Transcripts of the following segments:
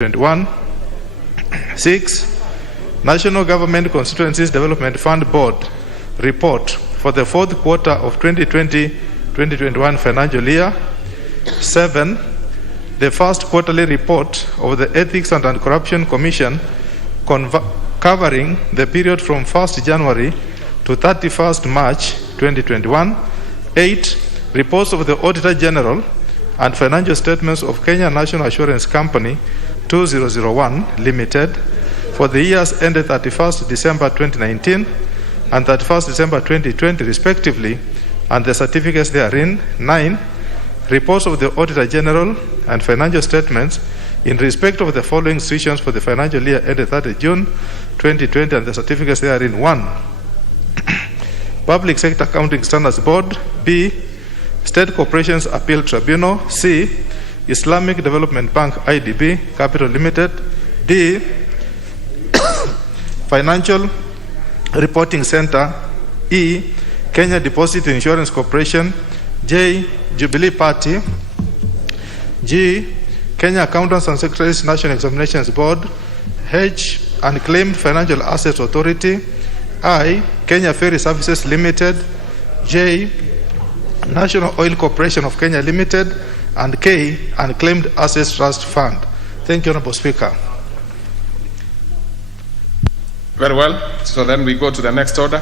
2021. 6. National Government Constituencies Development Fund Board report for the fourth quarter of 2020-2021 financial year. 7. The first quarterly report of the Ethics and Anti-Corruption Commission covering the period from 1st January to 31st March 2021. 8. Reports of the Auditor General and financial statements of Kenya National Assurance Company 2001 Limited for the years ended 31st December 2019 and 31st December 2020 respectively, and the certificates therein. 9. Reports of the Auditor General and financial statements in respect of the following institutions for the financial year ended 30 June 2020 and the certificates therein. 1. Public Sector Accounting Standards Board. B. State Corporations Appeal Tribunal. C. Islamic Development Bank IDB Capital Limited. D. Financial Reporting Center. E. Kenya Deposit Insurance Corporation. J. Jubilee Party. G. Kenya Accountants and Secretaries National Examinations Board. H. Unclaimed Financial Assets Authority. I. Kenya Ferry Services Limited. J. National Oil Corporation of Kenya Limited. And K. Unclaimed Assets Trust Fund. Thank you, Honorable Speaker. Very well. So then we go to the next order.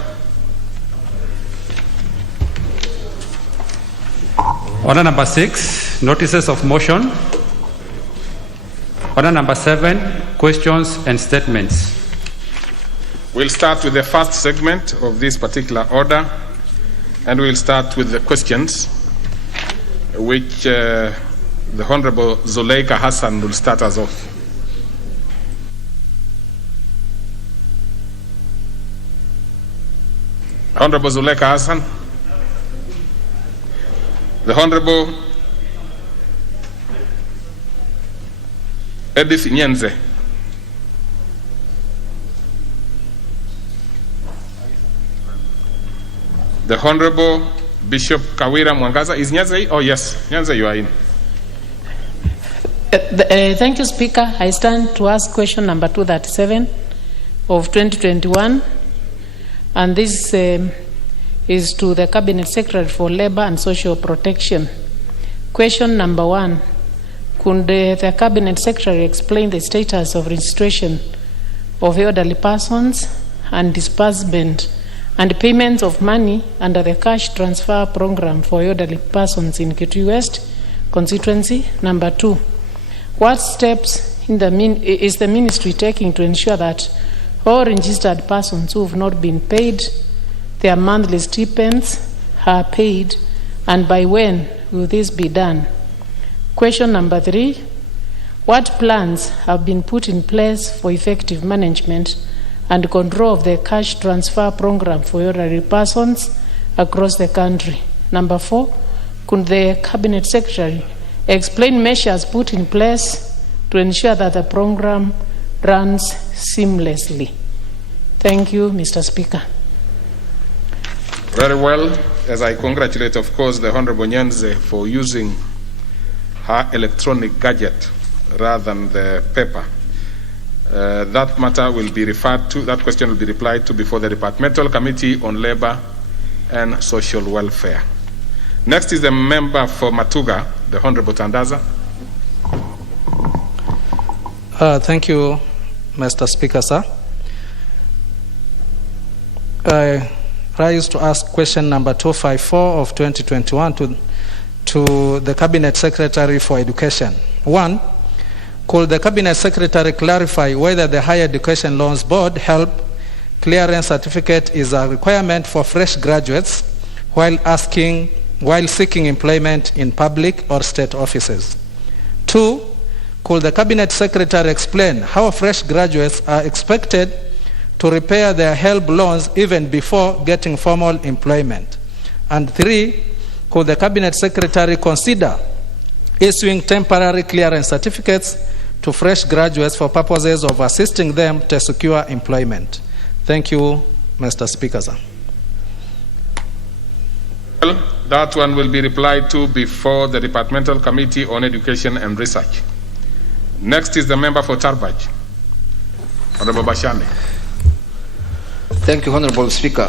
Order number 6, notices of motion. Order number 7, questions and statements. We'll start with the first segment of this particular order, and we'll start with the questions, which the Honorable Zuleika Hassan will start us off. Honorable Zuleika Hassan. The Honorable Edith Nyenze. The Honorable Bishop Kawira Mwangaza. Is Nyenze? Oh yes, Nyenze, you are in. Thank you, Speaker. I stand to ask question number 237 of 2021, and this is to the Cabinet Secretary for Labor and Social Protection. Question number 1. Could the Cabinet Secretary explain the status of registration of elderly persons and disbursement and payments of money under the cash transfer program for elderly persons in Kitui West constituency? Number 2. What steps is the ministry taking to ensure that all registered persons who have not been paid their monthly stipends are paid, and by when will this be done? Question number 3. What plans have been put in place for effective management and control of the cash transfer program for elderly persons across the country? Number 4. Could the Cabinet Secretary explain measures put in place to ensure that the program runs seamlessly? Thank you, Mr. Speaker. Very well. As I congratulate, of course, the Honorable Nyenze for using her electronic gadget rather than the paper. That matter will be referred to, that question will be replied to before the Departmental Committee on Labor and Social Welfare. Next is the member for Matuga, the Honorable Tandaza. Thank you, Mr. Speaker, sir. I used to ask question number 254 of 2021 to the Cabinet Secretary for Education. 1. Could the Cabinet Secretary clarify whether the Higher Education Loans Board HELP clearance certificate is a requirement for fresh graduates while seeking employment in public or state offices? 2. Could the Cabinet Secretary explain how fresh graduates are expected to repay their HELP loans even before getting formal employment? And 3, could the Cabinet Secretary consider issuing temporary clearance certificates to fresh graduates for purposes of assisting them to secure employment? Thank you, Mr. Speaker, sir. Well, that one will be replied to before the Departmental Committee on Education and Research. Next is the member for Tarbaj, Honorable Bashane. Thank you, Honorable Speaker.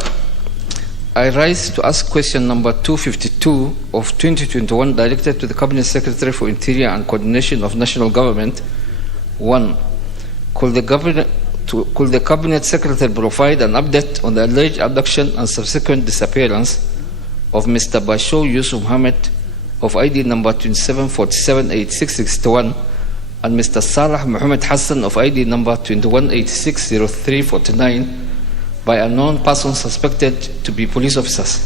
I rise to ask question number 252 of 2021 directed to the Cabinet Secretary for Interior and Coordination of National Government. 1. Could the Cabinet Secretary provide an update on the alleged abduction and subsequent disappearance of Mr. Basho Yusuf Mohammed of ID number 27478661 and Mr. Salah Mohammed Hassan of ID number 21860349 by unknown persons suspected to be police officers,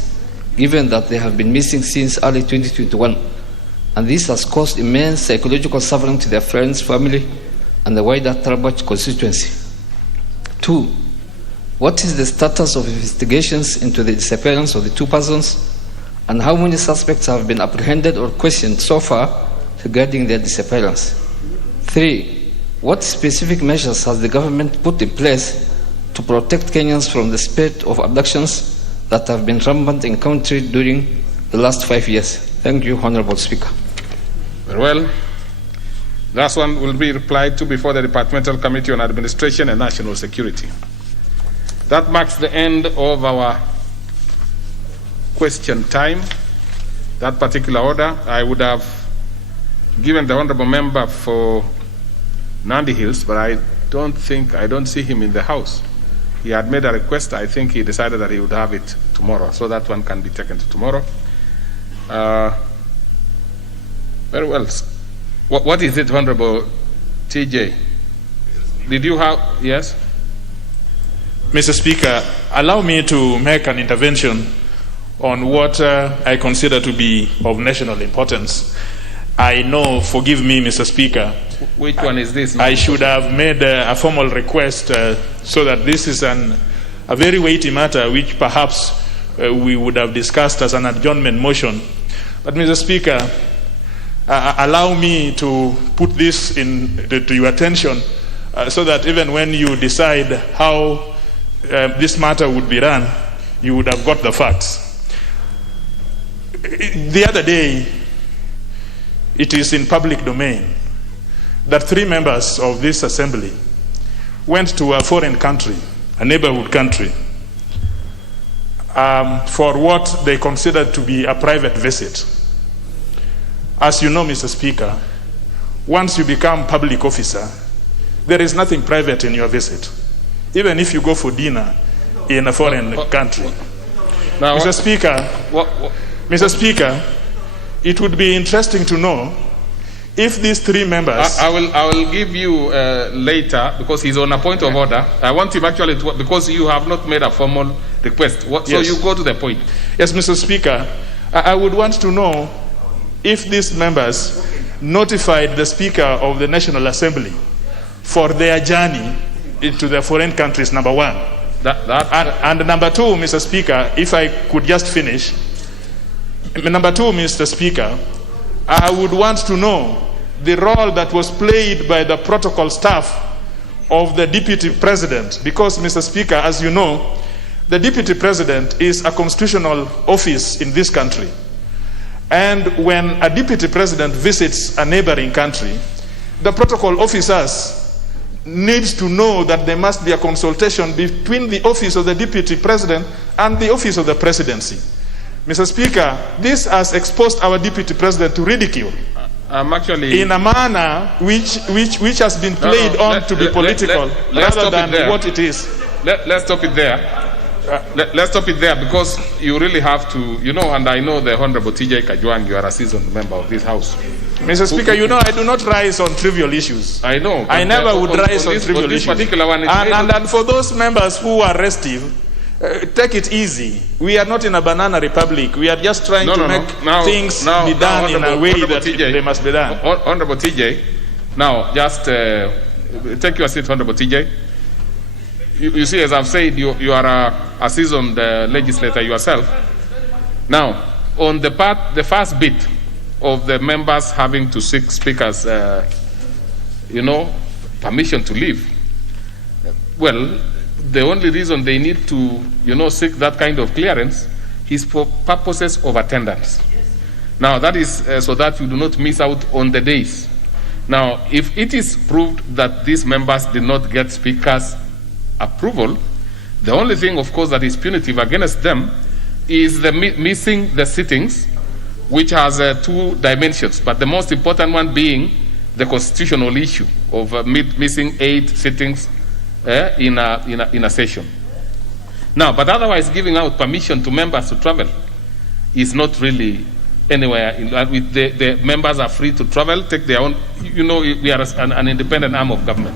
given that they have been missing since early 2021, and this has caused immense psychological suffering to their friends, family, and the wider Tarbaj constituency. 2. What is the status of investigations into the disappearance of the two persons, and how many suspects have been apprehended or questioned so far regarding their disappearance? 3. What specific measures has the government put in place to protect Kenyans from the spate of abductions that have been rampant in country during the last 5 years? Thank you, Honorable Speaker. Very well. Last one will be replied to before the Departmental Committee on Administration and National Security. That marks the end of our question time. That particular order, I would have given the Honorable Member for Nandi Hills, but I don't see him in the House. He had made a request. I think he decided that he would have it tomorrow, so that one can be taken to tomorrow. Very well. What is it, Honorable TJ? Did you have, yes? Mr. Speaker, allow me to make an intervention on what I consider to be of national importance. I know, forgive me, Mr. Speaker. Which one is this? I should have made a formal request so that this is a very weighty matter which perhaps we would have discussed as an adjournment motion. But, Mr. Speaker, allow me to put this to your attention so that even when you decide how this matter would be run, you would have got the facts. The other day, it is in public domain that 3 members of this assembly went to a foreign country, a neighborhood country, for what they considered to be a private visit. As you know, Mr. Speaker, once you become public officer, there is nothing private in your visit, even if you go for dinner in a foreign country. Now, Mr. Speaker, Mr. Speaker, it would be interesting to know if these 3 members... I will give you later, because he's on a point of order. I want him actually to, because you have not made a formal request. So Yes. you go to the point. Yes, Mr. Speaker, I would want to know if these members notified the Speaker of the National Assembly for their journey into the foreign countries, number 1. And number 2, Mr. Speaker, if I could just finish. Number 2, Mr. Speaker, I would want to know the role that was played by the protocol staff of the Deputy President, because, Mr. Speaker, as you know, the Deputy President is a constitutional office in this country. And when a Deputy President visits a neighboring country, the protocol officers needs to know that there must be a consultation between the office of the Deputy President and the office of the Presidency. Mr. Speaker, this has exposed our Deputy President to ridicule in a manner which has been played to be political rather than what it is. Let's stop it there. Let's stop it there, because you really have to, and I know the Honorable TJ Kajwang, you are a seasoned member of this House. Mr. Speaker, I do not rise on trivial issues. I know. I never would rise on trivial issues. Particular one, and for those members who are restive, take it easy. We are not in a banana republic. We are just trying to make things be done in a way that they must be done. Honorable TJ, now just take your seat, Honorable TJ. You see, as I've said, you are a seasoned legislator yourself. Now, on the first bit of the members having to seek Speaker's, permission to leave, well, the only reason they need to, seek that kind of clearance is for purposes of attendance. Now, that is so that you do not miss out on the days. Now, if it is proved that these members did not get Speaker's approval, the only thing, of course, that is punitive against them is the missing the sittings, which has two dimensions, but the most important one being the constitutional issue of missing 8 sittings in a session. Now, but otherwise, giving out permission to members to travel is not really anywhere. The members are free to travel, take their own. You know, we are an independent arm of government.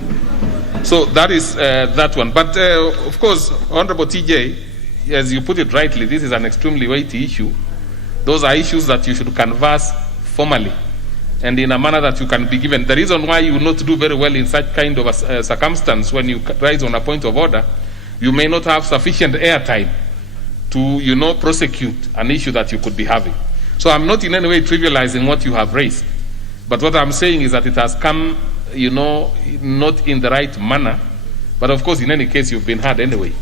So that is that one. But of course, Honorable TJ, as you put it rightly, this is an extremely weighty issue. Those are issues that you should canvass formally and in a manner that you can be given. The reason why you will not do very well in such kind of a circumstance when you rise on a point of order, you may not have sufficient airtime to, prosecute an issue that you could be having. So I'm not in any way trivializing what you have raised. But what I'm saying is that it has come, not in the right manner. But of course, in any case, you've been heard anyway.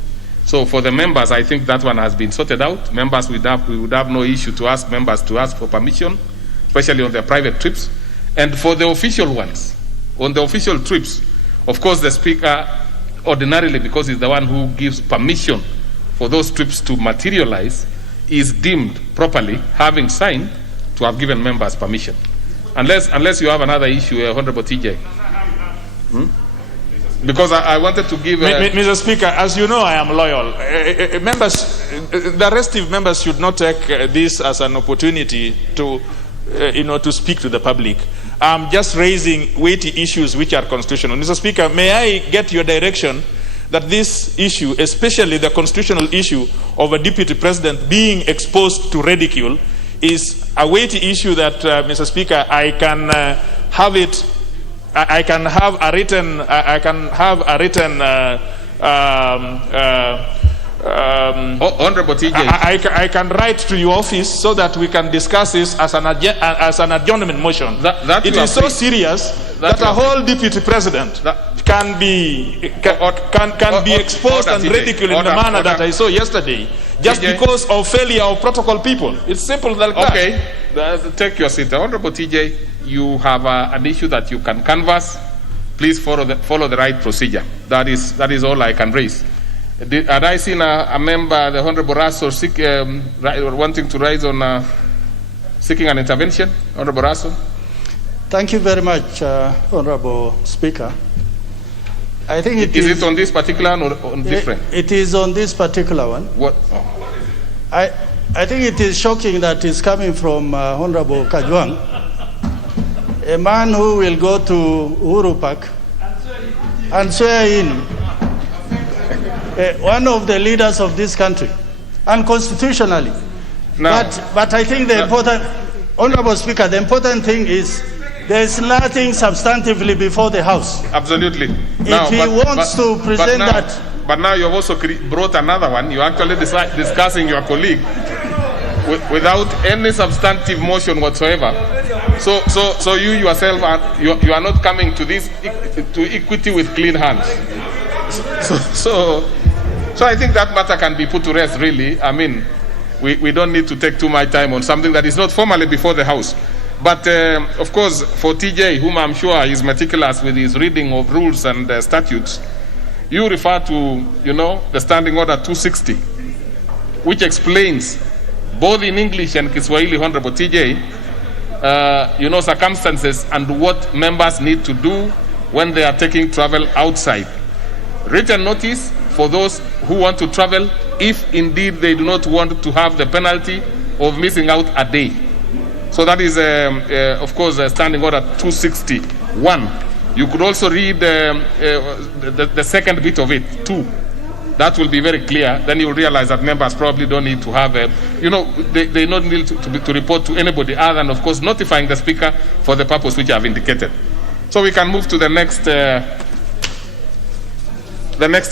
So for the members, I think that one has been sorted out. Members, we would have no issue to ask members to ask for permission, especially on their private trips. And for the official ones, on the official trips, of course, the Speaker ordinarily, because he's the one who gives permission for those trips to materialize, is deemed properly, having signed, to have given members permission. Unless you have another issue, Honorable TJ. Because I wanted to give... Mr. Speaker, as you know, I am loyal. Members, the restive members should not take this as an opportunity to, to speak to the public. I'm just raising weighty issues which are constitutional. Mr. Speaker, may I get your direction that this issue, especially the constitutional issue of a deputy president being exposed to ridicule, is a weighty issue that, Mr. Speaker, I can have it. I can have a written. Honorable TJ. I can write to your office so that we can discuss this as an adjournment motion. It is so serious that a whole deputy president can be exposed and ridiculed in the manner that I saw yesterday, just because of failure of protocol people. It's simple like that. Okay, take your seat. Honorable TJ, you have an issue that you can canvass. Please follow the right procedure. That is all I can raise. Had I seen a member, the Honorable Russell, wanting to rise on seeking an intervention? Honorable Russell. Thank you very much, Honorable Speaker. I think is it on this particular one or on different? It is on this particular one. What? I think it is shocking that it's coming from Honorable Kajwang, a man who will go to Uhuru Park and swear in one of the leaders of this country, unconstitutionally. But I think the important, Honorable Speaker, the important thing is there is nothing substantively before the House. Absolutely. If he wants to present that. But now you've also brought another one. You're actually discussing your colleague without any substantive motion whatsoever. So you yourself you are not coming to this to equity with clean hands. So I think that matter can be put to rest. Really, I mean, we don't need to take too much time on something that is not formally before the House. But of course, for TJ, whom I'm sure is meticulous with his reading of rules and statutes, you refer to, the Standing Order 260, which explains both in English and Kiswahili, Honorable TJ, circumstances and what members need to do when they are taking travel outside. Written notice for those who want to travel, if indeed they do not want to have the penalty of missing out a day. So that is, of course, Standing Order 261. You could also read the second bit of it, too. That will be very clear. Then you will realize that members probably don't need to have, they don't need to report to anybody other than, of course, notifying the Speaker for the purpose which I have indicated. So we can move to the next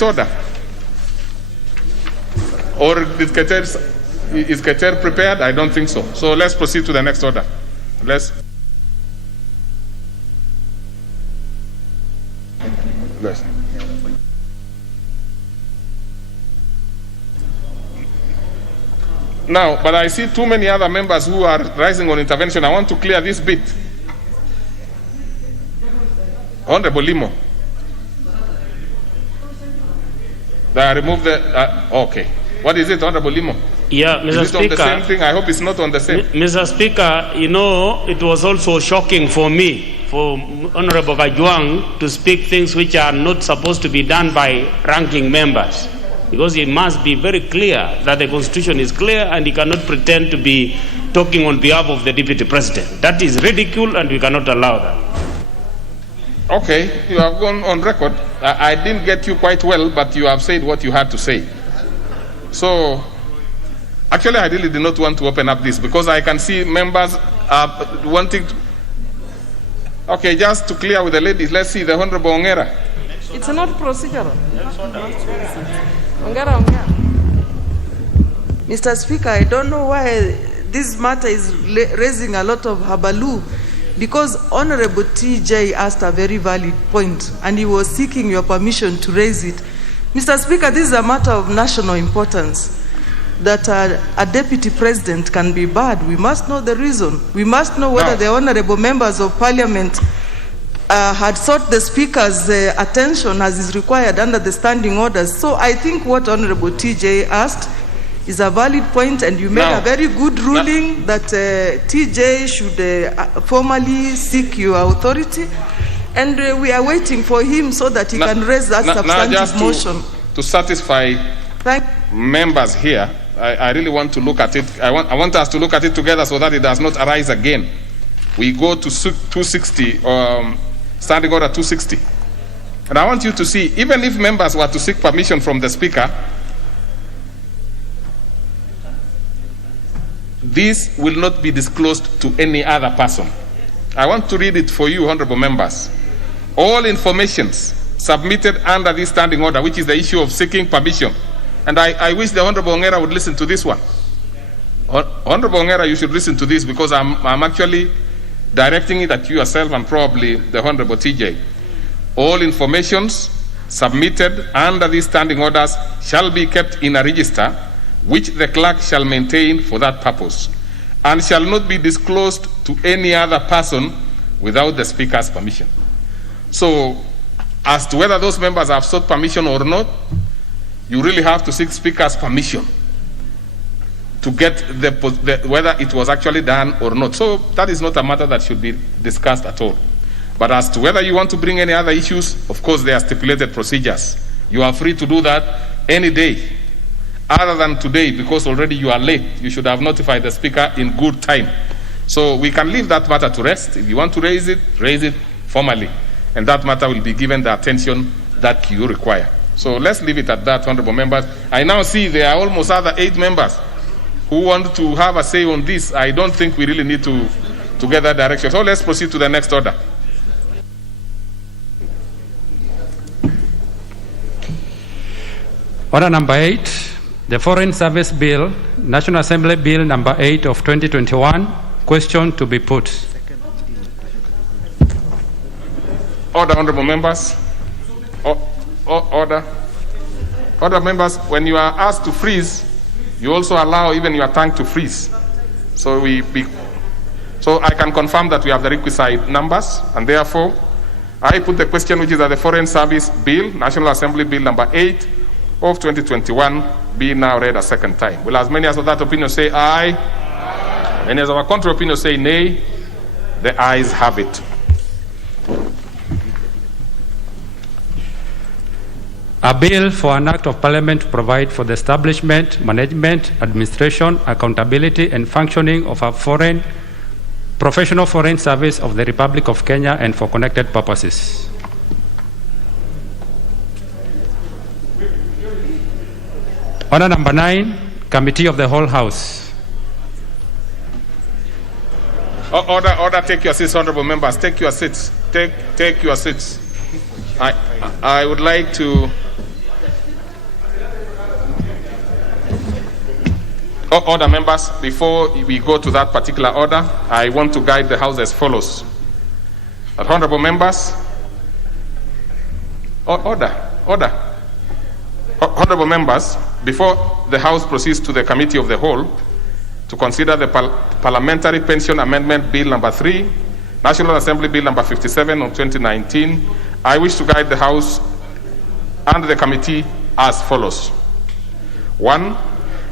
order. Or is Keter prepared? I don't think so. So let's proceed to the next order. Let's. Now, but I see too many other members who are rising on intervention. I want to clear this bit. Honorable Limo. They remove the, okay. What is it, Honorable Limo? Yeah, Mr. Is it on the Speaker. same thing? I hope it's not on the same. Mr. Speaker, you know, it was also shocking for me, for Honorable Kajwang to speak things which are not supposed to be done by ranking members. Because it must be very clear that the Constitution is clear and he cannot pretend to be talking on behalf of the Deputy President. That is ridicule and we cannot allow that. Okay, you have gone on record. I didn't get you quite well, but you have said what you had to say. So, actually, I really did not want to open up this because I can see members wanting to. Okay, just to clear with the ladies, let's see the Honorable Ongera. It's not procedural. Ongera. Mr. Speaker, I don't know why this matter is raising a lot of habaloo, because Honorable TJ asked a very valid point and he was seeking your permission to raise it. Mr. Speaker, this is a matter of national importance. That a deputy president can be bad. We must know the reason. We must know whether the honorable members of parliament had sought the speaker's attention as is required under the standing orders. So I think what Honorable TJ asked is a valid point, and you made a very good ruling that TJ should formally seek your authority, and we are waiting for him so that he can raise that substantive motion. To satisfy members here, I really want to look at it. I want us to look at it together so that it does not arise again. We go to 260, Standing Order 260. And I want you to see, even if members were to seek permission from the Speaker, this will not be disclosed to any other person. I want to read it for you, honorable members. All informations submitted under this standing order, which is the issue of seeking permission. And I wish the Honorable Ongera would listen to this one. Honorable Ongera, you should listen to this because I'm actually directing it at you yourself and probably the Honorable TJ. All informations submitted under these standing orders shall be kept in a register which the clerk shall maintain for that purpose and shall not be disclosed to any other person without the Speaker's permission. So, as to whether those members have sought permission or not, you really have to seek Speaker's permission to get whether it was actually done or not. So that is not a matter that should be discussed at all. But as to whether you want to bring any other issues, of course there are stipulated procedures. You are free to do that any day, other than today, because already you are late. You should have notified the Speaker in good time. So we can leave that matter to rest. If you want to raise it formally. And that matter will be given the attention that you require. So let's leave it at that, honorable members. I now see there are almost other 8 members who want to have a say on this. I don't think we really need to get that direction. So let's proceed to the next order. Order number 8, the Foreign Service Bill, National Assembly Bill number 8 of 2021, question to be put. Order, honorable members. Order. Order, members, when you are asked to freeze, you also allow even your tongue to freeze. So I can confirm that we have the requisite numbers, and therefore I put the question, which is that the Foreign Service Bill, National Assembly Bill number 8 of 2021, be now read a second time. Will as many as of that opinion say aye? Aye. Many as of our contrary opinion say nay? The ayes have it. A bill for an act of parliament to provide for the establishment, management, administration, accountability, and functioning of a professional foreign service of the Republic of Kenya and for connected purposes. Order number 9, Committee of the Whole House. Order, take your seats, honorable members. Take your seats. Take your seats. I would like to... Order, members. Before we go to that particular order, I want to guide the House as follows. Honorable members. Order. Honorable members, before the House proceeds to the Committee of the Whole to consider the Parliamentary Pension Amendment Bill number 3, National Assembly Bill number 57 of 2019, I wish to guide the House and the committee as follows. 1.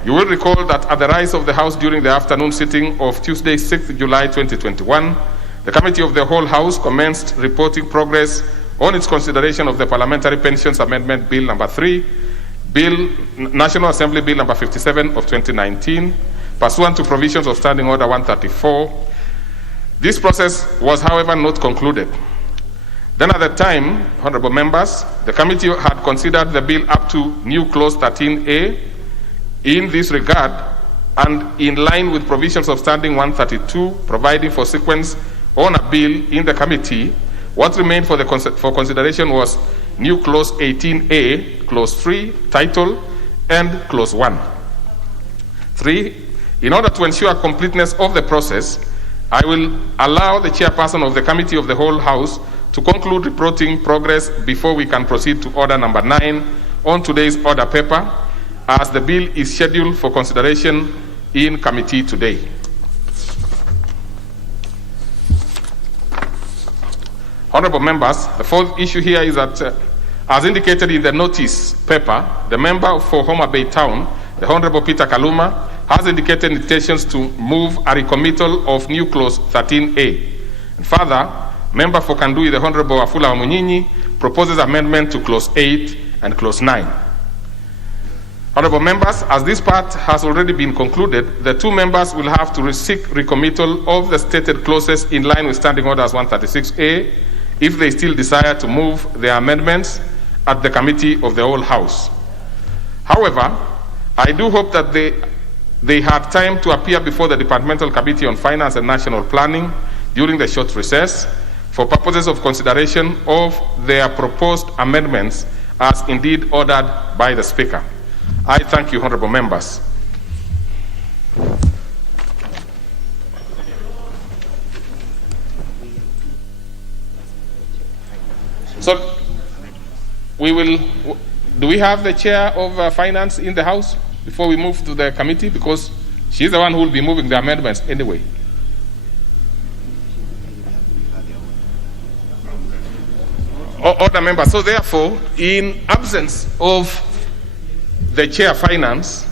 You will recall that at the rise of the House during the afternoon sitting of Tuesday, 6th July 2021, the Committee of the Whole House commenced reporting progress on its consideration of the Parliamentary Pensions Amendment Bill number 3, National Assembly Bill number 57 of 2019, pursuant to provisions of Standing Order 134. This process was, however, not concluded. Then at the time, honorable members, the committee had considered the bill up to new clause 13A. In this regard, and in line with provisions of Standing 132, providing for sequence on a bill in the committee, what remained for consideration was new clause 18A, clause 3, title, and clause 1. 3. In order to ensure completeness of the process, I will allow the chairperson of the Committee of the Whole House to conclude reporting progress before we can proceed to order number 9 on today's order paper, as the bill is scheduled for consideration in committee today. Honorable members, the fourth issue here is that, as indicated in the notice paper, the member for Homa Bay Town, the Honorable Peter Kaluma, has indicated intentions to move a recommittal of new clause 13A. And further, member for Kandui, the Honorable Afula Wamunyinyi, proposes amendment to clause 8 and clause 9. Honorable members, as this part has already been concluded, the two members will have to seek recommittal of the stated clauses in line with Standing Orders 136A if they still desire to move their amendments at the Committee of the Whole House. However, I do hope that they had time to appear before the Departmental Committee on Finance and National Planning during the short recess for purposes of consideration of their proposed amendments as indeed ordered by the Speaker. I thank you, honorable members. So, do we have the chair of finance in the House before we move to the committee? Because she's the one who will be moving the amendments anyway. Order members. So therefore, in absence of the chair finance,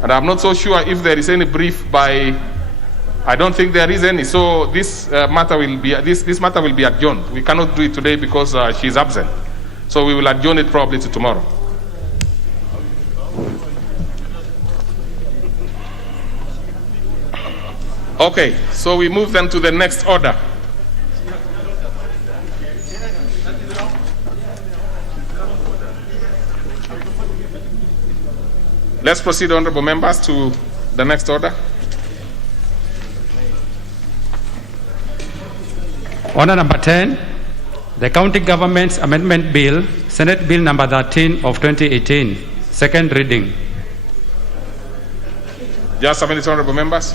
and I'm not so sure if there is any brief by, I don't think there is any, so this matter will be adjourned. We cannot do it today because she's absent. So we will adjourn it probably to tomorrow. Okay, so we move then to the next order. Let's proceed, honorable members, to the next order. Order number 10, the County Government's Amendment Bill, Senate Bill number 13 of 2018, second reading. Just a minute, honorable members.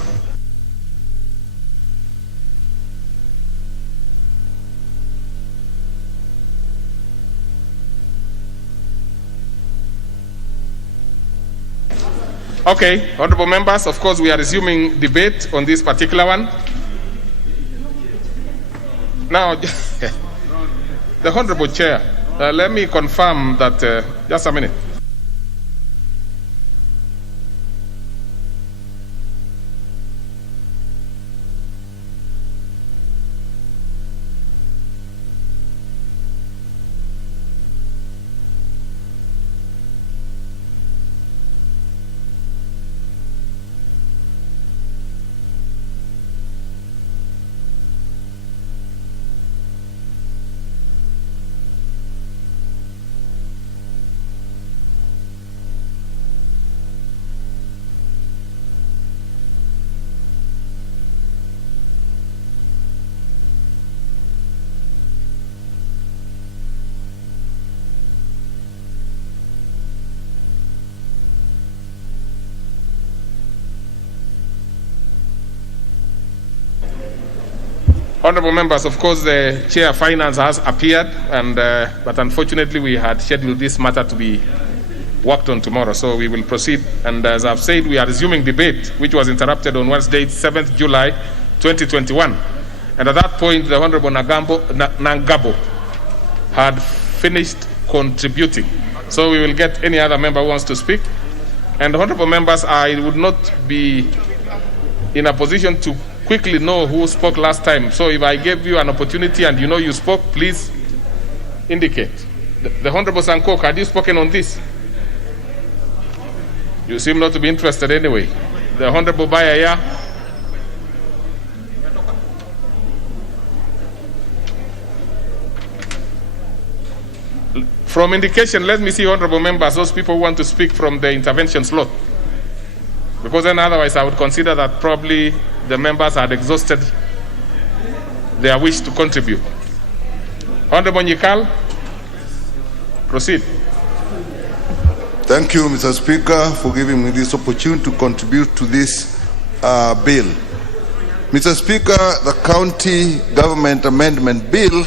Okay, honorable members, of course we are resuming debate on this particular one. Now, the honorable chair, let me confirm that, just a minute. Honorable members, of course, the Chair of Finance has appeared, and but unfortunately we had scheduled this matter to be worked on tomorrow, so we will proceed. And as I've said, we are resuming debate, which was interrupted on Wednesday, 7th July 2021. And at that point, the Honorable Nangabo had finished contributing. So we will get any other member who wants to speak. And honorable members, I would not be in a position to quickly know who spoke last time. So if I gave you an opportunity and you know you spoke, please indicate. The Honorable Sankok, had you spoken on this? You seem not to be interested anyway. The Honorable Bayaya. From indication, let me see, honorable members, those people who want to speak from the intervention slot. Because then otherwise I would consider that probably the members had exhausted their wish to contribute. Honorable Nyikal, proceed. Thank you, Mr. Speaker, for giving me this opportunity to contribute to this bill. Mr. Speaker, the County Government Amendment Bill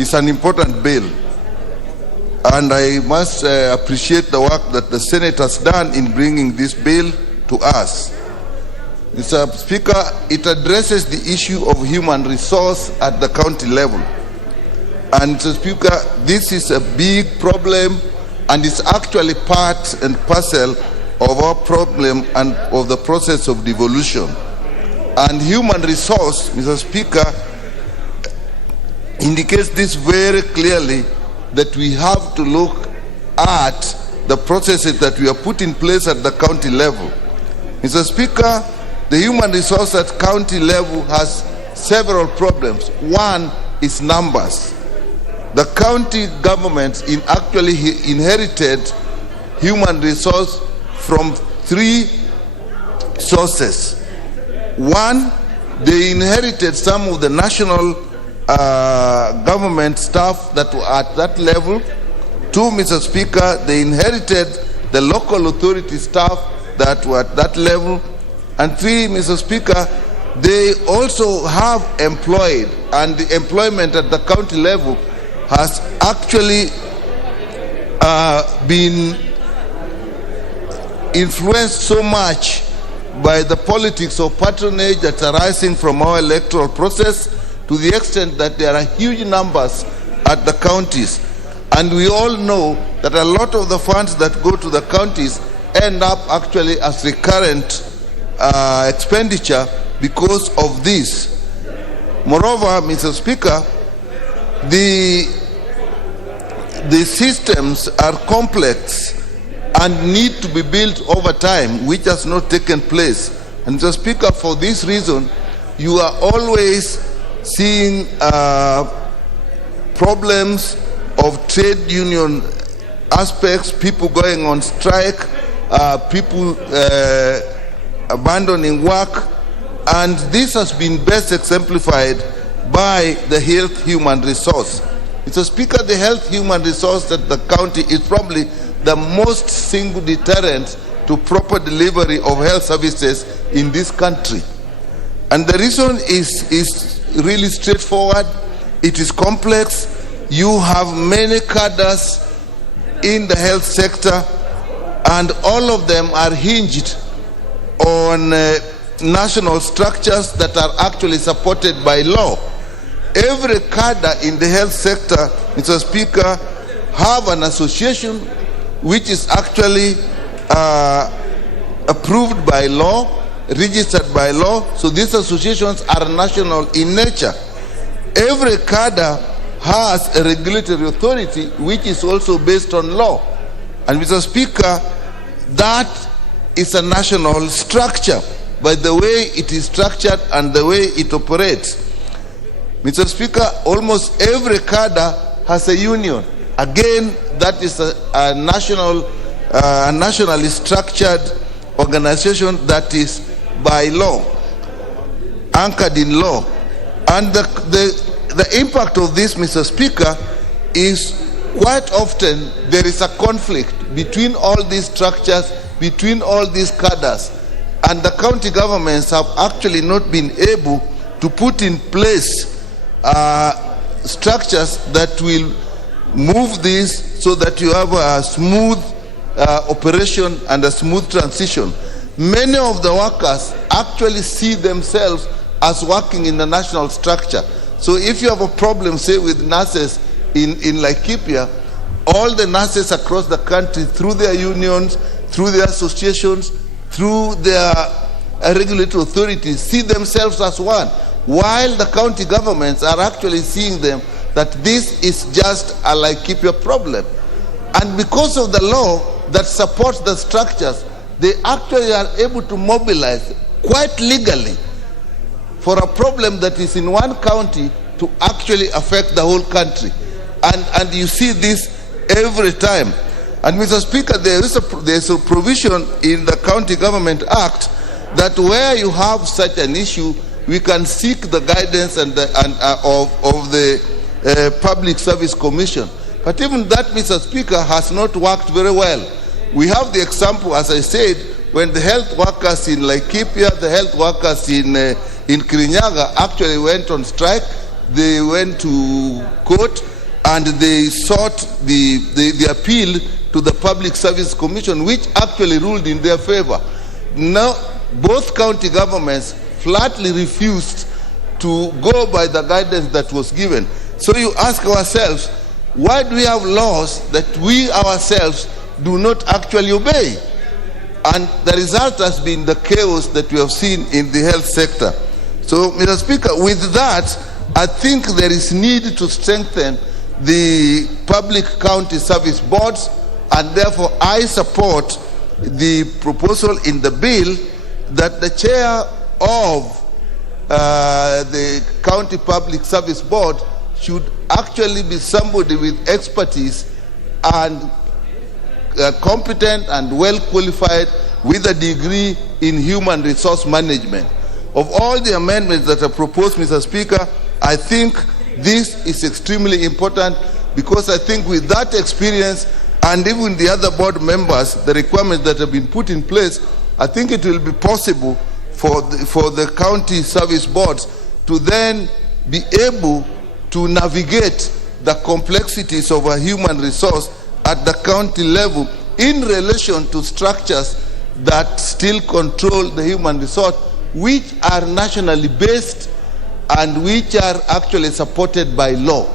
is an important bill. And I must appreciate the work that the Senate has done in bringing this bill to us. Mr. Speaker, it addresses the issue of human resource at the county level. And Mr. Speaker, this is a big problem and it's actually part and parcel of our problem and of the process of devolution. And human resource, Mr. Speaker, indicates this very clearly, that we have to look at the processes that we have put in place at the county level. Mr. Speaker, the human resource at county level has several problems. One is numbers. The county governments actually inherited human resource from three sources. One, they inherited some of the national government staff that were at that level. Two, Mr. Speaker, they inherited the local authority staff that were at that level. And three, Mr. Speaker, they also have employed, and the employment at the county level has actually been influenced so much by the politics of patronage that's arising from our electoral process, to the extent that there are huge numbers at the counties. And we all know that a lot of the funds that go to the counties end up actually as recurrent expenditure because of this. Moreover, Mr. Speaker, the systems are complex and need to be built over time, which has not taken place. And Mr. Speaker, for this reason, you are always seeing problems of trade union aspects, people going on strike, people abandoning work, and this has been best exemplified by the health human resource. Mr. Speaker, the health human resource at the county is probably the most single deterrent to proper delivery of health services in this country. And the reason is really straightforward. It is complex. You have many cadres in the health sector, and all of them are hinged on national structures that are actually supported by law. Every cadre in the health sector, Mr. Speaker, have an association which is actually approved by law, registered by law. So these associations are national in nature. Every cadre has a regulatory authority which is also based on law. And Mr. Speaker, that is a national structure by the way it is structured and the way it operates. Mr. Speaker, almost every cadre has a union. Again, that is a nationally structured organization that is by law, anchored in law. And the impact of this, Mr. Speaker, is quite often there is a conflict between all these structures, between all these cadres, and the county governments have actually not been able to put in place structures that will move this so that you have a smooth operation and a smooth transition. Many of the workers actually see themselves as working in the national structure. So if you have a problem, say with nurses in Laikipia, all the nurses across the country, through their unions, through their associations, through their regulatory authorities, see themselves as one, while the county governments are actually seeing them that this is just a Laikipia problem. And because of the law that supports the structures, they actually are able to mobilize quite legally for a problem that is in one county to actually affect the whole country. And you see this every time. And Mr. Speaker, there is a provision in the County Government Act that where you have such an issue, we can seek the guidance of the Public Service Commission. But even that, Mr. Speaker, has not worked very well. We have the example, as I said, when the health workers in Laikipia, the health workers in Kirinyaga actually went on strike. They went to court and they sought the appeal to the Public Service Commission, which actually ruled in their favor. Now, both county governments flatly refused to go by the guidance that was given. So you ask ourselves, why do we have laws that we ourselves do not actually obey? And the result has been the chaos that we have seen in the health sector. So, Mr. Speaker, with that, I think there is need to strengthen the public county service boards, and therefore I support the proposal in the bill that the chair of the county public service board should actually be somebody with expertise and competent and well qualified with a degree in human resource management. Of all the amendments that are proposed, Mr. Speaker, I think this is extremely important, because I think with that experience and even the other board members, the requirements that have been put in place, I think it will be possible for the county service boards to then be able to navigate the complexities of a human resource at the county level in relation to structures that still control the human resource, which are nationally based and which are actually supported by law.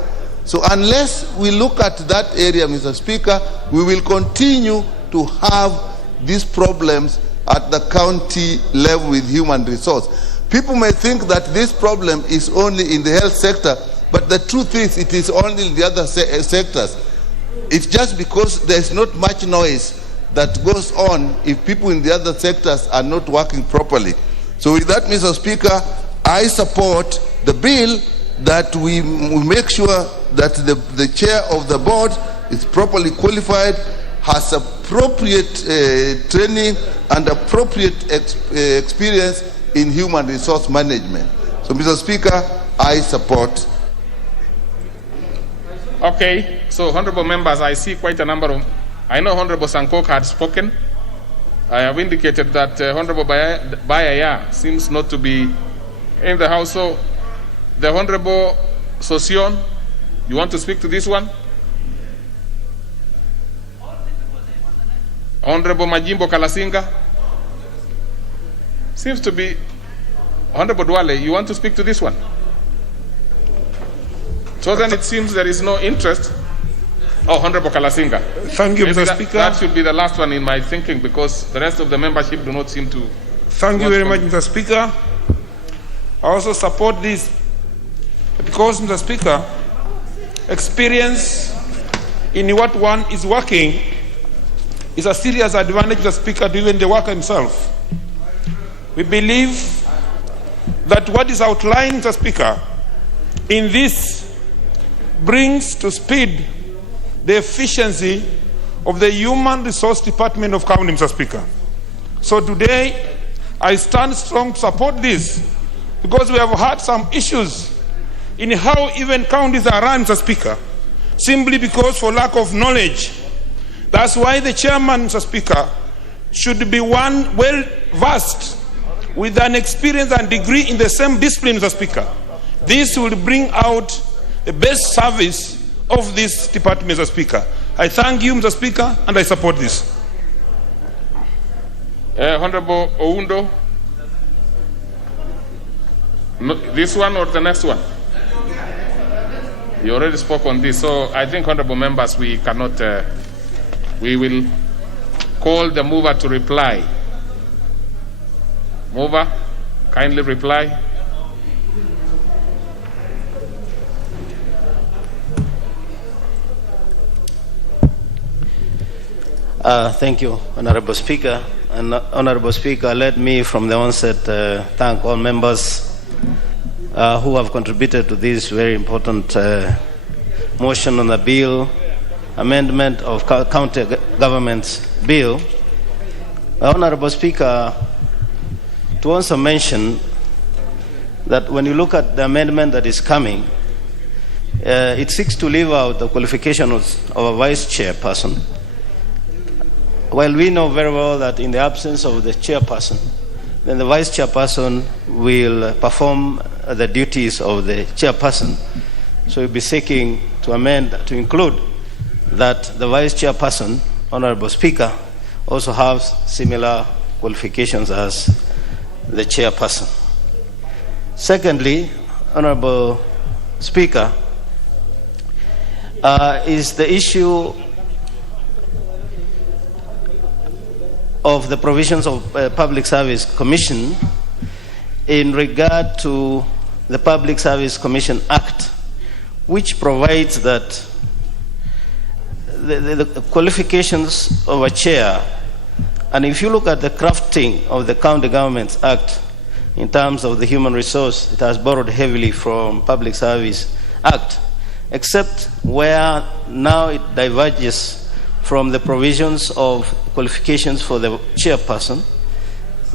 So unless we look at that area, Mr. Speaker, we will continue to have these problems at the county level with human resource. People may think that this problem is only in the health sector, but the truth is it is only in the other sectors. It's just because there's not much noise that goes on if people in the other sectors are not working properly. So with that, Mr. Speaker, I support the bill that we make sure that the chair of the board is properly qualified, has appropriate training and appropriate experience in human resource management. So, Mr. Speaker, I support. Okay, so honorable members, I see quite a number of, I know Honorable Sankok had spoken. I have indicated that Honorable Bayaya seems not to be in the House. So the Honorable Sosion, you want to speak to this one? Honorable Majimbo Kalasinga? Seems to be. Honorable Dwale, you want to speak to this one? So then it seems there is no interest. Oh, Honorable Kalasinga. Thank you, Mr. Speaker. That should be the last one in my thinking, because the rest of the membership do not seem to. Thank you very much, Mr. Speaker. I also support this because, Mr. Speaker, experience in what one is working is a serious advantage, Mr. Speaker, to even the worker himself. We believe that what is outlined, Mr. Speaker, in this brings to speed the efficiency of the Human Resource Department of County, Mr. Speaker. So today, I stand strong to support this, because we have had some issues in how even counties are run, Mr. Speaker, simply because for lack of knowledge. That's why the chairman, Mr. Speaker, should be one well-versed with an experience and degree in the same discipline, Mr. Speaker. This will bring out the best service of this department, Mr. Speaker. I thank you, Mr. Speaker, and I support this. Honorable Oundo, this one or the next one? You already spoke on this, so I think, honorable members, we cannot, we will call the mover to reply. Mover, kindly reply. Thank you, Honorable Speaker. And Honorable Speaker, let me from the onset thank all members who have contributed to this very important motion on the bill, amendment of county government's bill. Honorable Speaker, to also mention that when you look at the amendment that is coming, it seeks to leave out the qualifications of a vice chairperson. While we know very well that in the absence of the chairperson, then the vice chairperson will perform the duties of the chairperson. So we'll be seeking to amend to include that the vice chairperson, Honorable Speaker, also has similar qualifications as the chairperson. Secondly, Honorable Speaker, is the issue of the provisions of Public Service Commission in regard to the Public Service Commission Act, which provides that the qualifications of a chair, and if you look at the crafting of the County Governments Act in terms of the human resource, it has borrowed heavily from Public Service Act, except where now it diverges from the provisions of qualifications for the chairperson,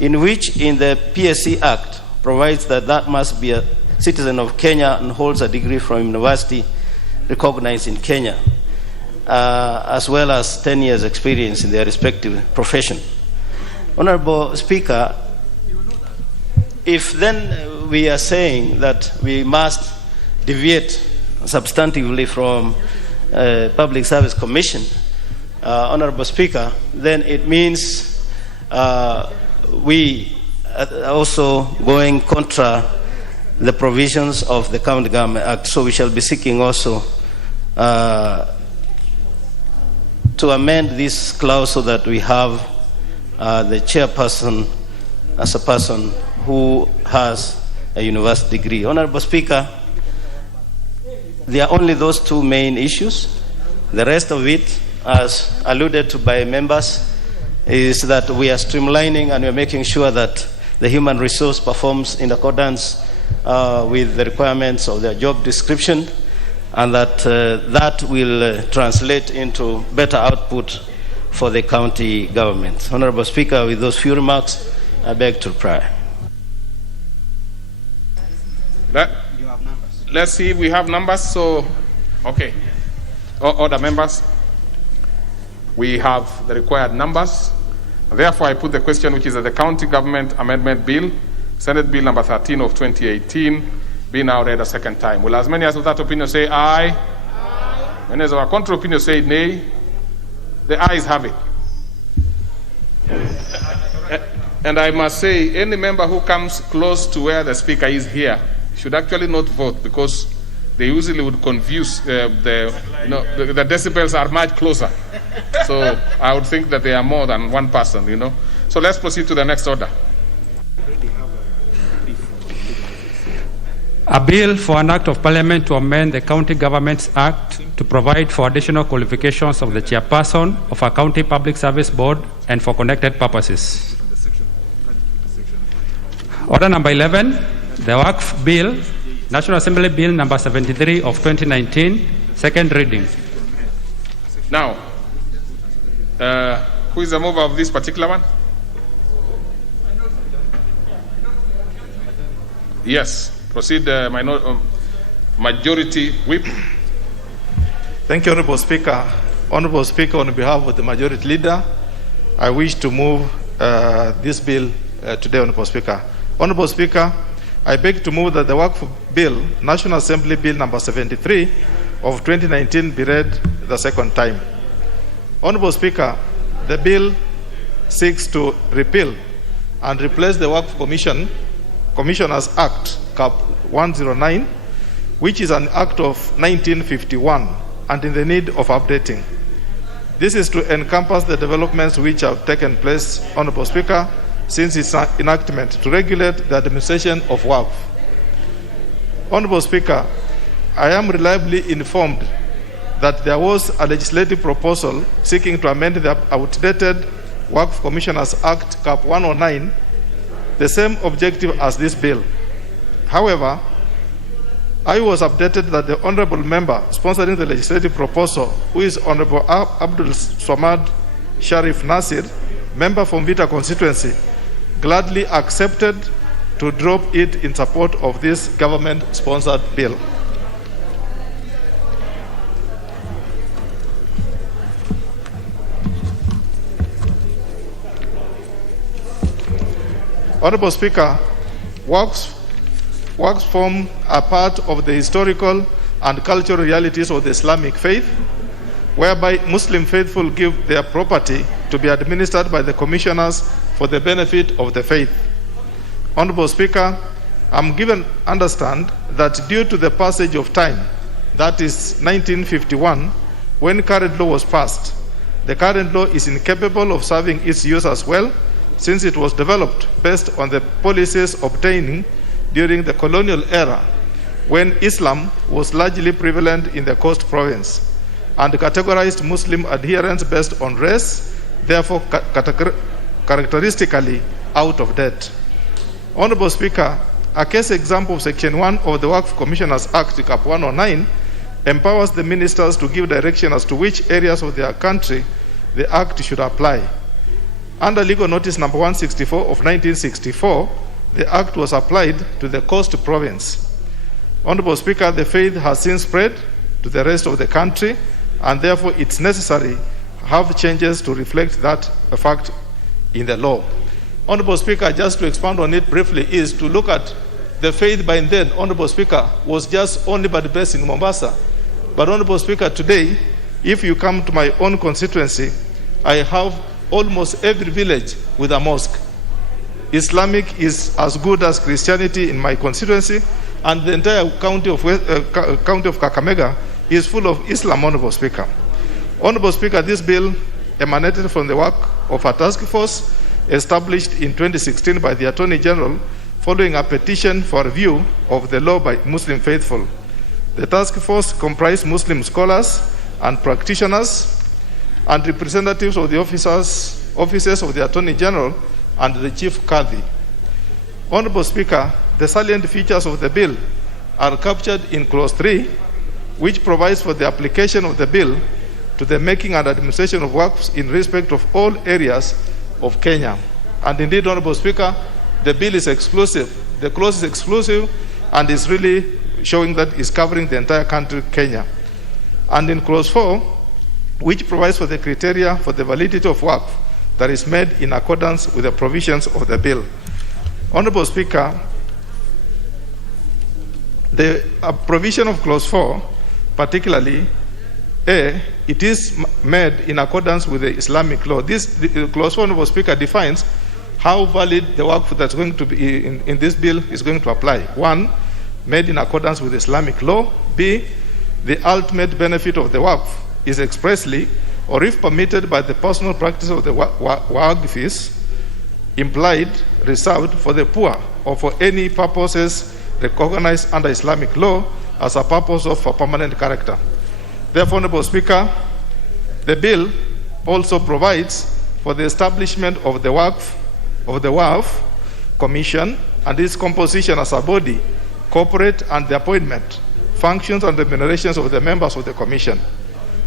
in which in the PSC Act provides that that must be a citizen of Kenya and holds a degree from university recognized in Kenya, as well as 10 years experience in their respective profession. Honorable Speaker, if then we are saying that we must deviate substantively from Public Service Commission, Honorable Speaker, then it means we are also going contra the provisions of the County Government Act. So we shall be seeking also to amend this clause so that we have the chairperson as a person who has a university degree. Honorable Speaker, there are only those two main issues. The rest of it, as alluded to by members, is that we are streamlining and we are making sure that the human resource performs in accordance with the requirements of their job description, and that that will translate into better output for the county government. Honorable Speaker, with those few remarks, I beg to reply. Let's see if we have numbers. So, okay. Other members? We have the required numbers. Therefore, I put the question, which is that the County Government Amendment Bill, Senate Bill number 13 of 2018, be now read a second time. Will as many as of that opinion say aye? Aye. Many as of our contrary opinion say nay? The ayes have it. And I must say, any member who comes close to where the speaker is here should actually not vote, because they usually would confuse the decibels are much closer. So I would think that they are more than one person, you know. So let's proceed to the next order. A bill for an act of parliament to amend the County Governments Act to provide for additional qualifications of the chairperson of a county public service board and for connected purposes. Order number 11, the Waqf Bill, National Assembly Bill number 73 of 2019, second reading. Now, who is the mover of this particular one? Yes, proceed, Majority Whip. Thank you, Honorable Speaker. Honorable Speaker, on behalf of the Majority Leader, I wish to move this bill today, Honorable Speaker. Honorable Speaker, I beg to move that the Waqf Bill, National Assembly Bill number 73 of 2019, be read the second time. Honorable Speaker, the bill seeks to repeal and replace the Waqf Commissioners Act, Cap 109, which is an act of 1951 and in the need of updating. This is to encompass the developments which have taken place, Honorable Speaker, since its enactment to regulate the administration of Waqf. Honorable Speaker, I am reliably informed that there was a legislative proposal seeking to amend the outdated Waqf Commissioners Act Cap 109, the same objective as this bill. However, I was updated that the honorable member sponsoring the legislative proposal, who is Honorable Abdul Swamad Sharif Nasir, member from Vita constituency, gladly accepted to drop it in support of this government-sponsored bill. Honorable Speaker, Waqfs form a part of the historical and cultural realities of the Islamic faith, whereby Muslim faithful give their property to be administered by the commissioners for the benefit of the faith. Honorable Speaker, I'm given understand that due to the passage of time, that is 1951, when current law was passed, the current law is incapable of serving its use as well, since it was developed based on the policies obtaining during the colonial era, when Islam was largely prevalent in the Coast Province, and categorized Muslim adherents based on race, therefore characteristically out of date. Honorable Speaker, a case example of Section 1 of the Waqf Commissioners Act, Cap 109, empowers the ministers to give direction as to which areas of their country the Act should apply. Under Legal Notice Number 164 of 1964, the Act was applied to the Coast Province. Honorable Speaker, the faith has since spread to the rest of the country, and therefore it's necessary to have changes to reflect that fact in the law. Honorable Speaker, just to expand on it briefly, is to look at the faith by then, Honorable Speaker, was just only but based in Mombasa. But Honorable Speaker, today, if you come to my own constituency, I have almost every village with a mosque. Islamic is as good as Christianity in my constituency, and the entire county of Kakamega is full of Islam, Honorable Speaker. Honorable Speaker, this bill emanated from the work of a task force established in 2016 by the Attorney General following a petition for review of the law by Muslim faithful. The task force comprised Muslim scholars and practitioners and representatives of the offices of the Attorney General and the Chief Qadi. Honorable Speaker, the salient features of the bill are captured in Clause 3, which provides for the application of the bill to the making and administration of Waqfs in respect of all areas of Kenya. And indeed, Honorable Speaker, the bill is exclusive. The clause is exclusive and is really showing that it's covering the entire country, Kenya. And in Clause 4, which provides for the criteria for the validity of Waqf that is made in accordance with the provisions of the bill. Honorable Speaker, the provision of Clause 4, particularly A, it is made in accordance with the Islamic law. The Clause 4, Honorable Speaker, defines how valid the Waqf that's going to be in this bill is going to apply. 1, made in accordance with Islamic law. B, the ultimate benefit of the Waqf is expressly, or if permitted by the personal practice of the Waqfis, implied, reserved for the poor or for any purposes recognized under Islamic law as a purpose of a permanent character. Therefore, Honorable Speaker, the bill also provides for the establishment of the Waqf Commission and its composition as a body, corporate, and the appointment, functions, and remunerations of the members of the Commission.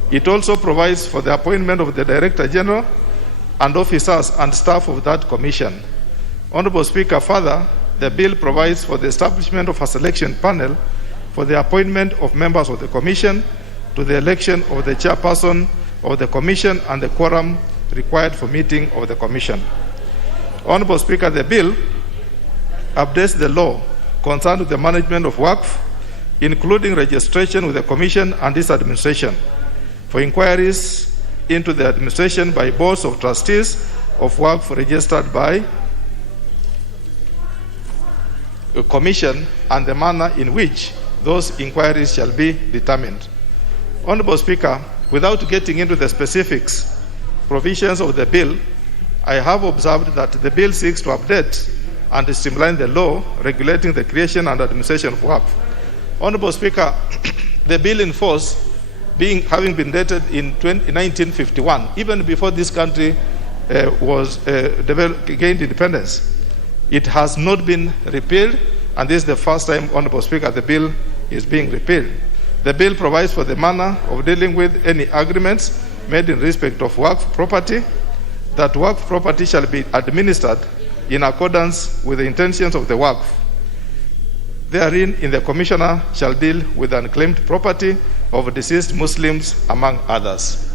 It also provides for the appointment of the Director General and officers and staff of that commission. Honorable Speaker, further, the bill provides for the establishment of a selection panel for the appointment of members of the commission, to the election of the chairperson of the commission and the quorum required for meeting of the commission. Honorable Speaker, the bill updates the law concerned with the management of Waqf, including registration with the commission and its administration, for inquiries into the administration by boards of trustees of Waqf registered by a commission, and the manner in which those inquiries shall be determined. Honorable Speaker, without getting into the specifics provisions of the bill, I have observed that the bill seeks to update and streamline the law regulating the creation and administration of Waqf. Honorable Speaker, the bill in force having been dated in 1951, even before this country gained independence, it has not been repealed, and this is the first time, Honorable Speaker, the bill is being repealed. The bill provides for the manner of dealing with any agreements made in respect of Waqf property, that Waqf property shall be administered in accordance with the intentions of the Waqf. Therein, the Commissioner shall deal with unclaimed property of deceased Muslims, among others.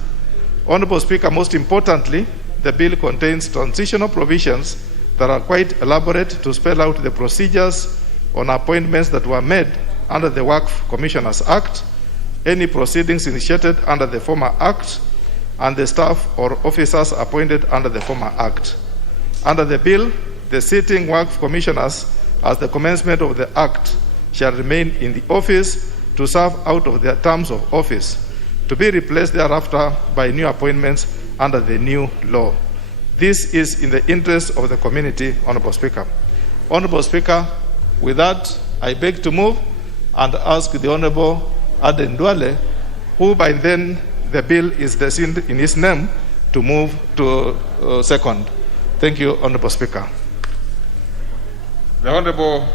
Honorable Speaker, most importantly, the bill contains transitional provisions that are quite elaborate to spell out the procedures on appointments that were made under the Waqf Commissioners Act, any proceedings initiated under the former Act, and the staff or officers appointed under the former Act. Under the bill, the sitting Waqf Commissioners, as the commencement of the Act, shall remain in the office to serve out of their terms of office, to be replaced thereafter by new appointments under the new law. This is in the interest of the community, Honorable Speaker. Honorable Speaker, with that, I beg to move and ask the Honorable Aden Duale, who by then the bill is destined in his name, to move to second. Thank you, Honorable Speaker. The Honorable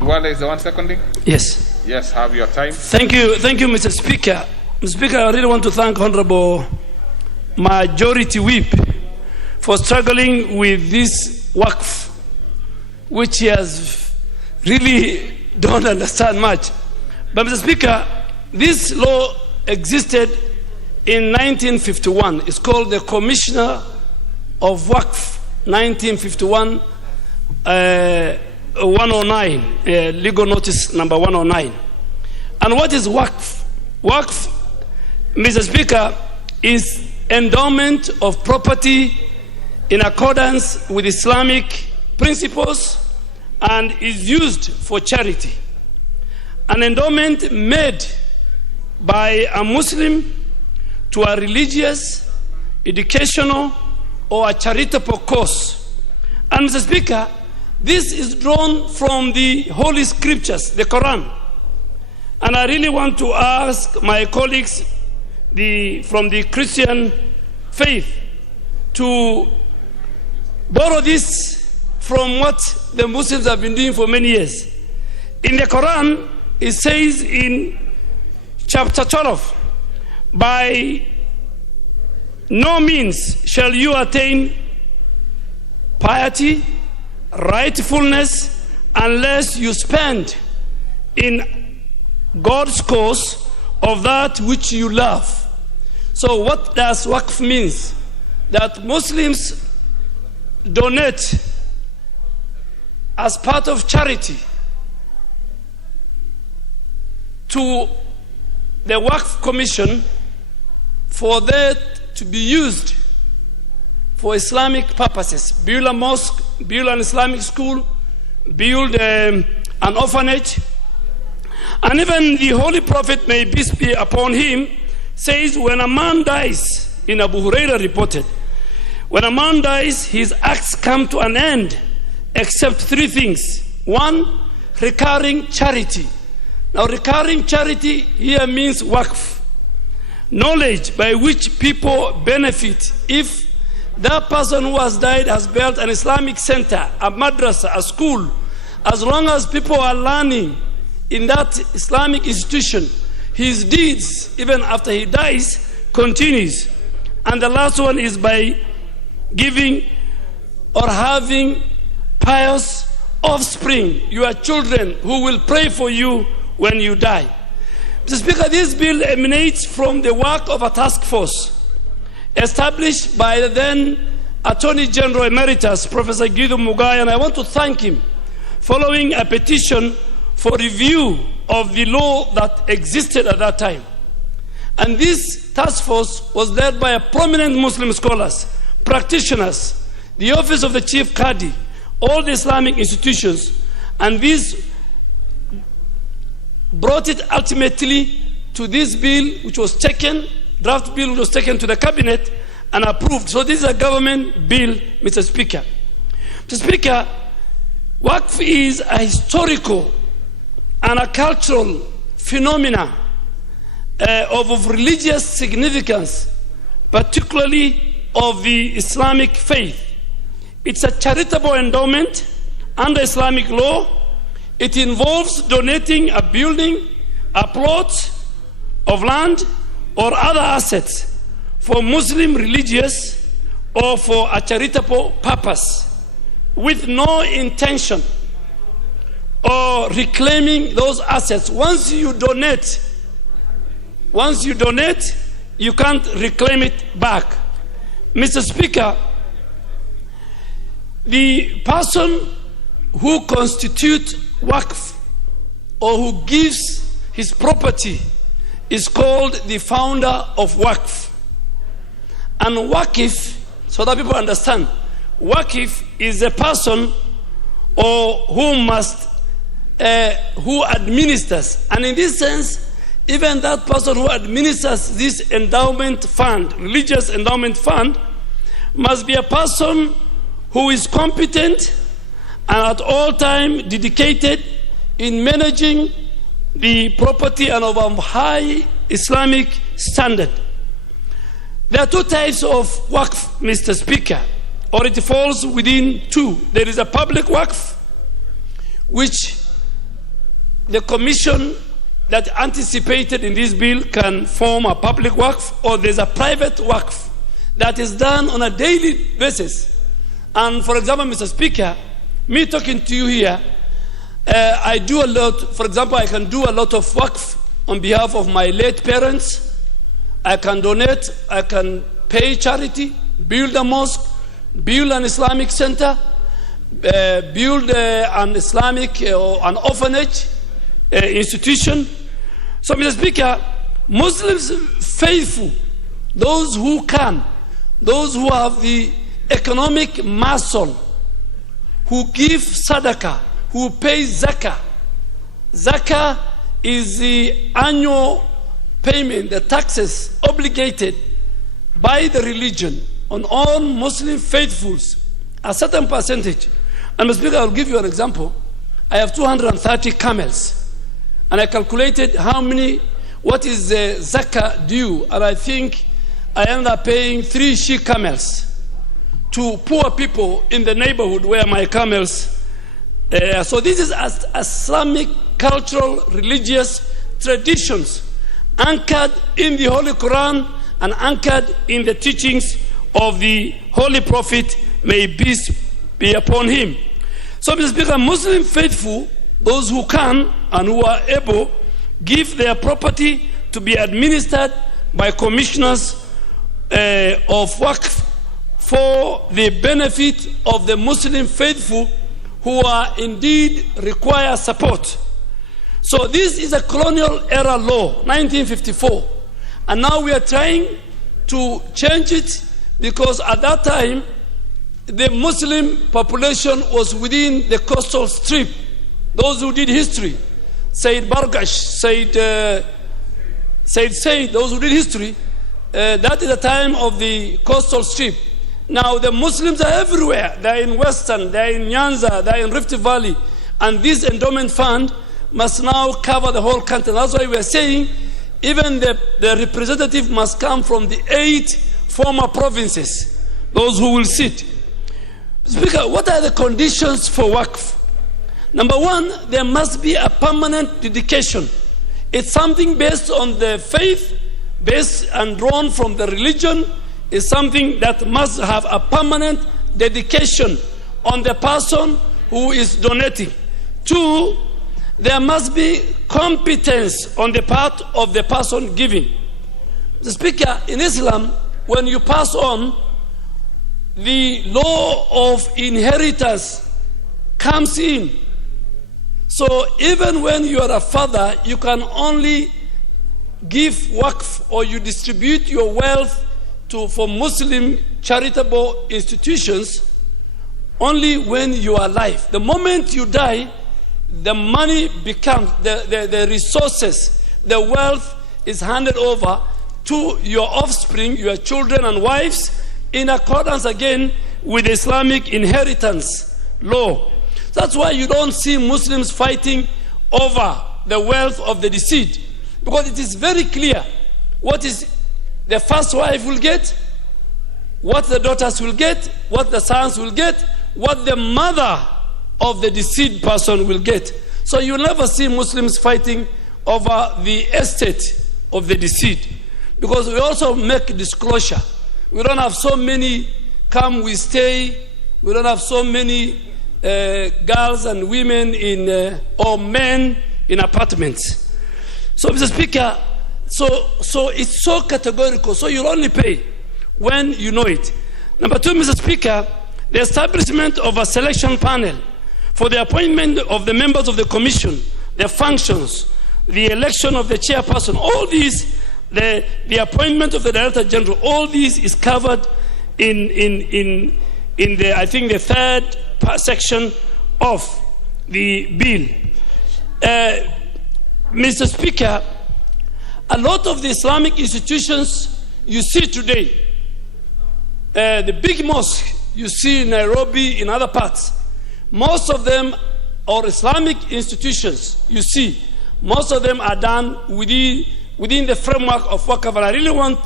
Duale is the one seconding? Yes. Yes, have your time. Thank you, Mr. Speaker. Mr. Speaker, I really want to thank Honorable Majority Whip for struggling with this Waqf, which he has really don't understand much. But Mr. Speaker, this law existed in 1951. It's called the Commissioner of Waqf, 1951 109, legal notice number 109. And what is Waqf? Waqf, Mr. Speaker, is endowment of property in accordance with Islamic principles and is used for charity. An endowment made by a Muslim to a religious, educational, or a charitable cause. And Mr. Speaker, this is drawn from the Holy Scriptures, the Quran. And I really want to ask my colleagues from the Christian faith to borrow this from what the Muslims have been doing for many years. In the Quran, it says in chapter 12, by no means shall you attain piety, rightfulness, unless you spend in God's cause of that which you love. So what does Waqf means? That Muslims donate as part of charity to the Waqf Commission for that to be used for Islamic purposes. Build a mosque, build an Islamic school, build an orphanage. And even the Holy Prophet, may peace be upon him, says when a man dies, in Abu Hurairah reported, when a man dies, his acts come to an end, except three things. One, recurring charity. Now, recurring charity here means Waqf. Knowledge by which people benefit. If that person who has died has built an Islamic center, a madrasa, a school, as long as people are learning in that Islamic institution, his deeds, even after he dies, continues. And the last one is by giving or having pious offspring, your children who will pray for you when you die. Mr. Speaker, this bill emanates from the work of a task force established by the then Attorney General Emeritus, Professor Guido Mugai, and I want to thank him, following a petition for review of the law that existed at that time. And this task force was led by prominent Muslim scholars, practitioners, the office of the Chief Qadi, all the Islamic institutions, and this brought it ultimately to this bill, which was taken, draft bill, which was taken to the cabinet and approved. So this is a government bill, Mr. Speaker. Mr. Speaker, Waqf is a historical and a cultural phenomena of religious significance, particularly of the Islamic faith. It's a charitable endowment under Islamic law. It involves donating a building, a plot of land, or other assets for Muslim religious or for a charitable purpose, with no intention or reclaiming those assets. Once you donate, you can't reclaim it back. Mr. Speaker, the person who constitutes Waqf or who gives his property is called the founder of Waqf. And Waqif, so that people understand, Waqif is a person who administers. And in this sense, even that person who administers this endowment fund, religious endowment fund, must be a person who is competent and at all times dedicated in managing the property and of a high Islamic standard. There are two types of Waqf, Mr. Speaker, or it falls within two. There is a public Waqf, which the commission that anticipated in this bill can form a public Waqf, or there's a private Waqf that is done on a daily basis. And for example, Mr. Speaker, me talking to you here, I do a lot. For example, I can do a lot of Waqf on behalf of my late parents. I can donate, I can pay charity, build a mosque, build an Islamic center, build an Islamic or an orphanage institution. So, Mr. Speaker, Muslims faithful, those who can, those who have the economic muscle, who give sadaqah, who pay zakah. Zakah is the annual payment, the taxes obligated by the religion on all Muslim faithfuls, a certain percentage. And Mr. Speaker, I'll give you an example. I have 230 camels, and I calculated what is the zakah due, and I think I ended up paying 3 she-camels to poor people in the neighborhood where my camels. So this is Islamic cultural religious traditions anchored in the Holy Quran and anchored in the teachings of the Holy Prophet, may peace be upon him. So, Mr. Speaker, Muslim faithful, those who can and who are able, give their property to be administered by commissioners of Waqf for the benefit of the Muslim faithful who are indeed require support. So this is a colonial era law, 1954. And now we are trying to change it because at that time, the Muslim population was within the coastal strip. Those who did history, Said Bargash, Said, those who did history, that is the time of the coastal strip. Now the Muslims are everywhere. They're in Western, they're in Nyanza, they're in Rift Valley. And this endowment fund must now cover the whole country. That's why we're saying even the representative must come from the 8 former provinces, those who will sit. Speaker, what are the conditions for Waqf? Number one, there must be a permanent dedication. It's something based on the faith, based and drawn from the religion. It's something that must have a permanent dedication on the person who is donating. 2, there must be competence on the part of the person giving. The Speaker, in Islam, when you pass on, the law of inheritance comes in. So even when you are a father, you can only give Waqf or you distribute your wealth for Muslim charitable institutions only when you are alive. The moment you die, the money becomes, the resources, the wealth is handed over to your offspring, your children and wives, in accordance again with Islamic inheritance law. That's why you don't see Muslims fighting over the wealth of the deceased, because it is very clear what is the first wife will get, what the daughters will get, what the sons will get, what the mother of the deceased person will get. So you'll never see Muslims fighting over the estate of the deceased, because we also make disclosure. We don't have so many come, we stay. We don't have so many girls and women in or men in apartments. So, Mr. Speaker, so it's so categorical. So you'll only pay when you know it. Number two, Mr. Speaker, the establishment of a selection panel for the appointment of the members of the commission, their functions, the election of the chairperson, all these, the appointment of the Director General, all these is covered in the, I think, the third section of the bill. Mr. Speaker, a lot of the Islamic institutions you see today, the big mosque you see in Nairobi, in other parts, most of them are Islamic institutions you see. Most of them are done within the framework of Waqf. And I really want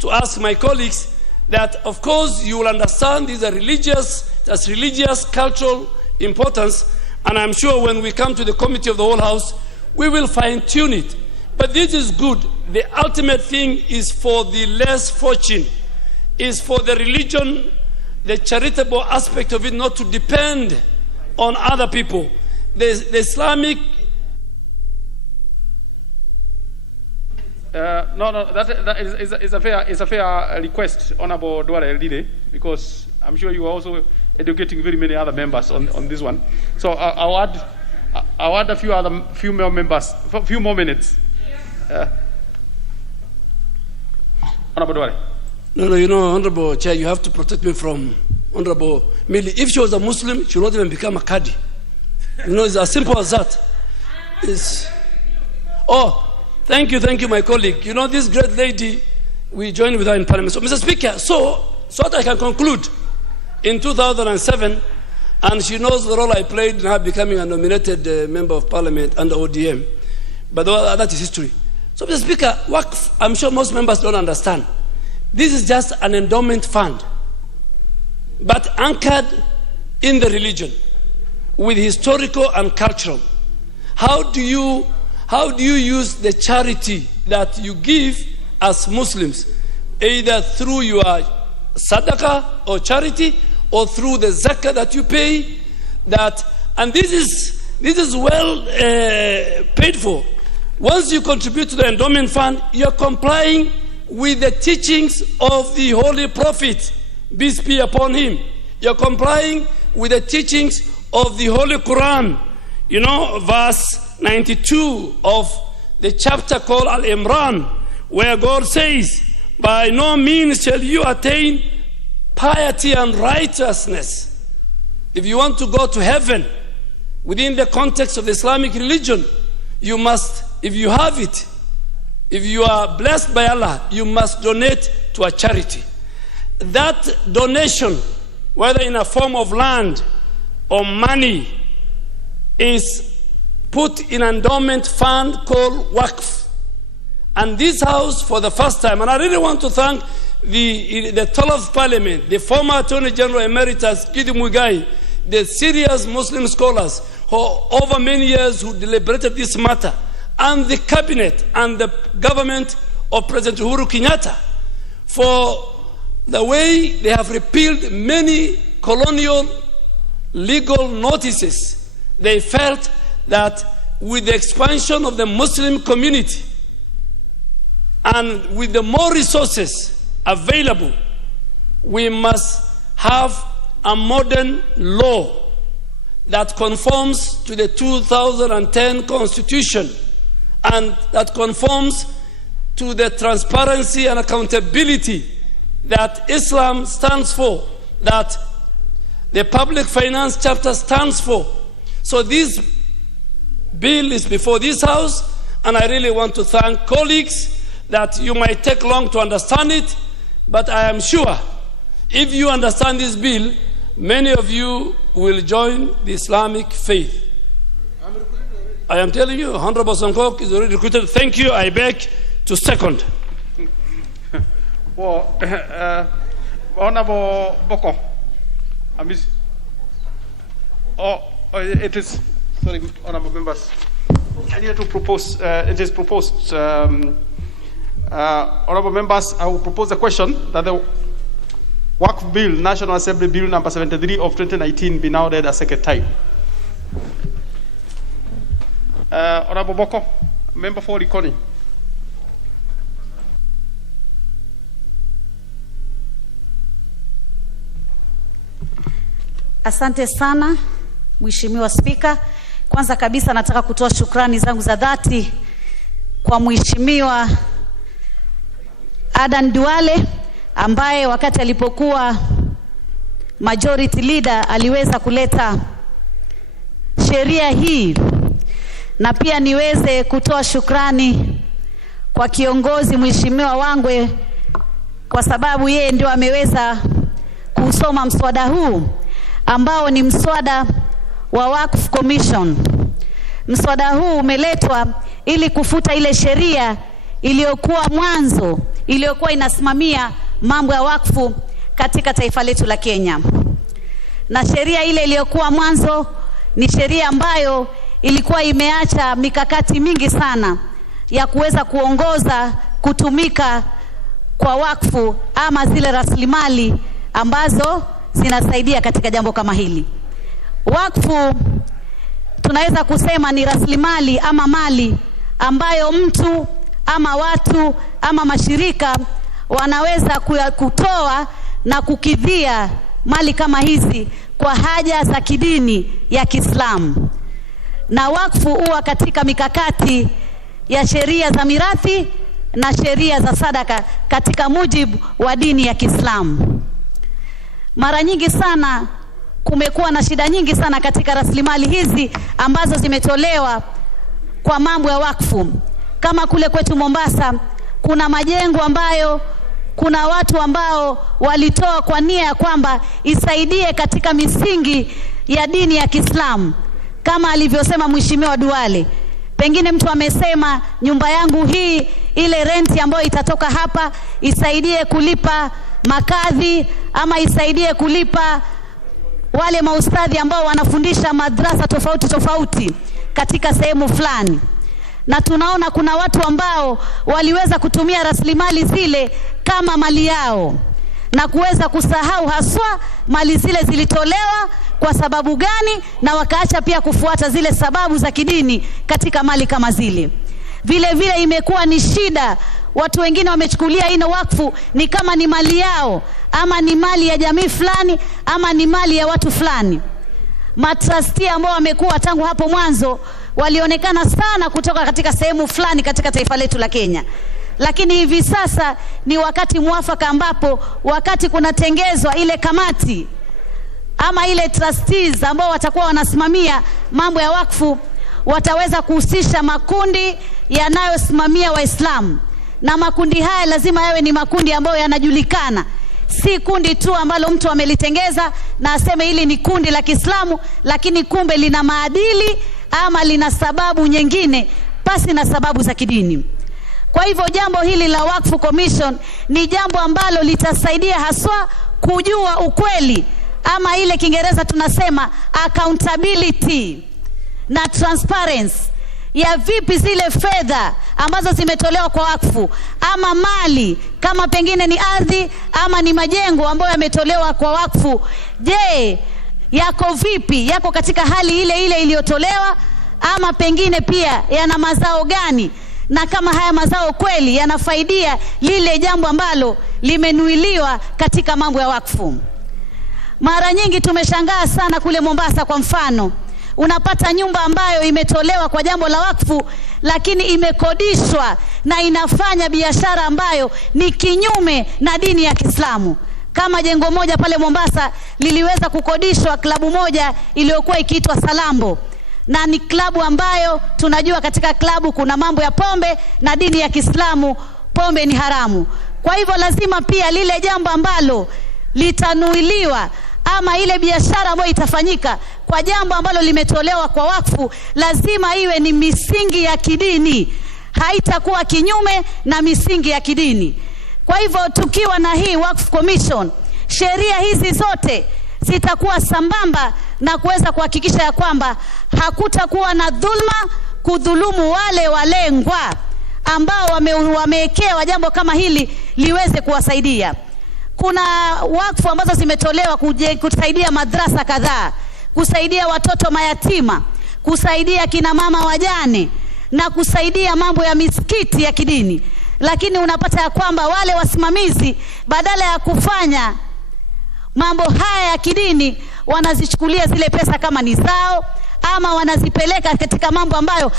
to ask my colleagues that, of course, you will understand these are religious, cultural importance, and I'm sure when we come to the committee of the whole house, we will fine-tune it. But this is good. The ultimate thing is for the less fortunate, is for the religion, the charitable aspect of it, not to depend on other people. The Islamic... that is a fair request, Honorable Duale Eldide, because I'm sure you are also educating very many other members on this one. So I'll add a few more members, a few more minutes. Honorable Duale. No, you know, Honorable Chair, you have to protect me from Honorable Millie. If she was a Muslim, she would not even become a Qadi. You know, it's as simple as that. Thank you, my colleague. You know, this great lady, we joined with her in Parliament. So, Mr. Speaker, so that I can conclude, in 2007, and she knows the role I played in her becoming a nominated member of Parliament under ODM. But that is history. So, Mr. Speaker, what I'm sure most members don't understand. This is just an endowment fund, but anchored in the religion, with historical and cultural. How do you use the charity that you give as Muslims, either through your sadaqah or charity, or through the zakah that you pay? And this is well paid for. Once you contribute to the endowment fund, you're complying with the teachings of the Holy Prophet, peace be upon him. You're complying with the teachings of the Holy Quran. You know, verse 92 of the chapter called Al-Imran, where God says, by no means shall you attain piety and righteousness. If you want to go to heaven within the context of the Islamic religion, you must, if you have it, if you are blessed by Allah, you must donate to a charity. That donation, whether in a form of land or money, is put in an endowment fund called Waqf. And this house, for the first time, and I really want to thank the 12th Parliament, the former Attorney General Emeritus Gidi Muigai, the serious Muslim scholars who over many years who deliberated this matter, and the cabinet and the government of President Uhuru Kenyatta for the way they have repealed many colonial legal notices. They felt that with the expansion of the Muslim community and with the more resources available, we must have a modern law that conforms to the 2010 Constitution and that conforms to the transparency and accountability that Islam stands for, that the public finance chapter stands for. So this bill is before this House, and I really want to thank colleagues that you might take long to understand it, but I am sure if you understand this bill, many of you will join the Islamic faith. I am telling you, Honorable Sankok is already recruited. Thank you. I beg to second. Well, Honorable Boko, it is, sorry, Honorable members, I need to propose, it is proposed, Honorable members, I will propose a question that the Waqf Bill, National Assembly Bill number 73 of 2019 be now read a second time. Honorable Boko, member for Likoni. Asante sana, Mheshimiwa Spika. Kwanza kabisa nataka kutoa shukrani zangu za dhati kwa Mheshimiwa Adan Duale ambaye wakati alipokuwa majority leader aliweza kuleta sheria hii, na pia niweze kutoa shukrani kwa kiongozi Mheshimiwa Wangwe kwa sababu yeye ndio ameweza kusoma mswada huu ambao ni mswada wa Waqf Commission. Mswada huu umeletwa ili kufuta ile sheria iliyokuwa mwanzo, iliyokuwa inasimamia mambo ya wakfu katika taifa letu la Kenya. Na sheria ile iliyokuwa mwanzo ni sheria ambayo ilikuwa imeacha mikakati mingi sana ya kuweza kuongoza kutumika kwa wakfu ama zile rasilimali ambazo zinasaidia katika jambo kama hili. Wakfu tunaweza kusema ni rasilimali ama mali ambayo mtu ama watu ama mashirika wanaweza kutoa na kukidhia mali kama hizi kwa haja za kidini ya Kiislamu. Na wakfu huwa katika mikakati ya sheria za mirathi na sheria za sadaka katika mujibu wa dini ya Kiislamu. Mara nyingi sana kumekuwa na shida nyingi sana katika rasilimali hizi ambazo zimetolewa kwa mambo ya wakfu. Kama kule kwetu Mombasa kuna majengo ambayo kuna watu ambao walitoa kwa nia ya kwamba isaidie katika misingi ya dini ya Kiislamu. Kama alivyosema Mheshimiwa Duale, pengine mtu amesema nyumba yangu hii, ile renti ambayo itatoka hapa isaidie kulipa makadhi ama isaidie kulipa wale maustadhi ambao wanafundisha madrasa tofauti tofauti katika sehemu fulani. Na tunaona kuna watu ambao waliweza kutumia rasilimali zile kama mali yao na kuweza kusahau haswa mali zile zilitolewa kwa sababu gani, na wakaacha pia kufuata zile sababu za kidini katika mali kama zile. Vile vile imekuwa ni shida, watu wengine wamechukulia ino wakfu ni kama ni mali yao ama ni mali ya jamii fulani ama ni mali ya watu fulani. Matrustee ambao wamekuwa tangu hapo mwanzo walionekana sana kutoka katika sehemu fulani katika taifa letu la Kenya. Lakini hivi sasa ni wakati mwafaka ambapo wakati kunatengezwa ile kamati ama ile trustees ambao watakuwa wanasimamia mambo ya wakfu, wataweza kuhusisha makundi yanayosimamia Waislamu. Na makundi haya lazima yawe ni makundi ambayo yanajulikana. Si kundi tu ambalo mtu amelitengeza na aseme hili ni kundi la Kiislamu lakini kumbe lina maadili ama lina sababu nyingine pasi na sababu za kidini. Kwa hivyo jambo hili la Waqf Commission ni jambo ambalo litasaidia haswa kujua ukweli ama ile Kiingereza tunasema accountability na transparency ya vipi zile fedha ambazo zimetolewa kwa wakfu ama mali kama pengine ni ardhi ama ni majengo ambayo yametolewa kwa wakfu, je, yako vipi, yako katika hali ile ile iliyotolewa ama pengine pia yana mazao gani, na kama haya mazao kweli yanafaidia lile jambo ambalo limenuiliwa katika mambo ya wakfu. Mara nyingi tumeshangaa sana kule Mombasa kwa mfano, unapata nyumba ambayo imetolewa kwa jambo la wakfu lakini imekodishwa na inafanya biashara ambayo ni kinyume na dini ya Kiislamu. Kama jengo moja pale Mombasa liliweza kukodishwa klabu moja iliyokuwa ikiitwa Salambo, na ni klabu ambayo tunajua katika klabu kuna mambo ya pombe, na dini ya Kiislamu pombe ni haramu. Kwa hivyo lazima pia lile jambo ambalo litanuiliwa ama ile biashara ambayo itafanyika kwa jambo ambalo limetolewa kwa wakfu, lazima iwe ni misingi ya kidini, haitakuwa kinyume na misingi ya kidini. Kwa hivyo tukiwa na hii Waqf Commission, sheria hizi zote zitakuwa sambamba na kuweza kuhakikisha ya kwamba hakutakuwa na dhulma, kudhulumu wale walengwa ambao wamewekewa jambo kama hili liweze kuwasaidia. Kuna wakfu ambazo zimetolewa kusaidia madrasa kadhaa, kusaidia watoto mayatima, kusaidia kina mama wajane, na kusaidia mambo ya misikiti ya kidini. Lakini unapata ya kwamba wale wasimamizi badala ya kufanya mambo haya ya kidini, wanazichukulia zile pesa kama ni zao, ama wanazipeleka katika mambo ambayo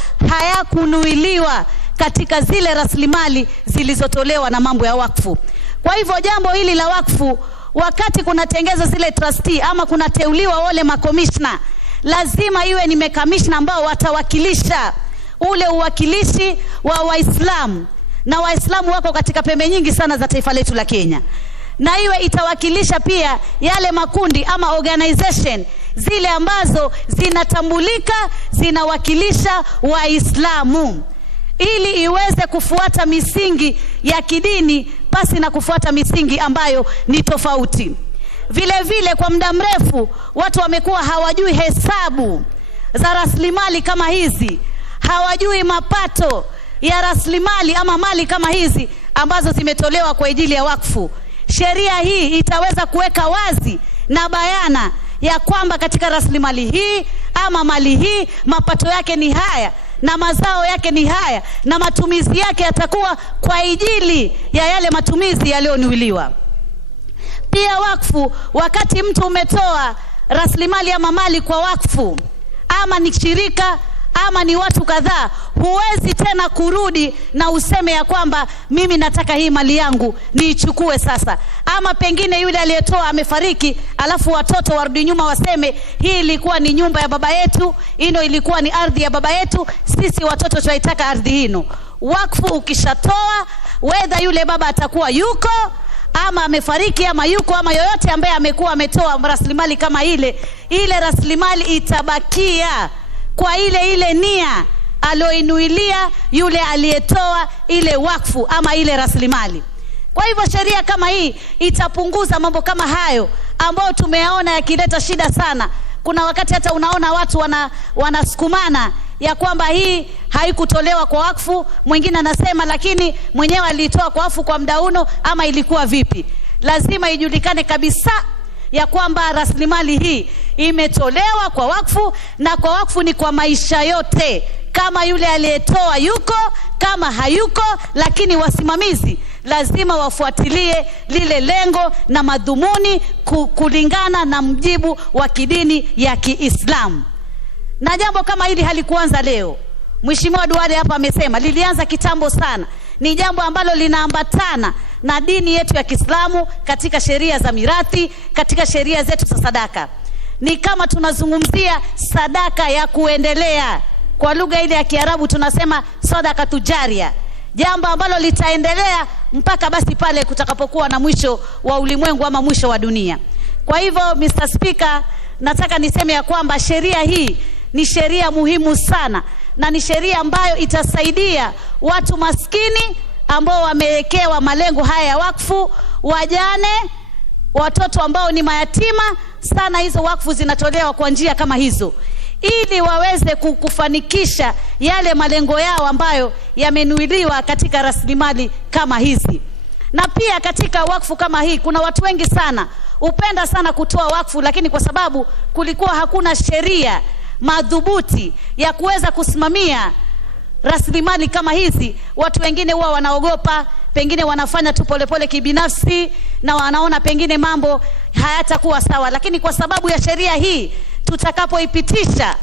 hayakunuiliwa katika zile rasilimali zilizotolewa na mambo ya wakfu. Kwa hivyo jambo hili la wakfu, wakati kunatengeza zile trustee ama kunateuliwa wale makomishna, lazima iwe ni makomishna ambao watawakilisha ule uwakilishi wa Waislamu, na Waislamu wako katika pembe nyingi sana za taifa letu la Kenya, na iwe itawakilisha pia yale makundi ama organization zile ambazo zinatambulika, zinawakilisha Waislamu, ili iweze kufuata misingi ya kidini pasi na kufuata misingi ambayo ni tofauti. Vile vile kwa muda mrefu watu wamekuwa hawajui hesabu za rasilimali kama hizi, hawajui mapato ya rasilimali ama mali kama hizi ambazo zimetolewa kwa ajili ya wakfu. Sheria hii itaweza kuweka wazi na bayana ya kwamba katika rasilimali hii ama mali hii mapato yake ni haya, na mazao yake ni haya, na matumizi yake yatakuwa kwa ajili ya yale matumizi yaliyonuiliwa. Pia wakfu, wakati mtu umetoa rasilimali ama mali kwa wakfu, ama ni shirika ama ni watu kadhaa, huwezi tena kurudi na useme ya kwamba mimi nataka hii mali yangu niichukue sasa. Ama pengine yule aliyetoa amefariki, alafu watoto warudi nyuma waseme hii ilikuwa ni nyumba ya baba yetu, hino ilikuwa ni ardhi ya baba yetu, sisi watoto tunaitaka ardhi hino. Wakfu ukishatoa, whether yule baba atakuwa yuko ama amefariki ama yuko, ama yoyote ambaye amekuwa ametoa rasilimali kama ile rasilimali itabakia kwa ile nia aloinuilia yule aliyetoa ile wakfu ama ile rasilimali. Kwa hivyo sheria kama hii itapunguza mambo kama hayo ambao tumeyaona yakileta shida sana. Kuna wakati hata unaona watu wanasukumana ya kwamba hii haikutolewa kwa wakfu, mwingine anasema lakini mwenyewe alitoa kwa wakfu kwa muda uno, ama ilikuwa vipi. Lazima ijulikane kabisa ya kwamba rasilimali hii imetolewa kwa wakfu, na kwa wakfu ni kwa maisha yote, kama yule aliyetoa yuko, kama hayuko, lakini wasimamizi lazima wafuatilie lile lengo na madhumuni kulingana na mjibu wa kidini ya Kiislamu. Na jambo kama hili halikuanza leo. Mheshimiwa Duale hapa amesema lilianza kitambo sana. Ni jambo ambalo linaambatana na dini yetu ya Kiislamu katika sheria za mirathi, katika sheria zetu za sadaka. Ni kama tunazungumzia sadaka ya kuendelea. Kwa lugha ile ya Kiarabu tunasema sadaka tujaria, jambo ambalo litaendelea mpaka basi pale kutakapokuwa na mwisho wa ulimwengu ama mwisho wa dunia. Kwa hivyo Mr. Speaker, nataka niseme ya kwamba sheria hii ni sheria muhimu sana, na ni sheria ambayo itasaidia watu maskini ambao wamewekewa malengo haya ya wakfu, wajane, watoto ambao ni mayatima sana. Hizo wakfu zinatolewa kwa njia kama hizo ili waweze kufanikisha yale malengo yao ambayo yamenuiliwa katika rasilimali kama hizi. Na pia katika wakfu kama hii kuna watu wengi sana upenda sana kutoa wakfu, lakini kwa sababu kulikuwa hakuna sheria madhubuti ya kuweza kusimamia rasilimali kama hizi, watu wengine huwa wanaogopa, pengine wanafanya tu polepole kibinafsi, na wanaona pengine mambo hayatakuwa sawa. Lakini kwa sababu ya sheria hii tutakapoipitisha,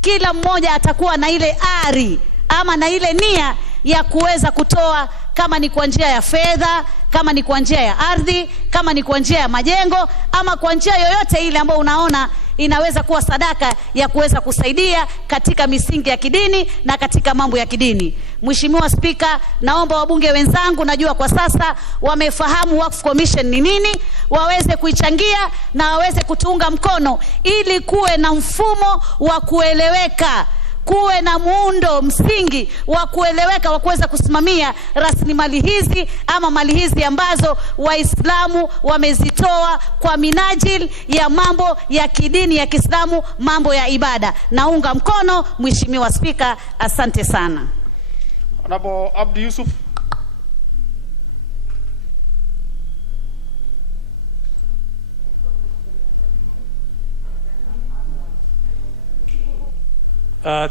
kila mmoja atakuwa na ile ari ama na ile nia ya kuweza kutoa, kama ni kwa njia ya fedha, kama ni kwa njia ya ardhi, kama ni kwa njia ya majengo, ama kwa njia yoyote ile ambayo unaona inaweza kuwa sadaka ya kuweza kusaidia katika misingi ya kidini na katika mambo ya kidini. Mheshimiwa Spika, naomba wabunge wenzangu, najua kwa sasa wamefahamu Waqf Commission ni nini, waweze kuichangia na waweze kutuunga mkono ili kuwe na mfumo wa kueleweka, kuwe na muundo msingi wa kueleweka wa kuweza kusimamia rasilimali hizi ama mali hizi ambazo Waislamu wamezitoa kwa minajili ya mambo ya kidini ya Kiislamu, mambo ya ibada. Naunga mkono Mheshimiwa Spika, asante sana. Honorable Abdi Yusuf.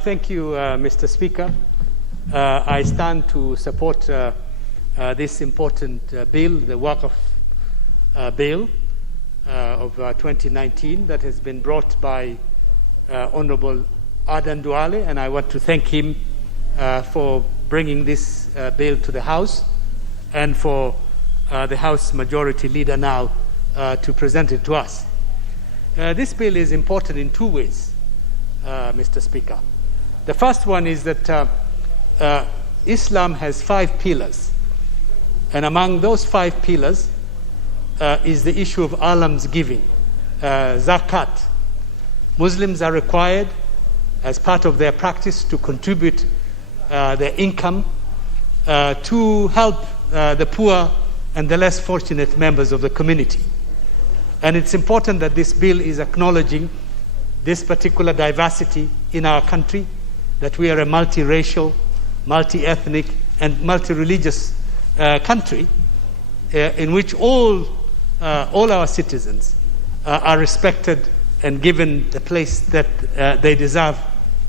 Thank you, Mr. Speaker. I stand to support this important bill, the Waqf bill of 2019 that has been brought by Honorable Adan Duale, and I want to thank him for bringing this bill to the House and for the House Majority Leader now to present it to us. This bill is important in two ways, Mr. Speaker. The first one is that Islam has 5 pillars, and among those 5 pillars is the issue of almsgiving, zakat. Muslims are required as part of their practice to contribute their income to help the poor and the less fortunate members of the community. And it's important that this bill is acknowledging this particular diversity in our country, that we are a multiracial, multi-ethnic, and multi-religious country in which all our citizens are respected and given the place that they deserve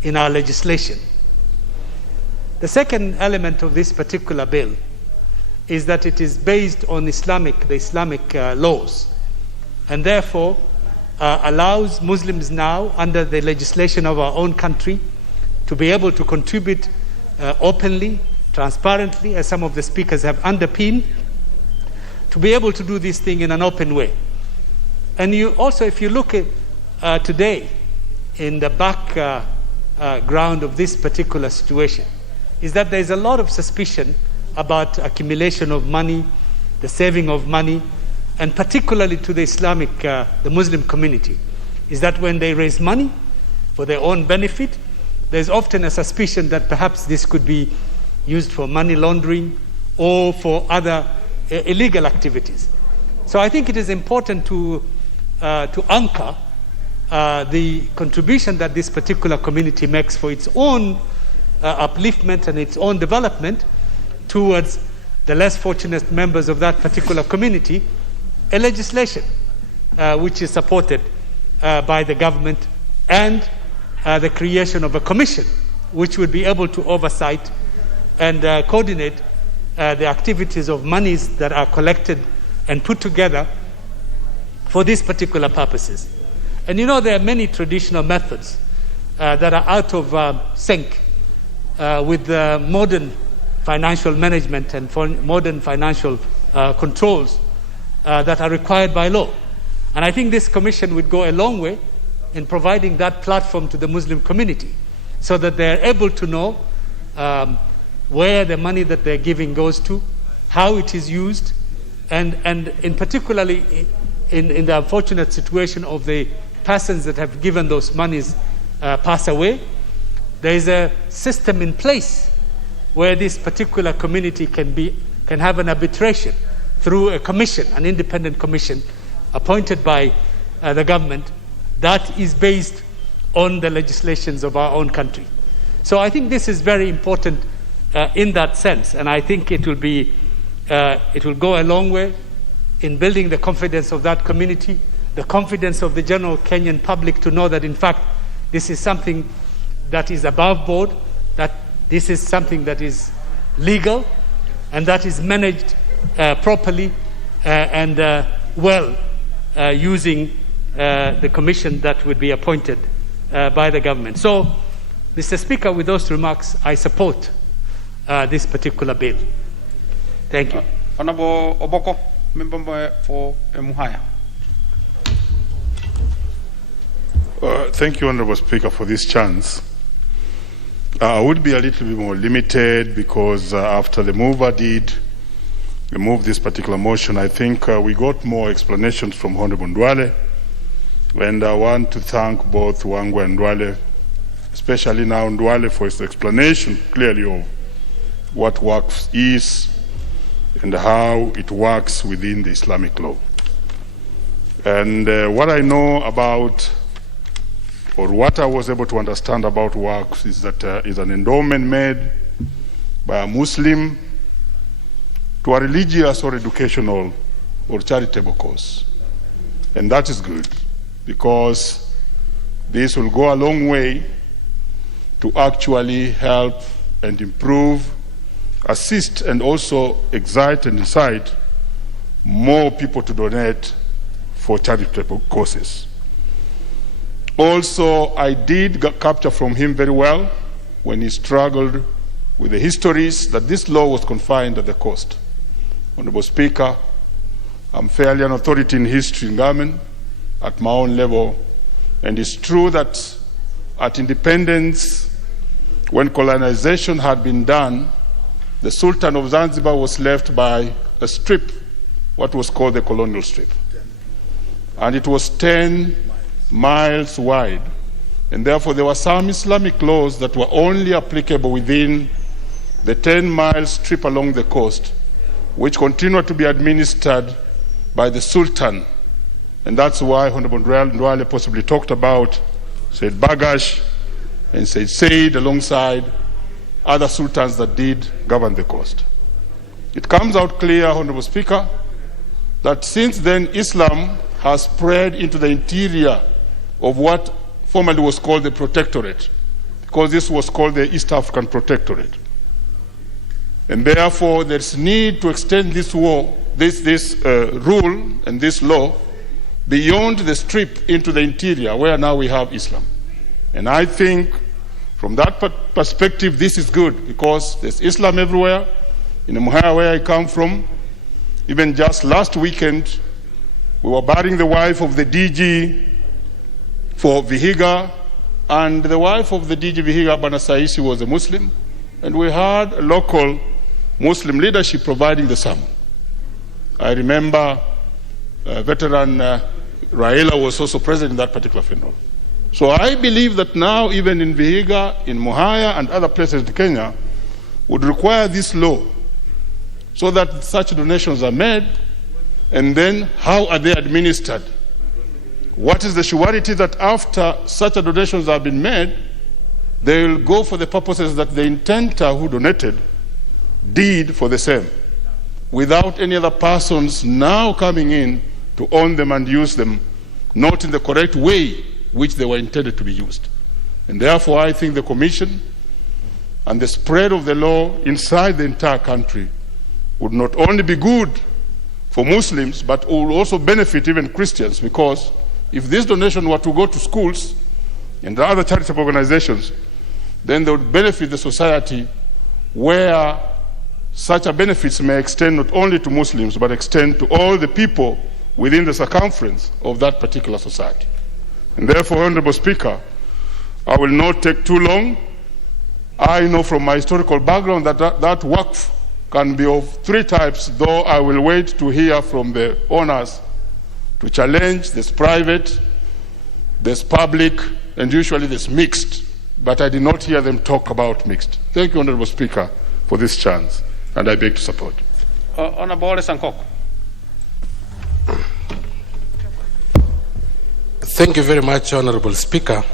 in our legislation. The second element of this particular bill is that it is based on the Islamic laws, and therefore allows Muslims now, under the legislation of our own country, to be able to contribute openly, transparently, as some of the speakers have underpinned, to be able to do this thing in an open way. And you also, if you look at today in the background of this particular situation, is that there's a lot of suspicion about accumulation of money, the saving of money, and particularly to the the Muslim community, is that when they raise money for their own benefit, there's often a suspicion that perhaps this could be used for money laundering or for other illegal activities. So I think it is important to anchor the contribution that this particular community makes for its own upliftment and its own development towards the less fortunate members of that particular community, a legislation which is supported by the government, and the creation of a commission which would be able to oversight and coordinate the activities of monies that are collected and put together for these particular purposes. And you know, there are many traditional methods that are out of sync with the modern financial management and modern financial controls that are required by law. And I think this commission would go a long way in providing that platform to the Muslim community, so that they're able to know where the money that they're giving goes to, how it is used, and in particularly in the unfortunate situation of the persons that have given those monies pass away, there is a system in place where this particular community can have an arbitration through a commission, an independent commission appointed by the government, that is based on the legislations of our own country. So I think this is very important in that sense, and I think it will go a long way in building the confidence of that community, the confidence of the general Kenyan public to know that in fact this is something that is above board, that this is something that is legal and that is managed properly and well using the commission that would be appointed by the government. So, Mr. Speaker, with those remarks, I support this particular bill. Thank you. Honorable Oboko, member for Emuhaya. Thank you, Honorable Speaker, for this chance. I would be a little bit more limited because after the mover did remove this particular motion, I think we got more explanations from Honorable Ndwale, and I want to thank both Wangwe and Ndwale, especially now Ndwale, for his explanation clearly of what Waqf is and how it works within the Islamic law. And what I know about, or what I was able to understand about Waqf, is that it's an endowment made by a Muslim to a religious or educational or charitable cause. And that is good, because this will go a long way to actually help and improve, assist, and also excite and incite more people to donate for charitable causes. Also, I did capture from him very well when he struggled with the histories that this law was confined at the coast. Honorable Speaker, I'm fairly an authority in history in government at my own level, and it's true that at independence, when colonization had been done, the Sultan of Zanzibar was left by a strip, what was called the colonial strip. And it was 10 miles wide. And therefore, there were some Islamic laws that were only applicable within the 10-mile strip along the coast, which continued to be administered by the Sultan. And that's why Honorable Ndwale possibly talked about Said Bagash and Said Said alongside other sultans that did govern the coast. It comes out clear, Honorable Speaker, that since then Islam has spread into the interior of what formerly was called the Protectorate, because this was called the East African Protectorate. And therefore, there's need to extend this rule and this law beyond the strip into the interior, where now we have Islam. And I think from that perspective, this is good, because there's Islam everywhere. In Muhaya, where I come from, even just last weekend, we were burying the wife of the DG for Vihiga, and the wife of the DG Vihiga, Bana Saisi, was a Muslim, and we had a local Muslim leadership providing the sermon. I remember veteran Raila was also present in that particular funeral. So I believe that now, even in Vihiga, in Muhaya, and other places in Kenya, would require this law so that such donations are made, and then how are they administered? What is the surety that after such donations have been made, they will go for the purposes that the intenter who donated did for the same, without any other persons now coming in to own them and use them, not in the correct way which they were intended to be used. And therefore, I think the Commission and the spread of the law inside the entire country would not only be good for Muslims, but will also benefit even Christians, because if this donation were to go to schools and the other charitable organizations, then they would benefit the society, where such a benefits may extend not only to Muslims, but extend to all the people within the circumference of that particular society. And therefore, Honorable Speaker, I will not take too long. I know from my historical background that Waqf can be of three types, though I will wait to hear from the owners to challenge. There's private, there's public, and usually there's mixed. But I did not hear them talk about mixed. Thank you, Honorable Speaker, for this chance, and I beg to support. Honorable Sankok. Thank you very much, Honorable Speaker.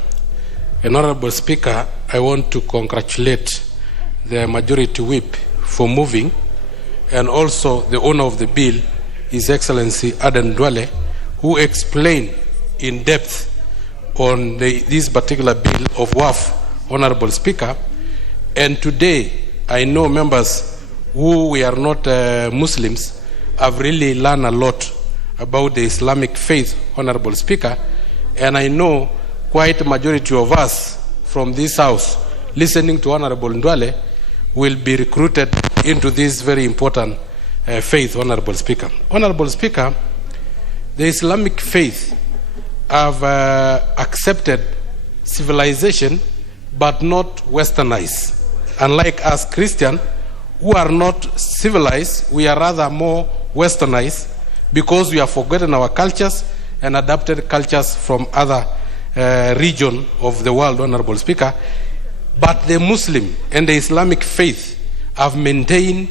And Honorable Speaker, I want to congratulate the Majority Whip for moving, and also the owner of the bill, His Excellency Aden Ndwale, who explained in depth on this particular bill of WAF, Honorable Speaker. And today, I know members who we are not Muslims have really learned a lot about the Islamic faith, Honorable Speaker. And I know quite a majority of us from this house, listening to Honorable Ndwale, will be recruited into this very important faith, Honorable Speaker. Honorable Speaker, the Islamic faith have accepted civilization but not westernized. Unlike us Christians, who are not civilized, we are rather more westernized because we have forgotten our cultures and adapted cultures from other regions of the world, Honorable Speaker. But the Muslim and the Islamic faith have maintained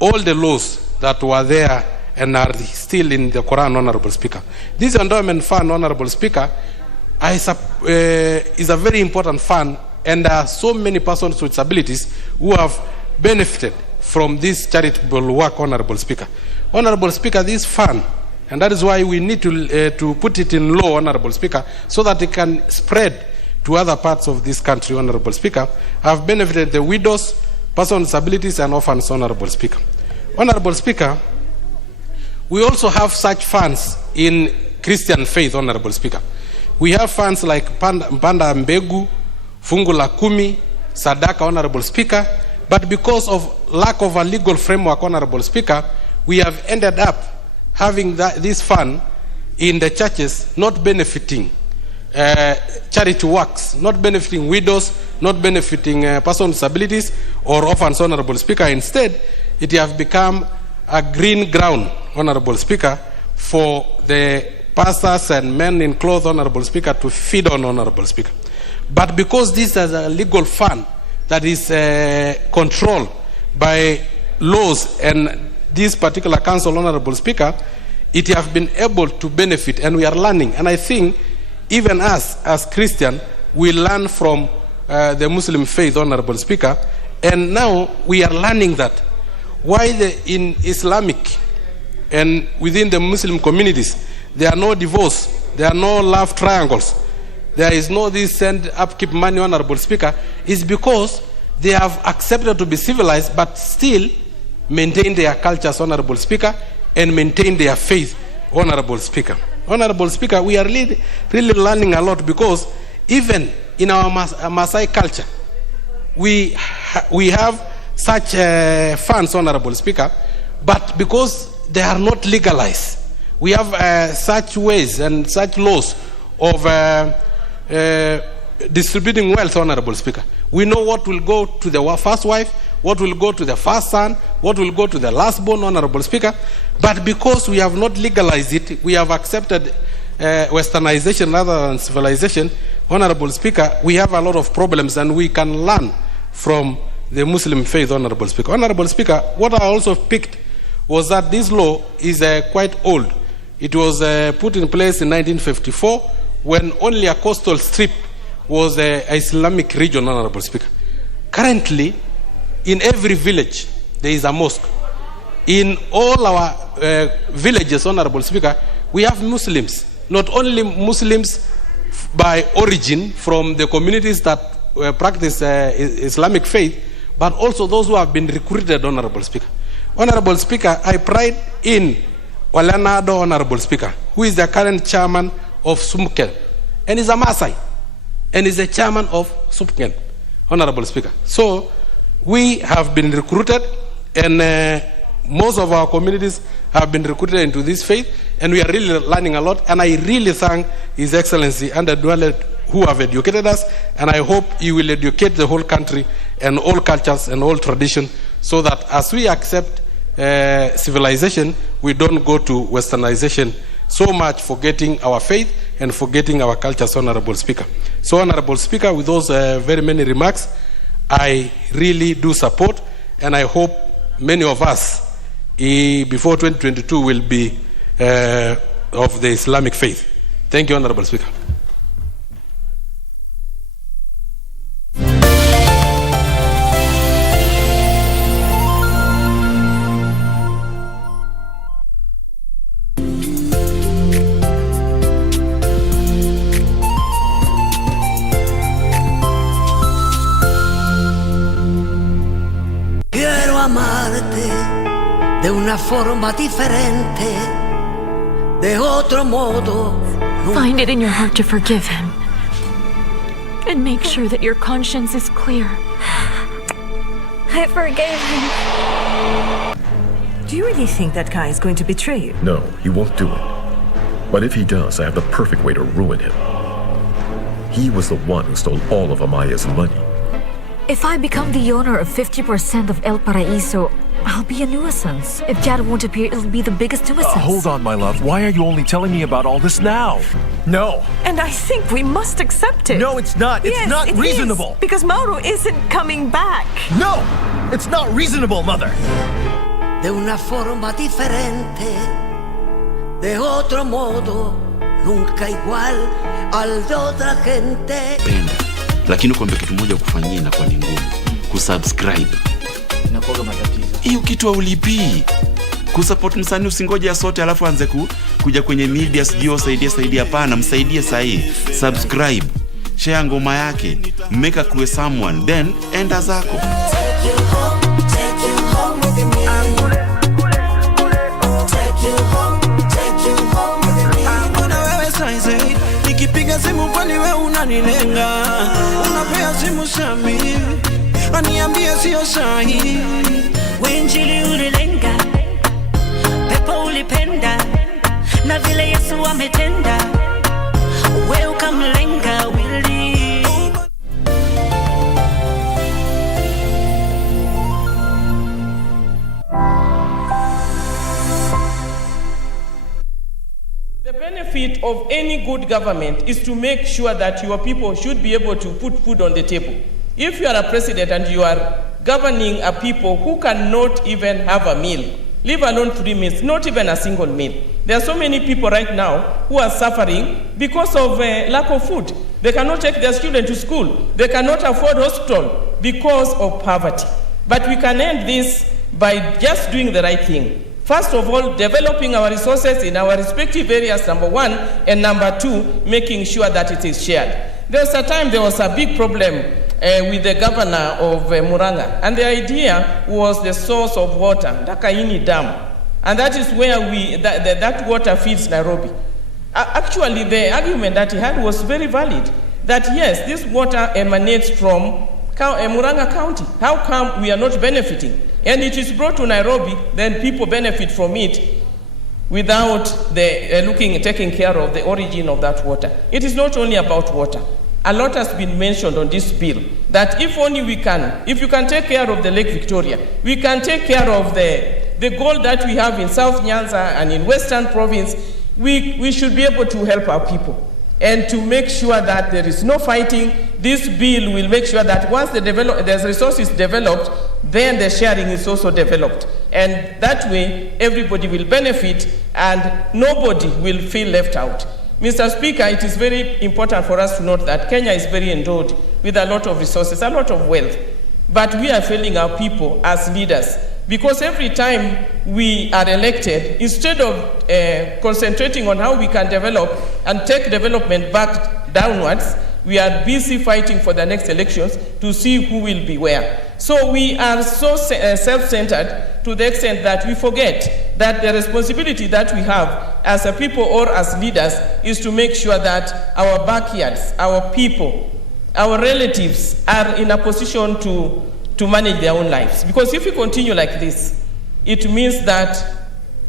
all the laws that were there and are still in the Quran, Honorable Speaker. This endowment fund, Honorable Speaker, is a very important fund, and there are so many persons with disabilities who have benefited from this charitable work, Honorable Speaker. Honorable Speaker, this fund, and that is why we need to put it in law, Honorable Speaker, so that it can spread to other parts of this country, Honorable Speaker, have benefited the widows, persons with disabilities, and orphans, Honorable Speaker. Honorable Speaker, we also have such funds in Christian faith, Honorable Speaker. We have funds like Mpanda Mbegu, Fungu la Kumi, Sadaka, Honorable Speaker, but because of lack of a legal framework, Honorable Speaker, we have ended up having this fund in the churches not benefiting charity works, not benefiting widows, not benefiting persons with disabilities or orphans, Honorable Speaker. Instead, it has become a green ground, Honorable Speaker, for the pastors and men in clothes, Honorable Speaker, to feed on, Honorable Speaker. But because this is a legal fund that is controlled by laws and this particular council, Honorable Speaker, it has been able to benefit, and we are learning. And I think even us as Christians, we learn from the Muslim faith, Honorable Speaker, and now we are learning that why in Islamic and within the Muslim communities, there are no divorce, there are no love triangles, there is no this send upkeep money, Honorable Speaker, is because they have accepted to be civilized but still maintain their cultures, Honorable Speaker, and maintain their faith, Honorable Speaker. Honorable Speaker, we are really learning a lot because even in our Maasai culture, we have such funds, Honorable Speaker, but because they are not legalized, we have such ways and such laws of distributing wealth, Honorable Speaker. We know what will go to the first wife, what will go to the first son, what will go to the last born, Honorable Speaker. But because we have not legalized it, we have accepted westernization rather than civilization, Honorable Speaker, we have a lot of problems, and we can learn from the Muslim faith, Honorable Speaker. Honorable Speaker, what I also picked was that this law is quite old. It was put in place in 1954 when only a coastal strip was an Islamic region, Honorable Speaker. Currently, in every village, there is a mosque. In all our villages, Honorable Speaker, we have Muslims. Not only Muslims by origin from the communities that practice Islamic faith, but also those who have been recruited, Honorable Speaker. Honorable Speaker, I pride in Walanado, Honorable Speaker, who is the current chairman of Sumken, and is a Maasai, and is the chairman of Sumken, Honorable Speaker. So, we have been recruited, and most of our communities have been recruited into this faith, and we are really learning a lot. And I really thank His Excellency and the Dwelle who have educated us, and I hope he will educate the whole country and all cultures and all tradition, so that as we accept civilization, we don't go to westernization so much, forgetting our faith and forgetting our cultures, Honorable Speaker. So, Honorable Speaker, with those very many remarks, I really do support, and I hope many of us before 2022 will be of the Islamic faith. Thank you, Honorable Speaker. De una forma diferente, de otro modo. Find it in your heart to forgive him. And make sure that your conscience is clear. I forgave him. Do you really think that guy is going to betray you? No, he won't do it. But if he does, I have the perfect way to ruin him. He was the one who stole all of Amaya's money. If I become the owner of 50% of El Paraíso, I'll be a nuisance. If Dad won't appear, it'll be the biggest nuisance. Hold on, my love. Why are you only telling me about all this now? No. And I think we must accept it. No, it's not. It's not reasonable. Because Mauro isn't coming back. No! It's not reasonable, Mother. De una forma diferente, de otro modo, nunca igual al de otra gente. Penda, lakini kuambia kitu moja kufanyia inakuwa ni ngumu. Kusubscribe. Inakuwa matatizo. Hiyo kitu haulipi. Kusupport msanii usingoje asote alafu anze kuja kwenye media sijui saidia hapana, msaidie sahi. Subscribe. Share ngoma yake. Make a crew someone, then enda zako. Nikipiga simu kwani wewe unanilenga, unapea simu Shami, aniambie sio sahi. Wenjili ulilenga, pepo ulipenda, na vile Yesu ametenda, wewe ukamlenga wili. The benefit of any good government is to make sure that your people should be able to put food on the table. If you are a president and you are governing a people who cannot even have a meal, leave alone 3 meals, not even a single meal. There are so many people right now who are suffering because of lack of food. They cannot take their children to school. They cannot afford hospital because of poverty. But we can end this by just doing the right thing. First of all, developing our resources in our respective areas, number one, and number two, making sure that it is shared. There was a time there was a big problem with the governor of Muranga, and the idea was the source of water, Dakaini Dam, and that is where that water feeds Nairobi. Actually, the argument that he had was very valid, that yes, this water emanates from Muranga County. How come we are not benefiting? And it is brought to Nairobi, then people benefit from it without taking care of the origin of that water. It is not only about water. A lot has been mentioned on this bill, that if only if you can take care of the Lake Victoria, we can take care of the gold that we have in South Nyanza and in Western Province, we should be able to help our people. And to make sure that there is no fighting, this bill will make sure that once there's resources developed, then the sharing is also developed. And that way, everybody will benefit and nobody will feel left out. Mr. Speaker, it is very important for us to note that Kenya is very endowed with a lot of resources, a lot of wealth. But we are failing our people as leaders, because every time we are elected, instead of concentrating on how we can develop and take development back downwards, we are busy fighting for the next elections to see who will be where. So we are so self-centered to the extent that we forget that the responsibility that we have as a people or as leaders is to make sure that our backyards, our people, our relatives are in a position to manage their own lives. Because if we continue like this, it means that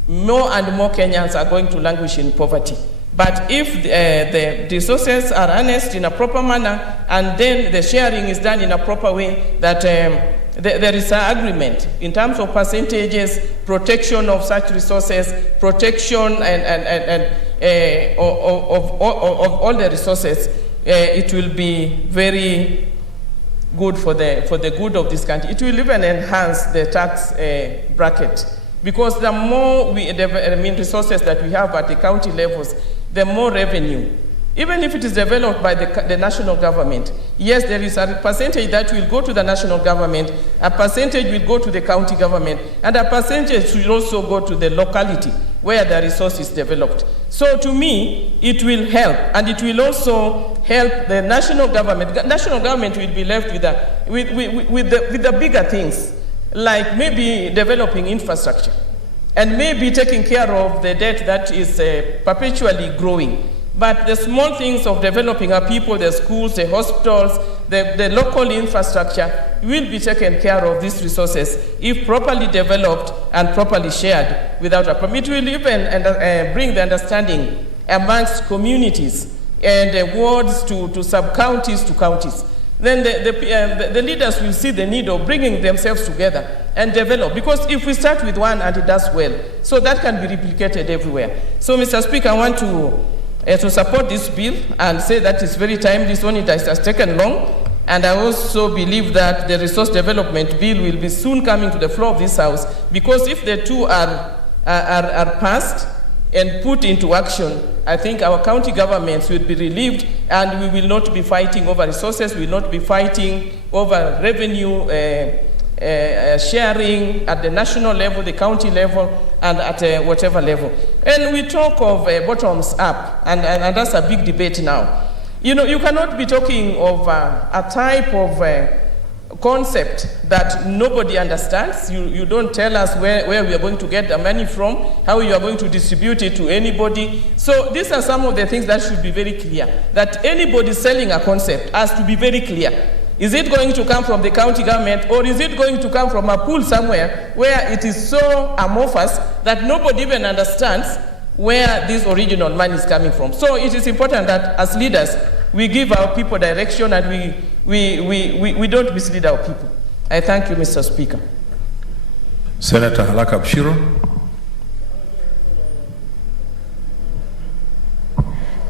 more and more Kenyans are going to languish in poverty. But if the resources are harnessed in a proper manner and then the sharing is done in a proper way, that there is an agreement in terms of percentages, protection of such resources, protection of all the resources, it will be very good for the good of this country. It will even enhance the tax bracket, because the more resources that we have at the county levels, the more revenue. Even if it is developed by the national government, yes, there is a percentage that will go to the national government, a percentage will go to the county government, and a percentage will also go to the locality where the resource is developed. So to me, it will help, and it will also help the national government. The national government will be left with the bigger things, like maybe developing infrastructure, and maybe taking care of the debt that is perpetually growing. But the small things of developing our people, the schools, the hospitals, the local infrastructure will be taken care of, these resources, if properly developed and properly shared without a problem. It will even bring the understanding amongst communities and wards to sub-counties to counties, then the leaders will see the need of bringing themselves together and develop. Because if we start with one and it does well, so that can be replicated everywhere. So, Mr. Speaker, I want to support this bill and say that it's very timely. This one, it has taken long. And I also believe that the resource development bill will be soon coming to the floor of this House, because if the two are passed and put into action, I think our county governments will be relieved, and we will not be fighting over resources, we will not be fighting over revenue sharing at the national level, the county level, and at whatever level. And we talk of bottoms up, and that's a big debate now. You know, you cannot be talking of a type of concept that nobody understands. You don't tell us where we are going to get the money from, how you are going to distribute it to anybody. So these are some of the things that should be very clear, that anybody selling a concept has to be very clear. Is it going to come from the county government, or is it going to come from a pool somewhere where it is so amorphous that nobody even understands where this original money is coming from? So it is important that as leaders, we give our people direction and we don't mislead our people. I thank you, Mr. Speaker. Senator Halaka Bshiro.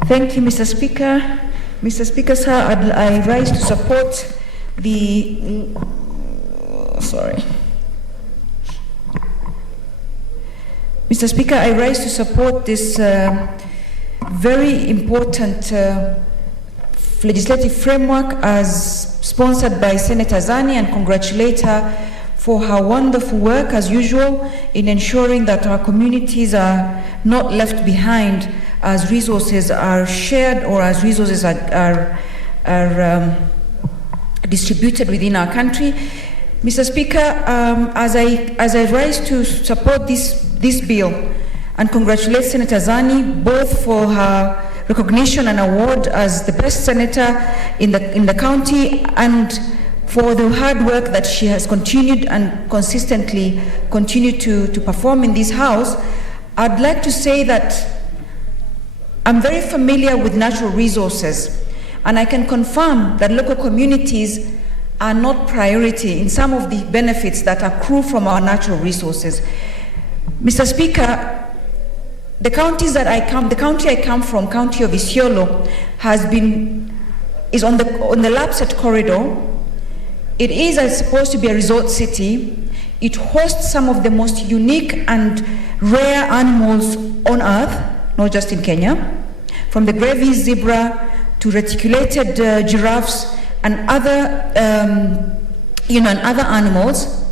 Thank you, Mr. Speaker. Mr. Speaker, sir, I rise to support the... Mr. Speaker, I rise to support this very important legislative framework as sponsored by Senator Zani, and congratulate her for her wonderful work as usual in ensuring that our communities are not left behind as resources are shared or as resources are distributed within our country. Mr. Speaker, as I rise to support this bill and congratulate Senator Zani both for her recognition and award as the best senator in the county, and for the hard work that she has continued and consistently continued to perform in this House, I'd like to say that I'm very familiar with natural resources, and I can confirm that local communities are not priority in some of the benefits that accrue from our natural resources. Mr. Speaker, the county I come from, county of Isiolo, is on the Lapsset corridor. It is supposed to be a resort city. It hosts some of the most unique and rare animals on earth, not just in Kenya, from the gravy zebra to reticulated giraffes and other animals.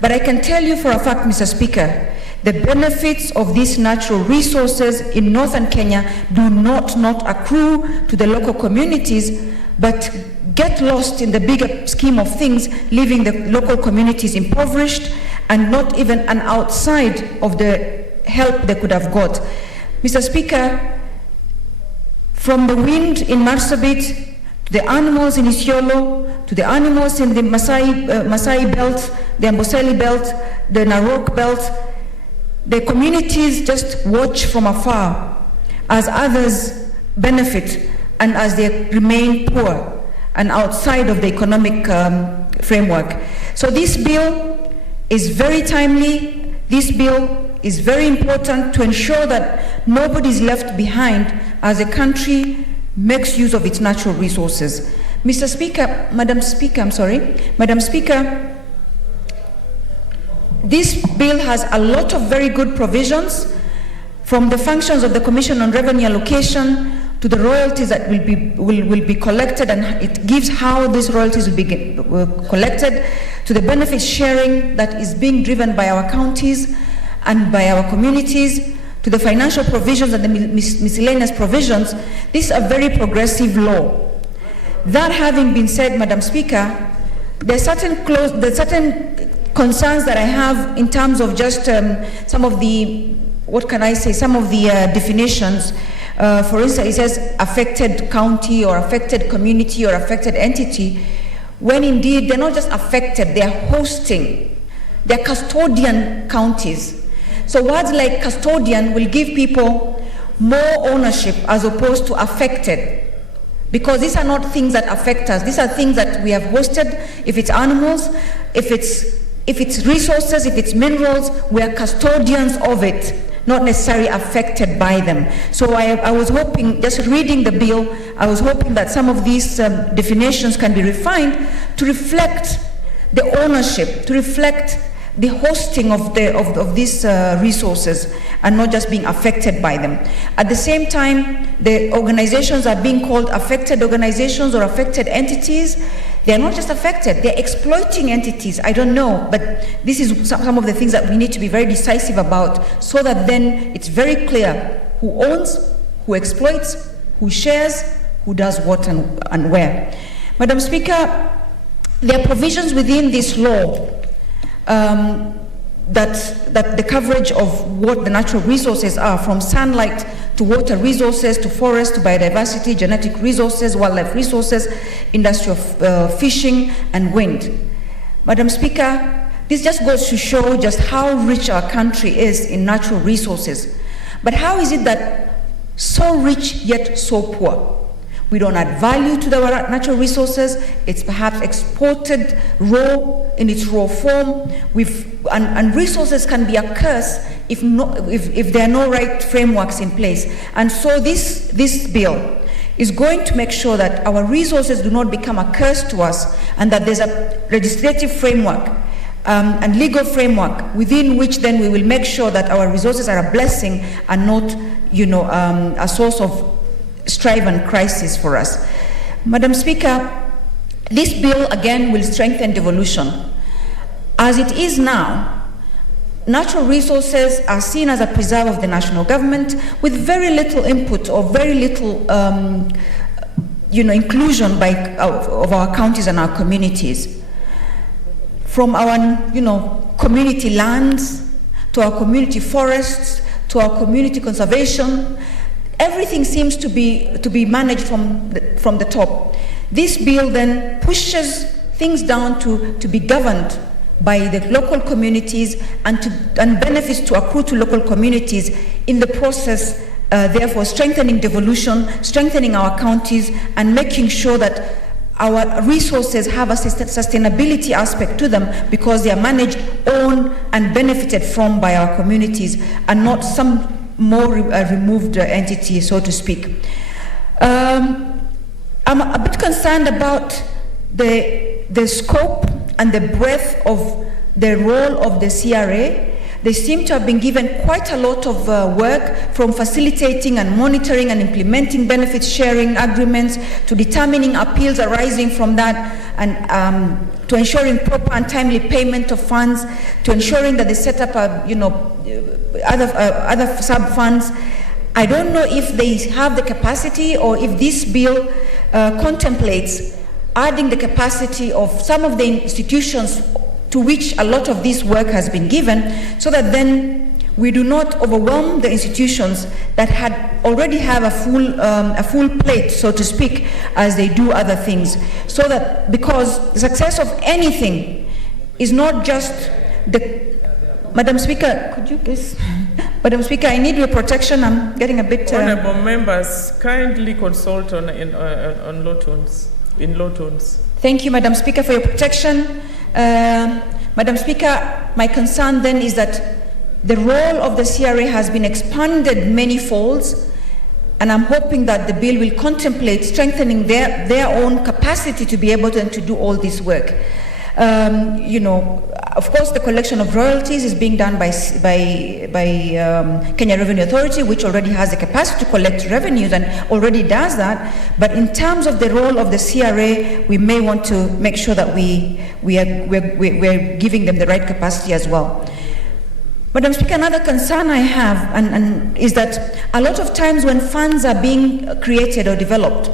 But I can tell you for a fact, Mr. Speaker, the benefits of these natural resources in northern Kenya do not accrue to the local communities, but get lost in the bigger scheme of things, leaving the local communities impoverished and not even an outside of the help they could have got. Mr. Speaker, from the wind in Marsabit, to the animals in Isiolo, to the animals in the Masai belt, the Amboseli belt, the Narok belt, the communities just watch from afar as others benefit and as they remain poor and outside of the economic framework. So this bill is very timely. This bill is very important to ensure that nobody is left behind as a country makes use of its natural resources. Mr. Speaker, Madam Speaker, this bill has a lot of very good provisions, from the functions of the Commission on Revenue Allocation to the royalties that will be collected, and it gives how these royalties will be collected, to the benefit sharing that is being driven by our counties and by our communities, to the financial provisions and the miscellaneous provisions. This is a very progressive law. That having been said, Madam Speaker, there are certain concerns that I have in terms of just some of the, some of the definitions. For instance, it says affected county or affected community or affected entity, when indeed they're not just affected, they're hosting, they're custodian counties. So words like custodian will give people more ownership as opposed to affected. Because these are not things that affect us. These are things that we have hosted. If it's animals, if it's resources, if it's minerals, we are custodians of it, not necessarily affected by them. So I was hoping, just reading the bill, I was hoping that some of these definitions can be refined to reflect the ownership, to reflect the hosting of these resources and not just being affected by them. At the same time, the organizations are being called affected organizations or affected entities. They're not just affected, they're exploiting entities. I don't know, but this is some of the things that we need to be very decisive about so that then it's very clear who owns, who exploits, who shares, who does what and where. Madam Speaker, there are provisions within this law that the coverage of what the natural resources are, from sunlight to water resources to forest to biodiversity, genetic resources, wildlife resources, industrial fishing and wind. Madam Speaker, this just goes to show just how rich our country is in natural resources. But how is it that so rich yet so poor? We don't add value to our natural resources. It's perhaps exported raw, in its raw form. And resources can be a curse if there are no right frameworks in place. And so this bill is going to make sure that our resources do not become a curse to us, and that there's a legislative framework and legal framework within which then we will make sure that our resources are a blessing and not, a source of strife and crisis for us. Madam Speaker, this bill again will strengthen devolution. As it is now, natural resources are seen as a preserve of the national government with very little input or very little inclusion of our counties and our communities. From our community lands to our community forests to our community conservation, everything seems to be managed from the top. This bill then pushes things down to be governed by the local communities and benefits to accrue to local communities in the process, therefore strengthening devolution, strengthening our counties, and making sure that our resources have a sustainability aspect to them because they are managed, owned, and benefited from by our communities and not some more removed entity, so to speak. I'm a bit concerned about the scope and the breadth of the role of the CRA. They seem to have been given quite a lot of work, from facilitating and monitoring and implementing benefits sharing agreements to determining appeals arising from that, and to ensuring proper and timely payment of funds, to ensuring that they set up other sub-funds. I don't know if they have the capacity or if this bill contemplates adding the capacity of some of the institutions to which a lot of this work has been given, so that then we do not overwhelm the institutions that already have a full plate, so to speak, as they do other things. So that, because the success of anything is not just Madam Speaker, could you please? Madam Speaker, I need your protection. I'm getting a bit... Honourable members, kindly consult in low tones. Thank you, Madam Speaker, for your protection. Madam Speaker, my concern then is that the role of the CRA has been expanded many folds, and I'm hoping that the bill will contemplate strengthening their own capacity to be able to do all this work. Of course, the collection of royalties is being done by Kenya Revenue Authority, which already has the capacity to collect revenues and already does that. But in terms of the role of the CRA, we may want to make sure that we're giving them the right capacity as well. Madam Speaker, another concern I have and is that a lot of times when funds are being created or developed,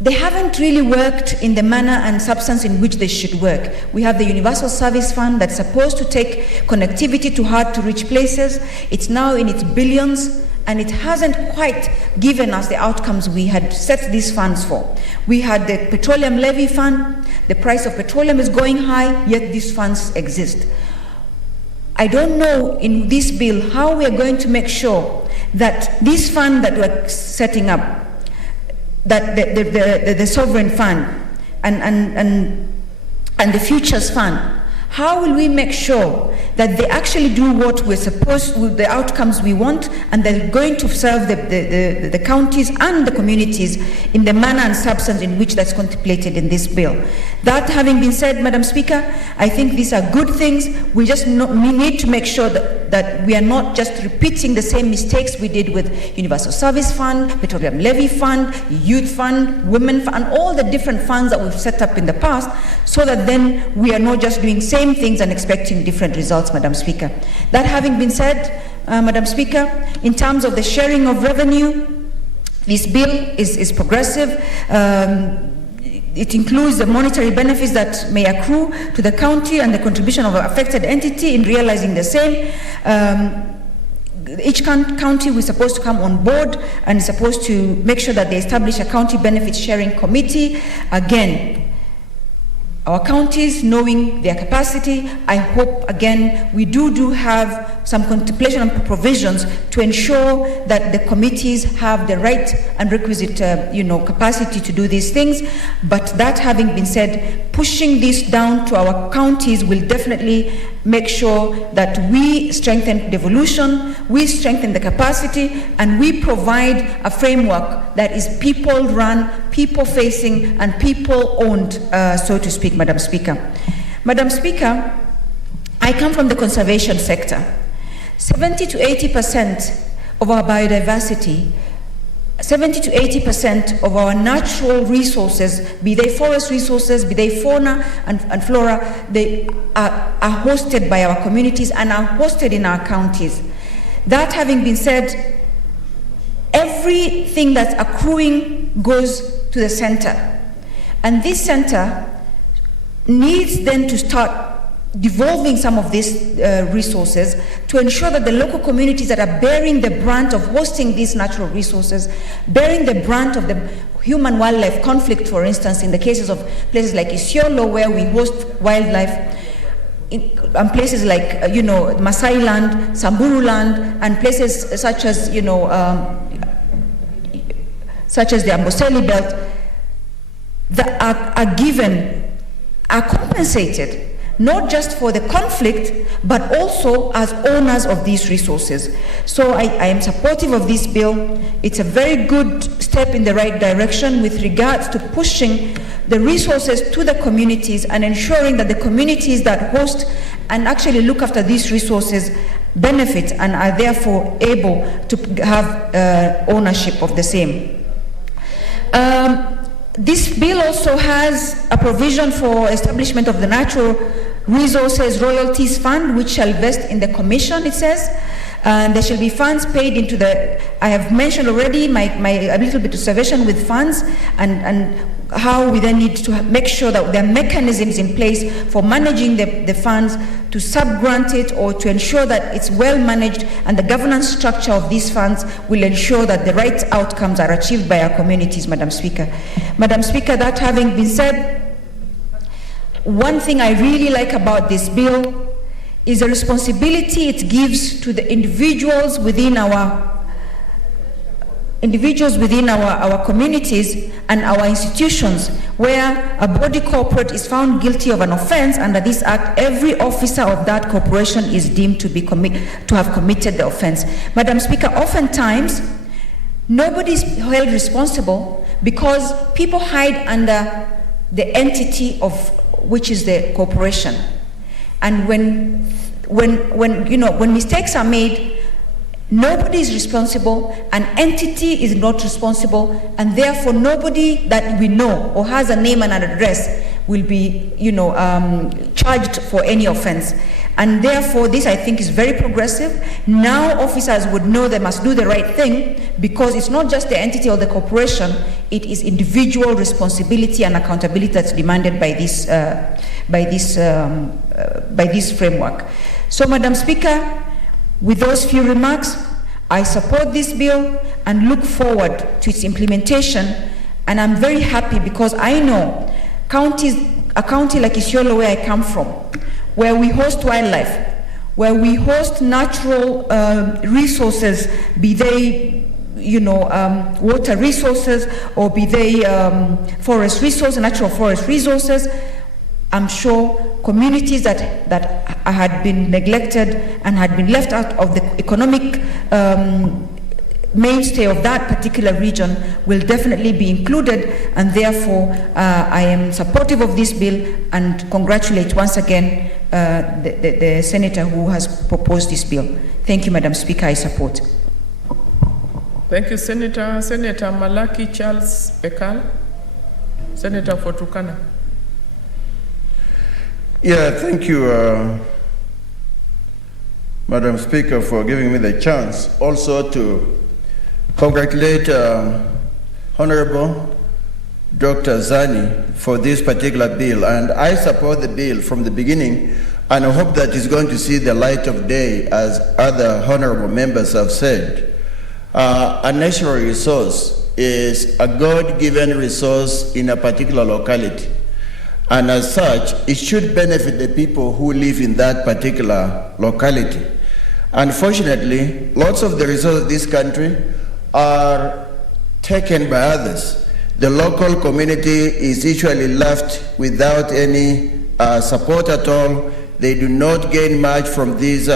they haven't really worked in the manner and substance in which they should work. We have the Universal Service Fund that's supposed to take connectivity to hard-to-reach places. It's now in its billions, and it hasn't quite given us the outcomes we had set these funds for. We had the Petroleum Levy Fund. The price of petroleum is going high, yet these funds exist. I don't know in this bill how we are going to make sure that this fund that we're setting up, that the sovereign fund and the futures fund, how will we make sure that they actually do what we're supposed to, the outcomes we want, and they're going to serve the counties and the communities in the manner and substance in which that's contemplated in this bill. That having been said, Madam Speaker, I think these are good things. We need to make sure that we are not just repeating the same mistakes we did with Universal Service Fund, Petroleum Levy Fund, Youth Fund, Women Fund, and all the different funds that we've set up in the past, so that then we are not just doing same things and expecting different results, Madam Speaker. That having been said, Madam Speaker, in terms of the sharing of revenue, this bill is progressive. It includes the monetary benefits that may accrue to the county and the contribution of an affected entity in realizing the same. Each county was supposed to come on board and is supposed to make sure that they establish a county benefit sharing committee. Again, our counties, knowing their capacity, I hope, again, we do have some contemplation and provisions to ensure that the committees have the right and requisite, capacity to do these things. But that having been said, pushing this down to our counties will definitely make sure that we strengthen devolution, we strengthen the capacity, and we provide a framework that is people-run, people-facing, and people-owned, so to speak, Madam Speaker. Madam Speaker, I come from the conservation sector. 70 to 80% of our biodiversity, 70 to 80% of our natural resources, be they forest resources, be they fauna and flora, they are hosted by our communities and are hosted in our counties. That having been said, everything that's accruing goes to the center. And this center needs then to start devolving some of these resources to ensure that the local communities that are bearing the brunt of hosting these natural resources, bearing the brunt of the human-wildlife conflict, for instance, in the cases of places like Isiolo, where we host wildlife, and places like, Masai land, Samburu land, and places such as, such as the Amboseli belt, that are compensated, not just for the conflict, but also as owners of these resources. So I am supportive of this bill. It's a very good step in the right direction with regards to pushing the resources to the communities and ensuring that the communities that host and actually look after these resources benefit and are therefore able to have ownership of the same. This bill also has a provision for establishment of the Natural Resources Royalties Fund, which shall vest in the Commission, it says. And there shall be funds paid into the, I have mentioned already my a little bit of observation with funds and how we then need to make sure that there are mechanisms in place for managing the funds, to sub-grant it or to ensure that it's well managed, and the governance structure of these funds will ensure that the right outcomes are achieved by our communities, Madam Speaker. Madam Speaker, that having been said, one thing I really like about this bill is the responsibility it gives to the individuals within our communities and our institutions, where a body corporate is found guilty of an offense under this act. Every officer of that corporation is deemed to have committed the offense. Madam Speaker, oftentimes nobody is held responsible because people hide under the entity of which is the corporation. And when mistakes are made, nobody is responsible, an entity is not responsible, and therefore nobody that we know or has a name and an address will be, charged for any offense. And therefore, this I think is very progressive. Now officers would know they must do the right thing, because it's not just the entity or the corporation, it is individual responsibility and accountability that's demanded by this framework. So, Madam Speaker, with those few remarks, I support this bill and look forward to its implementation. And I'm very happy because I know a county like Isiolo, where I come from, where we host wildlife, where we host natural resources, be they water resources or be they forest resources, natural forest resources. I'm sure communities that had been neglected and had been left out of the economic mainstay of that particular region will definitely be included, and therefore I am supportive of this bill and congratulate once again the senator who has proposed this bill. Thank you, Madam Speaker. I support. Thank you, Senator. Senator Malaki Charles Ekal, Senator for Trucana. Yeah, thank you, Madam Speaker, for giving me the chance also to congratulate Honorable Dr. Zani for this particular bill. And I support the bill from the beginning, and I hope that it's going to see the light of day, as other honorable members have said. A natural resource is a God-given resource in a particular locality. And as such, it should benefit the people who live in that particular locality. Unfortunately, lots of the resources of this country are taken by others. The local community is usually left without any support at all. They do not gain much from these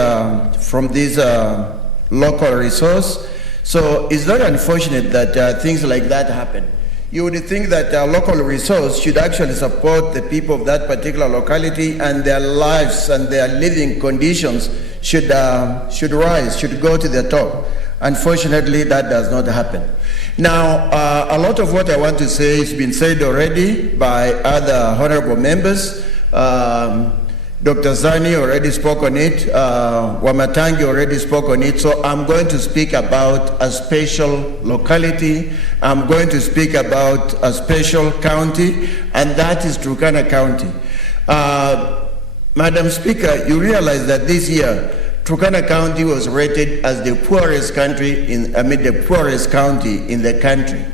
local resource. So it's very unfortunate that things like that happen. You would think that local resource should actually support the people of that particular locality, and their lives and their living conditions should rise, should go to the top. Unfortunately, that does not happen. Now, a lot of what I want to say has been said already by other honorable members. Dr. Zani already spoke on it, Wamatangi already spoke on it, so I'm going to speak about a special locality. I'm going to speak about a special county, and that is Trucana County. Madam Speaker, you realize that this year, Trucana County was rated as the poorest county in the country.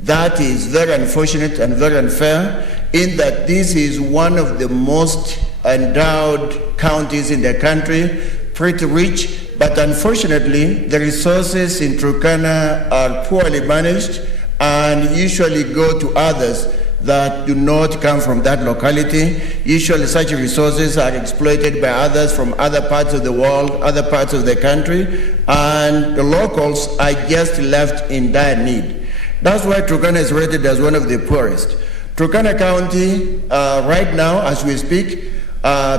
That is very unfortunate and very unfair, in that this is one of the most endowed counties in the country, pretty rich, but unfortunately the resources in Trucana are poorly managed and usually go to others that do not come from that locality. Usually such resources are exploited by others from other parts of the world, other parts of the country, and the locals are just left in dire need. That's why Trucana is rated as one of the poorest. Trucana County, right now, as we speak,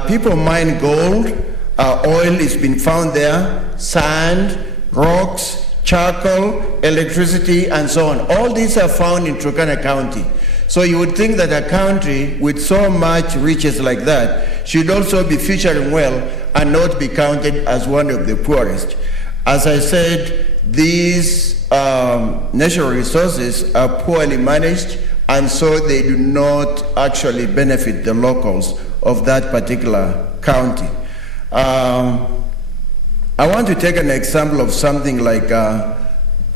people mine gold, oil is being found there, sand, rocks, charcoal, electricity, and so on. All these are found in Trucana County. So you would think that a country with so much riches like that should also be featuring well and not be counted as one of the poorest. As I said, these natural resources are poorly managed, and so they do not actually benefit the locals of that particular county. I want to take an example of something like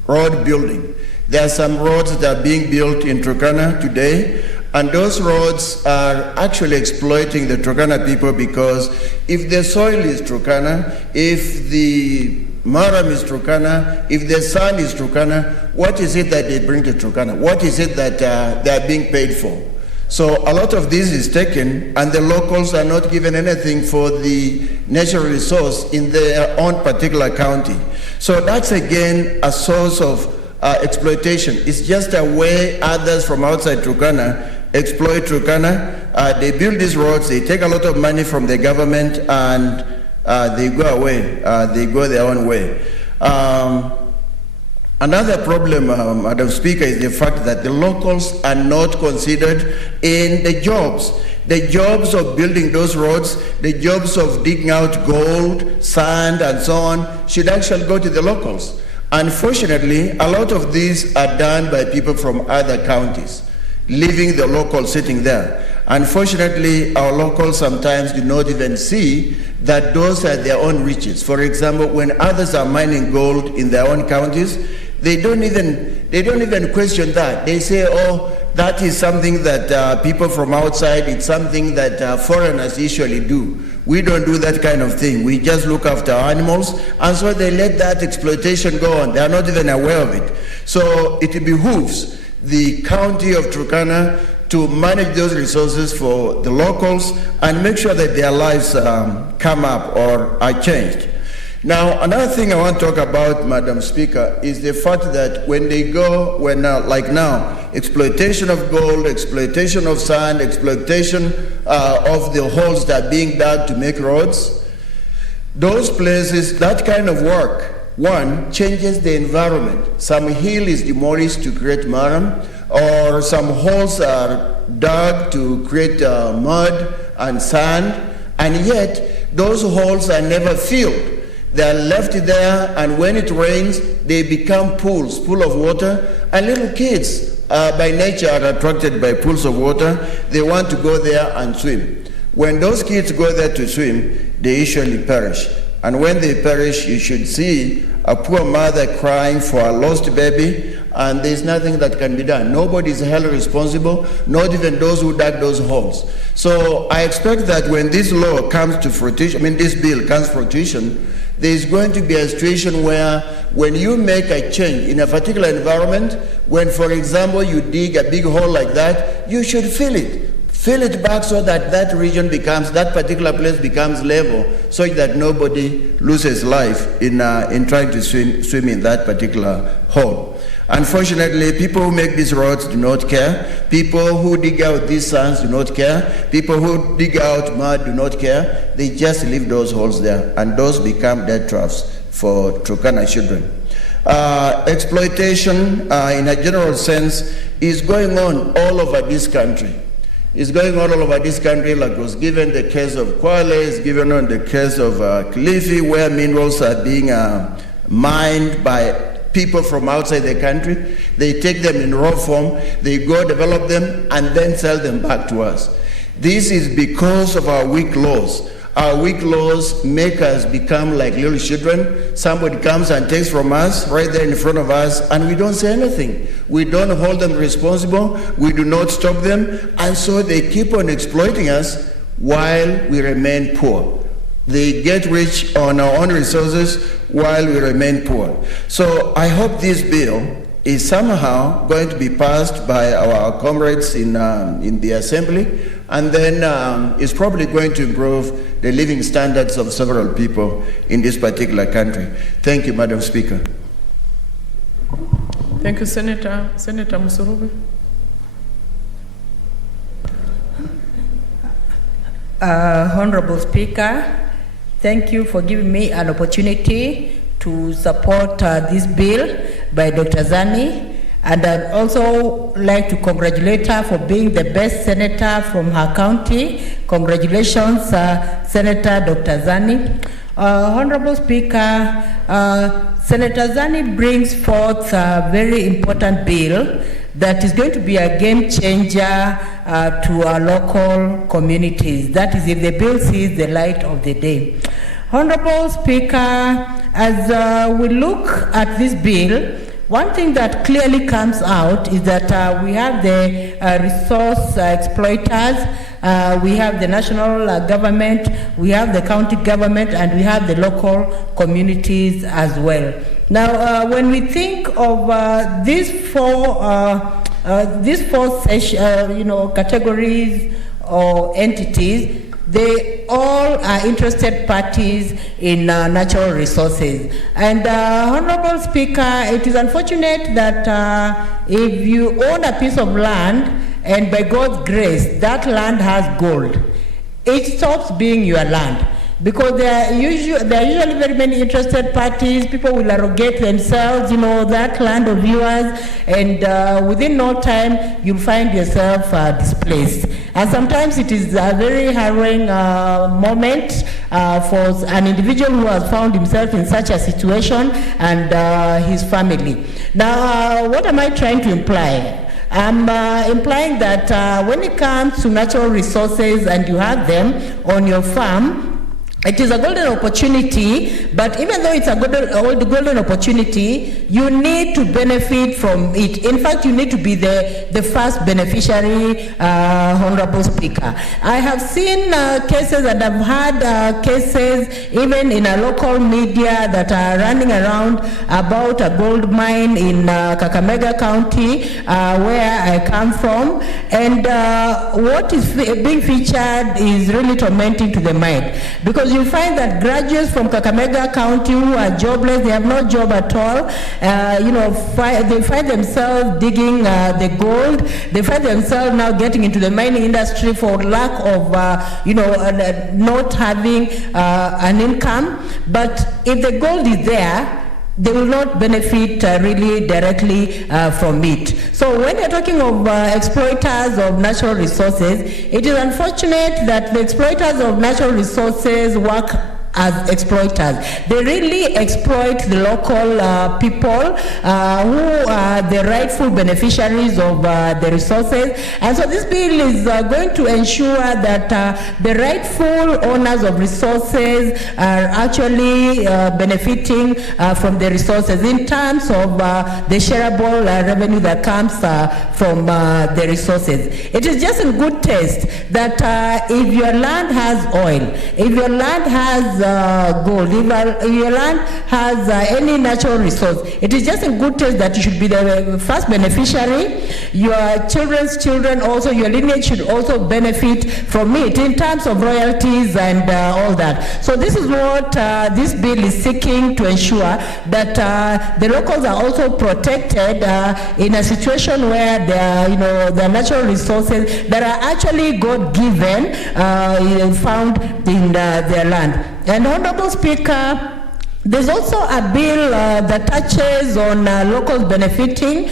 road building. There are some roads that are being built in Trucana today, and those roads are actually exploiting the Trucana people, because if the soil is Trucana, if the Maram is Trucana, if the sand is Trucana, what is it that they bring to Trucana? What is it that they are being paid for? So a lot of this is taken, and the locals are not given anything for the natural resource in their own particular county. So that's again a source of exploitation. It's just a way others from outside Trucana exploit Trucana. They build these roads, they take a lot of money from the government, and they go away, they go their own way. Another problem, Madam Speaker, is the fact that the locals are not considered in the jobs. The jobs of building those roads, the jobs of digging out gold, sand, and so on, should actually go to the locals. Unfortunately, a lot of these are done by people from other counties, leaving the locals sitting there. Unfortunately, our locals sometimes do not even see that those are their own riches. For example, when others are mining gold in their own counties, they don't even question that. They say, oh, that is something that people from outside, it's something that foreigners usually do. We don't do that kind of thing. We just look after our animals, and so they let that exploitation go on. They are not even aware of it. So it behooves the county of Trucana to manage those resources for the locals and make sure that their lives come up or are changed. Now, another thing I want to talk about, Madam Speaker, is the fact that when they go, like now, exploitation of gold, exploitation of sand, exploitation of the holes that are being dug to make roads, those places, that kind of work, one, changes the environment. Some hill is demolished to create mud, or some holes are dug to create mud and sand, and yet those holes are never filled. They are left there, and when it rains, they become pools, full of water, and little kids by nature are attracted by pools of water. They want to go there and swim. When those kids go there to swim, they usually perish. And when they perish, you should see a poor mother crying for a lost baby, and there's nothing that can be done. Nobody is held responsible, not even those who dug those holes. So I expect that when this law comes to fruition, this bill comes to fruition, there's going to be a situation where when you make a change in a particular environment, when, for example, you dig a big hole like that, you should fill it. Fill it back so that that region becomes, that particular place becomes level, so that nobody loses life in trying to swim in that particular hole. Unfortunately, people who make these roads do not care. People who dig out these sands do not care. People who dig out mud do not care. They just leave those holes there, and those become death traps for Trucana children. Exploitation, in a general sense, is going on all over this country. It's going on all over this country, like was given the case of Kwale, it's given on the case of Kilifi, where minerals are being mined by people from outside the country. They take them in raw form, they go develop them, and then sell them back to us. This is because of our weak laws. Our weak laws make us become like little children. Somebody comes and takes from us right there in front of us, and we don't say anything. We don't hold them responsible. We do not stop them. And so they keep on exploiting us while we remain poor. They get rich on our own resources while we remain poor. So I hope this bill is somehow going to be passed by our comrades in the Assembly, and then is probably going to improve the living standards of several people in this particular country. Thank you, Madam Speaker. Thank you, Senator Musurube. Honorable Speaker, thank you for giving me an opportunity to support this bill by Dr. Zani. And I'd also like to congratulate her for being the best senator from her county. Congratulations, Senator Dr. Zani. Honorable Speaker, Senator Zani brings forth a very important bill that is going to be a game changer to our local communities. That is, if the bill sees the light of the day. Honorable Speaker, as we look at this bill, one thing that clearly comes out is that we have the resource exploiters, we have the national government, we have the county government, and we have the local communities as well. Now, when we think of these four categories or entities, they all are interested parties in natural resources. And Honorable Speaker, it is unfortunate that if you own a piece of land and by God's grace that land has gold, it stops being your land. Because there are usually very many interested parties. People will arrogate themselves, that land of yours, and within no time you'll find yourself displaced. And sometimes it is a very harrowing moment for an individual who has found himself in such a situation and his family. Now, what am I trying to imply? I'm implying that when it comes to natural resources and you have them on your farm, It is a golden opportunity, but even though it's a golden opportunity, you need to benefit from it. In fact, you need to be the first beneficiary, Honorable Speaker. I have seen cases, and I've had cases even in a local media that are running around about a gold mine in Kakamega County, where I come from, and what is being featured is really tormenting to the mind, because you find that graduates from Kakamega County who are jobless, they have no job at all, they find themselves digging the gold, they find themselves now getting into the mining industry for lack of, not having an income. But if the gold is there, they will not benefit really directly from it. So when you're talking of exploiters of natural resources, it is unfortunate that the exploiters of natural resources work as exploiters. They really exploit the local people who are the rightful beneficiaries of the resources. And so this bill is going to ensure that the rightful owners of resources are actually benefiting from the resources in terms of the shareable revenue that comes from the resources. It is just in good taste that if your land has oil, if your land has gold, if your land has any natural resource, it is just in good taste that you should be the first beneficiary. Your children's children, also your lineage, should also benefit from it in terms of royalties and all that. So this is what this bill is seeking to ensure, that the locals are also protected in a situation where there are natural resources that are actually God-given, found in their land. And Honorable Speaker, there's also a bill that touches on locals benefiting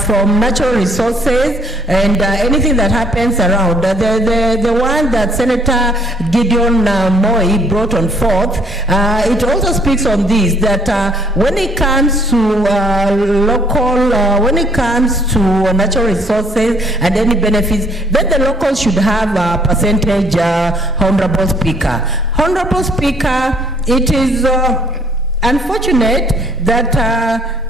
from natural resources and anything that happens around. The one that Senator Gideon Moi brought on forth, it also speaks on this, that when it comes to when it comes to natural resources and any benefits, then the locals should have a percentage, Honorable Speaker. Honorable Speaker, it is unfortunate that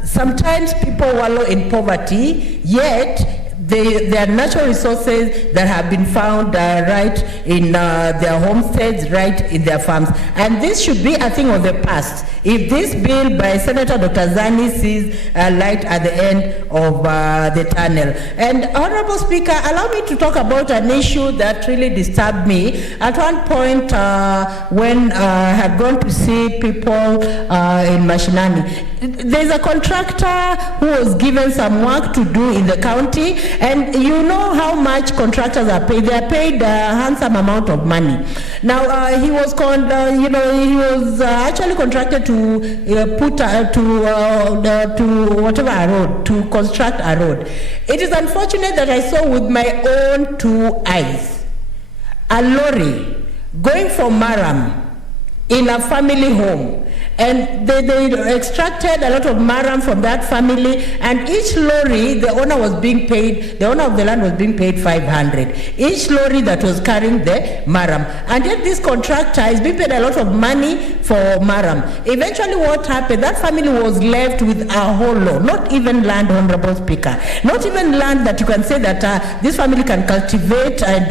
sometimes people wallow in poverty, yet there are natural resources that have been found right in their homesteads, right in their farms. And this should be a thing of the past if this bill by Senator Dr. Zani sees light at the end of the tunnel. And Honorable Speaker, allow me to talk about an issue that really disturbed me. At one point when I had gone to see people in Mashinani, there's a contractor who was given some work to do in the county, and you know how much contractors are paid. They are paid a handsome amount of money. Now he was actually contracted to put to whatever a road, to construct a road. It is unfortunate that I saw with my own two eyes a lorry going from Maram in a family home, and they extracted a lot of maram from that family, and each lorry, the owner of the land was being paid 500. Each lorry that was carrying the maram, and yet this contractor is being paid a lot of money for maram. Eventually what happened, that family was left with a hollow, not even land, Honorable Speaker, not even land that you can say that this family can cultivate and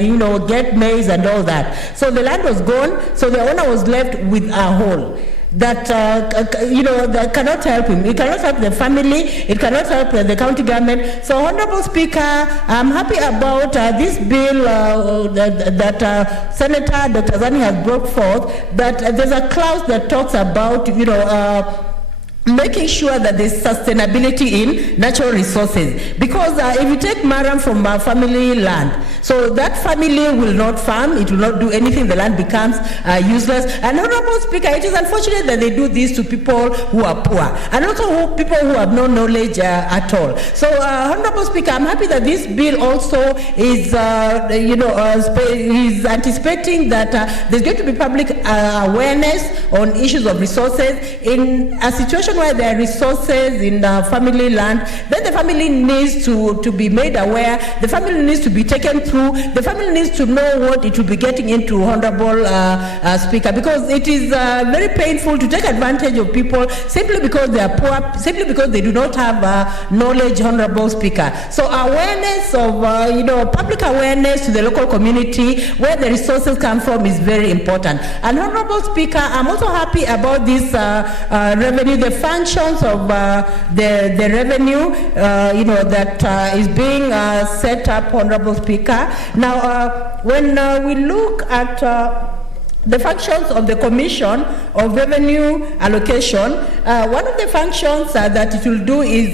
get maize and all that. So the land was gone, so the owner was left with a hole that that cannot help him. It cannot help the family. It cannot help the county government. So, Honorable Speaker, I'm happy about this bill that Senator Dr. Zani has brought forth. That there's a clause that talks about making sure that there's sustainability in natural resources. Because if you take maram from our family land, so that family will not farm, it will not do anything, the land becomes useless. And Honorable Speaker, it is unfortunate that they do this to people who are poor, and also people who have no knowledge at all. So Honorable Speaker, I'm happy that this bill also is is anticipating that there's going to be public awareness on issues of resources. In a situation where there are resources in family land, then the family needs to be made aware, the family needs to be taken through through, the family needs to know what it will be getting into, Honorable Speaker, because it is very painful to take advantage of people simply because they are poor, simply because they do not have knowledge, Honorable Speaker. So awareness of, public awareness to the local community where the resources come from is very important. And Honorable Speaker, I'm also happy about this revenue, the functions of the revenue, that is being set up, Honorable Speaker. Now, when we look at the functions of the Commission of Revenue Allocation, one of the functions that it will do is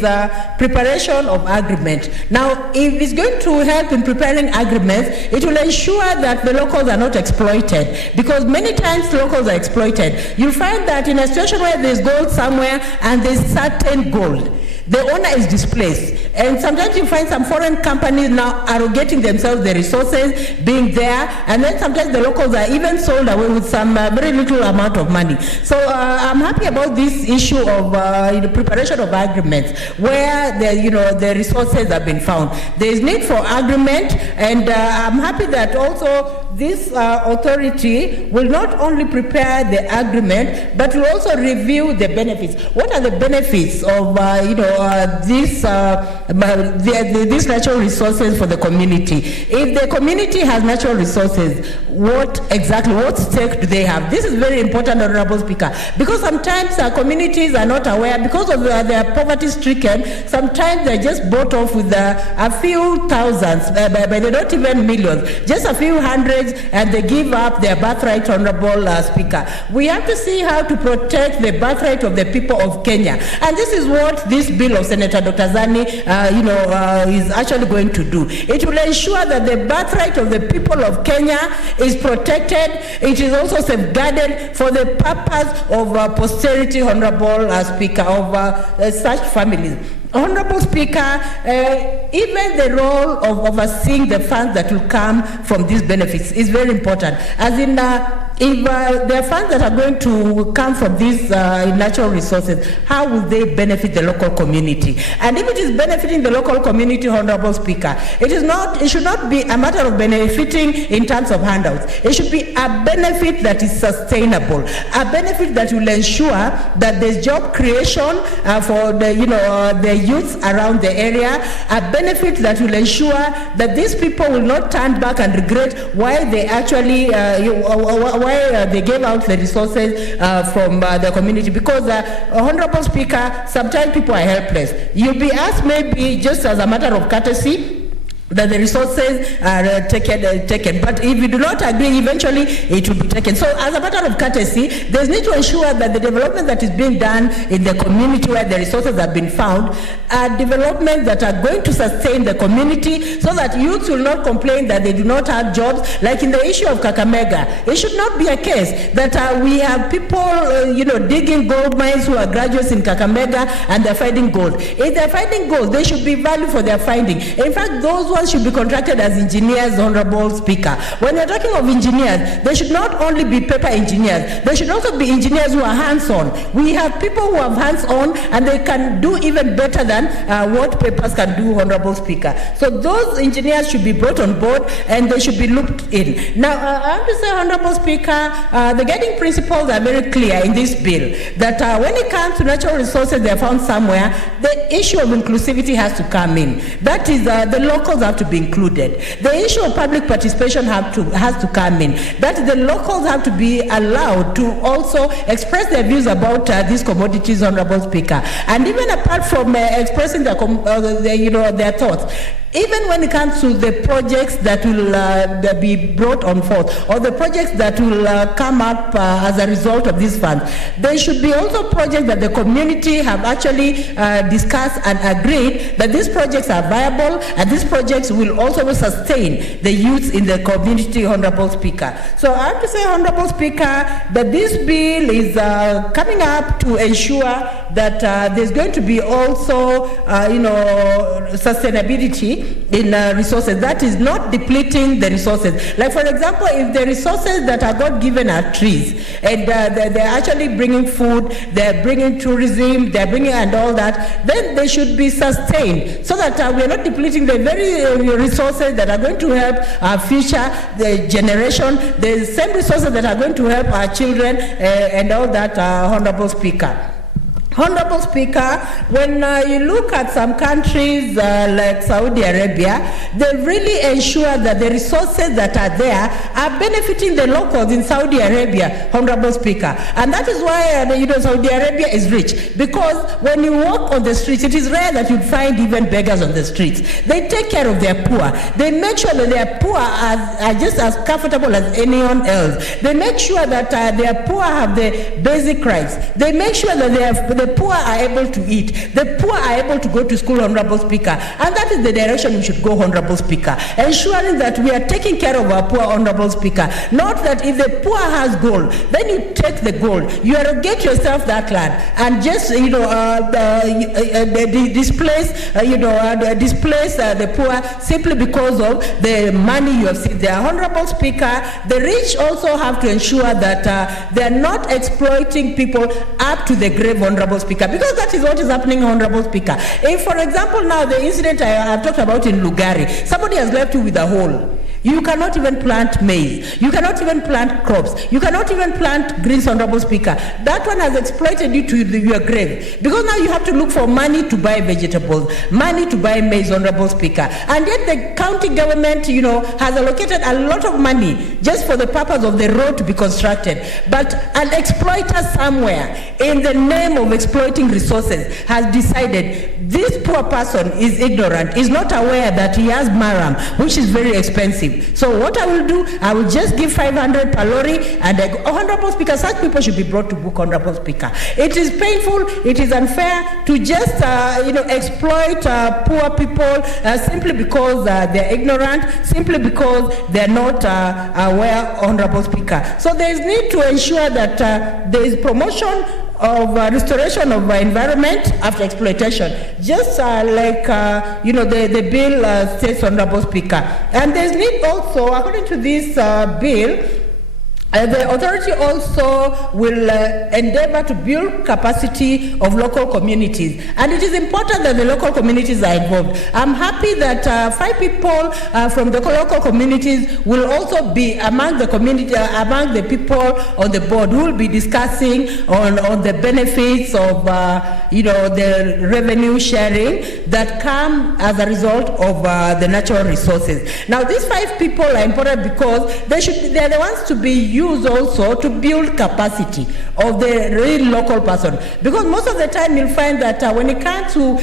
preparation of agreement. Now, if it's going to help in preparing agreements, it will ensure that the locals are not exploited, because many times locals are exploited. You'll find that in a situation where there's gold somewhere and there's certain gold, the owner is displaced. And sometimes you find some foreign companies now arrogating themselves the resources being there, and then sometimes the locals are even sold away with some very little amount of money. So I'm happy about this issue of the preparation of agreements where the resources have been found. There is need for agreement, and I'm happy that also this authority will not only prepare the agreement, but will also review the benefits. What are the benefits of these natural resources for the community? If the community has natural resources, what stake do they have? This is very important, Honorable Speaker, because sometimes communities are not aware because of their poverty-stricken. Sometimes they're just bought off with a few thousands, but they're not even millions, just a few hundreds, and they give up their birthright, Honorable Speaker. We have to see how to protect the birthright of the people of Kenya, and this is what this bill of Senator Dr. Zani, is actually going to do. It will ensure that the birthright of the people of Kenya is protected. It is also safeguarded for the purpose of posterity, Honorable Speaker, of such families. Honorable Speaker, even the role of overseeing the funds that will come from these benefits is very important. As in, if there are funds that are going to come from these natural resources, how will they benefit the local community? And if it is benefiting the local community, Honorable Speaker, it should not be a matter of benefiting in terms of handouts. It should be a benefit that is sustainable, a benefit that will ensure that there's job creation for the youths around the area, a benefit that will ensure that these people will not turn back and regret why they actually they gave out the resources from the community. Because, Honorable Speaker, sometimes people are helpless. You'll be asked, maybe just as a matter of courtesy, that the resources are taken. But if you do not agree, eventually it will be taken. So as a matter of courtesy, there's need to ensure that the development that is being done in the community where the resources have been found are developments that are going to sustain the community, so that youths will not complain that they do not have jobs. Like in the issue of Kakamega, it should not be a case that we have people digging gold mines who are graduates in Kakamega and they're finding gold. If they're finding gold, they should be valued for their finding. In fact, those should be contracted as engineers, Honorable Speaker. When you're talking of engineers, they should not only be paper engineers, they should also be engineers who are hands-on. We have people who have hands-on and they can do even better than what papers can do, Honorable Speaker. So those engineers should be brought on board and they should be looked in. Now, I have to say, Honorable Speaker, the guiding principles are very clear in this bill, that when it comes to natural resources they are found somewhere, the issue of inclusivity has to come in. That is, the locals have to be included. The issue of public participation has to come in. That the locals have to be allowed to also express their views about these commodities, Honorable Speaker. And even apart from expressing their thoughts, even when it comes to the projects that will be brought on forth, or the projects that will come up as a result of these funds, there should be also projects that the community have actually discussed and agreed that these projects are viable, and these projects will also sustain the youth in the community, Honorable Speaker. So I have to say, Honorable Speaker, that this bill is coming up to ensure that there's going to be also, sustainability community in resources. That is not depleting the resources. Like for example, if the resources that are God given are trees, and they're actually bringing food, they're bringing tourism, they're bringing and all that, then they should be sustained so that we're not depleting the very resources that are going to help our future, the generation, the same resources that are going to help our children and all that, Honorable Speaker. Honorable Speaker, when you look at some countries like Saudi Arabia, they really ensure that the resources that are there are benefiting the locals in Saudi Arabia, Honorable Speaker. And that is why Saudi Arabia is rich, because when you walk on the streets, it is rare that you'd find even beggars on the streets. They take care of their poor. They make sure that their poor are just as comfortable as anyone else. They make sure that their poor have the basic rights. They make sure that the poor are able to eat. The poor are able to go to school, Honorable Speaker. And that is the direction we should go, Honorable Speaker. Ensuring that we are taking care of our poor, Honorable Speaker. Not that if the poor has gold, then you take the gold, you arrogate yourself that land, and just displace the poor simply because of the money you have seen there. Honorable Speaker, the rich also have to ensure that they are not exploiting people up to the grave, Honorable Speaker, because that is what is happening, Honorable Speaker. If, for example, now the incident I have talked about in Lugari, somebody has left you with a hole. You cannot even plant maize. You cannot even plant crops. You cannot even plant greens, Honorable Speaker. That one has exploited you to your grave. Because now you have to look for money to buy vegetables, money to buy maize, Honorable Speaker. And yet the county government, has allocated a lot of money just for the purpose of the road to be constructed. But an exploiter somewhere, in the name of exploiting resources, has decided this poor person is ignorant, is not aware that he has maram, which is very expensive. So what I will do, I will just give 500 per lorry, and Honorable Speaker, such people should be brought to book, Honorable Speaker. It is painful, it is unfair to just exploit poor people simply because they're ignorant, simply because they're not aware, Honorable Speaker. So there is need to ensure that there is promotion of restoration of environment after exploitation, just like the bill states, Honorable Speaker. And there's need also, according to this bill, the authority also will endeavor to build capacity of local communities, and it is important that the local communities are involved. I'm happy that 5 people from the local communities will also be among the community, among the people on the board who will be discussing on the benefits of the revenue sharing that come as a result of the natural resources. Now, these 5 people are important because they are the ones to be used also to build capacity of the real local person, because most of the time you'll find that when it comes to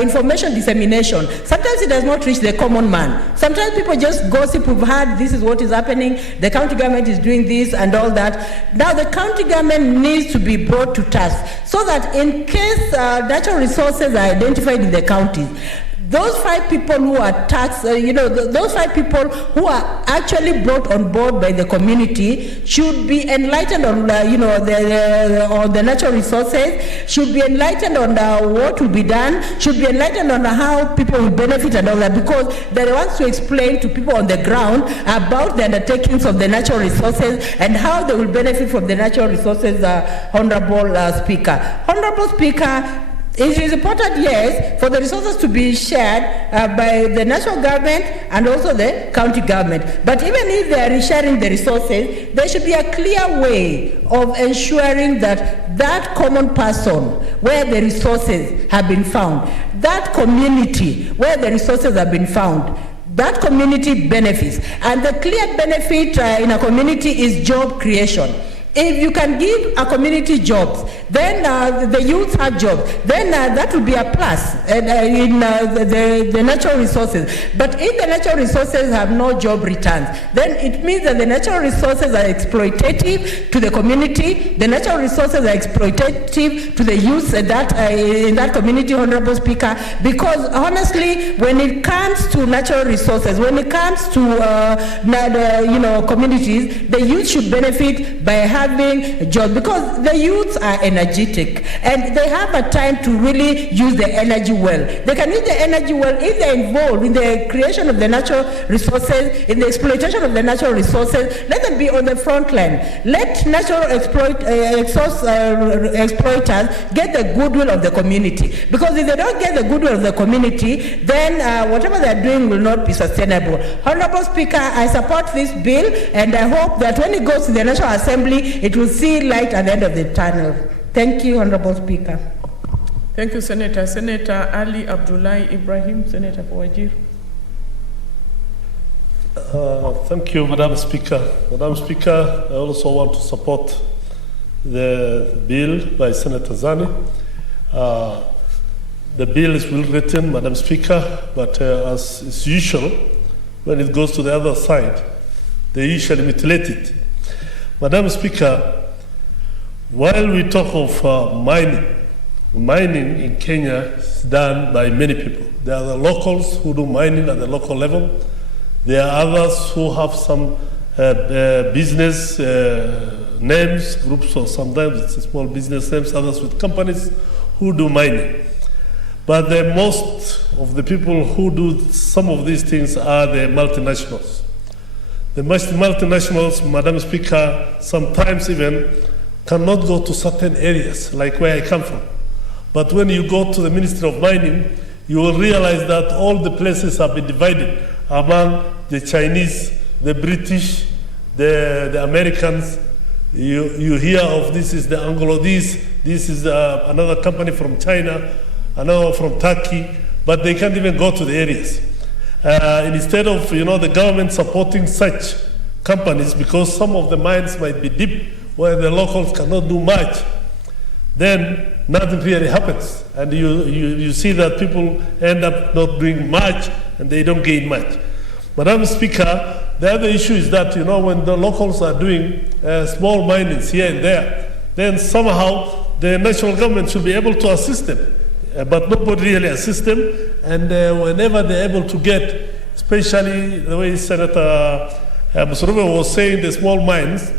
information dissemination, sometimes it does not reach the common man. Sometimes people just gossip, we've heard this is what is happening, the county government is doing this and all that. Now the county government needs to be brought to task so that in case natural resources are identified in the counties, those 5 people who are taxed, those 5 people who are actually brought on board by the community should be enlightened on, on the natural resources, should be enlightened on what will be done, should be enlightened on how people will benefit and all that, because they're the ones to explain to people on the ground about the undertakings of the natural resources and how they will benefit from the natural resources, Honorable Speaker. Honorable Speaker, it is important, yes, for the resources to be shared by the national government and also the county government. But even if they are sharing the resources, there should be a clear way of ensuring that that common person where the resources have been found, that community where the resources have been found, that community benefits. And the clear benefit in a community is job creation. If you can give a community jobs, then the youth have jobs, then that will be a plus in the natural resources. But if the natural resources have no job returns, then it means that the natural resources are exploitative to the community, the natural resources are exploitative to the youth in that community, Honorable Speaker, because honestly, when it comes to natural resources, when it comes to communities, the youth should benefit by having having jobs, because the youths are energetic and they have a time to really use the energy well. They can use the energy well if they're involved in the creation of the natural resources, in the exploitation of the natural resources. Let them be on the front line. Let natural exploiters get the goodwill of the community, because if they don't get the goodwill of the community, then whatever they're doing will not be sustainable. Honorable Speaker, I support this bill, and I hope that when it goes to the National Assembly, it will see light at the end of the tunnel. Thank you, Honorable Speaker. Thank you, Senator. Senator Ali Abdullahi Ibrahim, Senator for Wajir. Thank you, Madam Speaker. Madam Speaker, I also want to support the bill by Senator Zani. The bill is well written, Madam Speaker, but as is usual, when it goes to the other side, they usually mutilate it. Madam Speaker, while we talk of mining in Kenya is done by many people. There are the locals who do mining at the local level. There are others who have some business names, groups, or sometimes it's small business names, others with companies who do mining. But the most of the people who do some of these things are the multinationals. The multinationals, Madam Speaker, sometimes even cannot go to certain areas, like where I come from. But when you go to the Ministry of Mining, you will realize that all the places have been divided among the Chinese, the British, the Americans. You hear of this is the Anglo-this is another company from China, another from Turkey, but they can't even go to the areas. Instead of the government supporting such companies, because some of the mines might be deep where the locals cannot do much, then nothing really happens. And you see that people end up not doing much and they don't gain much. Madam Speaker, the other issue is that, when the locals are doing small minings here and there, then somehow the national government should be able to assist them. But nobody really assists them. And whenever they're able to get, especially the way Senator Musurube was saying, the small mines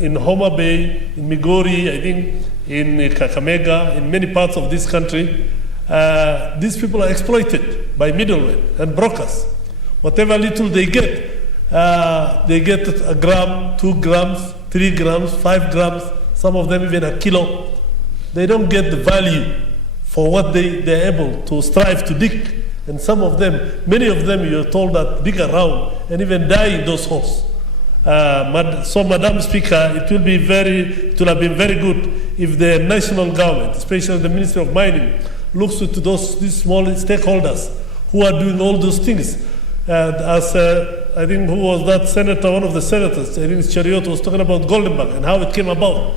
in Homa Bay, in Migori, I think, in Kakamega, in many parts of this country, these people are exploited by middlemen and brokers. Whatever little they get a gram, 2 grams, 3 grams, 5 grams, some of them even a kilo. They don't get the value for what they're able to strive to dig. And some of them, many of them, you're told that dig around and even die in those holes. So, Madam Speaker, it will have been very good if the national government, especially the Ministry of Mining, looks into these small stakeholders who are doing all those things. As I think, who was that senator, one of the senators, I think Chariot, was talking about Goldenberg and how it came about.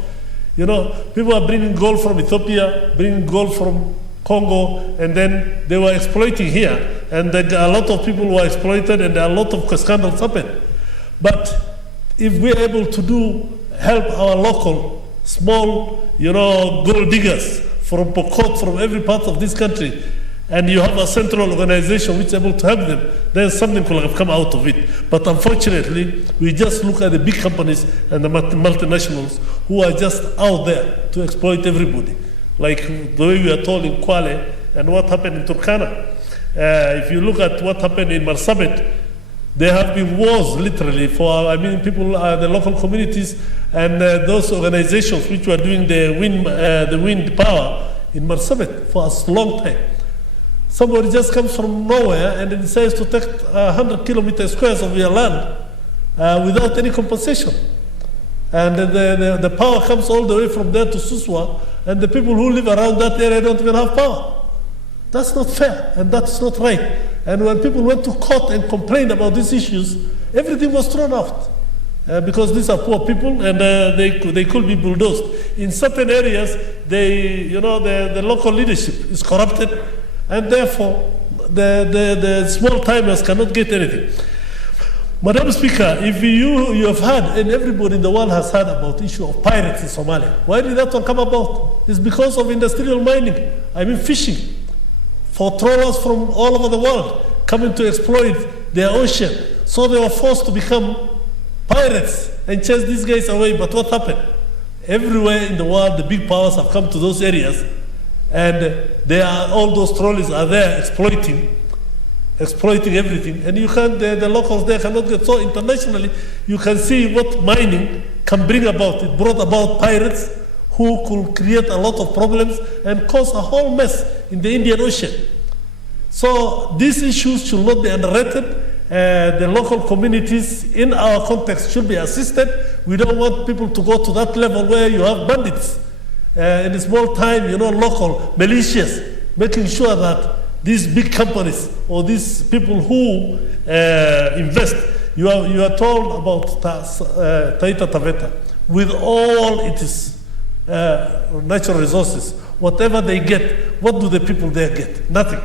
People are bringing gold from Ethiopia, bringing gold from Congo, and then they were exploiting here. And a lot of people were exploited, and a lot of scandals happened. But if we're able to help our local, small, gold diggers from Pokot, from every part of this country, and you have a central organization which is able to help them, then something could have come out of it. But unfortunately, we just look at the big companies and the multinationals who are just out there to exploit everybody. Like the way we are told in Kwale and what happened in Turkana. If you look at what happened in Marsabit, there have been wars literally for, people, the local communities and those organizations which were doing the wind power in Marsabit for a long time. Somebody just comes from nowhere and decides to take 100 kilometer squares of your land without any compensation. And the power comes all the way from there to Suswa, and the people who live around that area don't even have power. That's not fair, and that's not right. And when people went to court and complained about these issues, everything was thrown out. Because these are poor people, and they could be bulldozed. In certain areas, the local leadership is corrupted, and therefore the small timers cannot get anything. Madam Speaker, if you have heard, and everybody in the world has heard about the issue of pirates in Somalia, why did that one come about? It's because of industrial mining. Fishing for trawlers from all over the world coming to exploit their ocean. So they were forced to become pirates and chase these guys away. But what happened? Everywhere in the world, the big powers have come to those areas, and all those trolleys are there exploiting everything. And you can't, the locals there cannot get. So internationally, you can see what mining can bring about. It brought about pirates who could create a lot of problems and cause a whole mess in the Indian Ocean. So these issues should not be underrated. The local communities in our context should be assisted. We don't want people to go to that level where you have bandits in a small time, local militias, making sure that these big companies or these people who invest, you are told about Taita Taveta, with all its natural resources, whatever they get, what do the people there get? Nothing.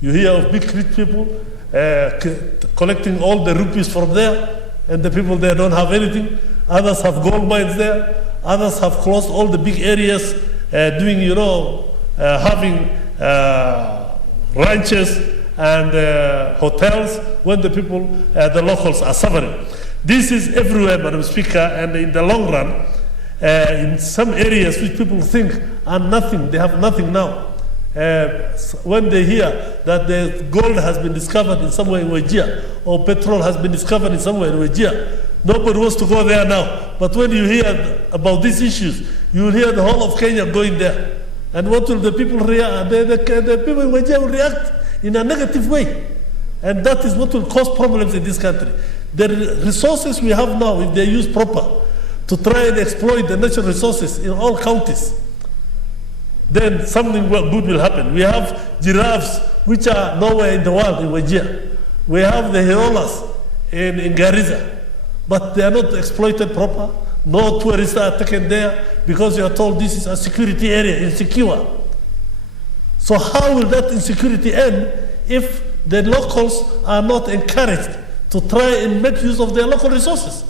You hear of big rich people collecting all the rupees from there, and the people there don't have anything. Others have gold mines there. Others have closed all the big areas, having ranches and hotels when the people, the locals are suffering. This is everywhere, Madam Speaker, and in the long run, in some areas which people think are nothing, they have nothing now. When they hear that the gold has been discovered in somewhere in Wajir, or petrol has been discovered in somewhere in Wajir, nobody wants to go there now. But when you hear about these issues, you will hear the whole of Kenya going there. And what will the people react? The people in Wajir will react in a negative way. And that is what will cause problems in this country. The resources we have now, if they're used proper, to try and exploit the natural resources in all counties, then something good will happen. We have giraffes, which are nowhere in the world in Wajir. We have the hyenas in Garissa, but they are not exploited proper. No tourists are taken there because you are told this is a security area, insecure. So how will that insecurity end if the locals are not encouraged to try and make use of their local resources?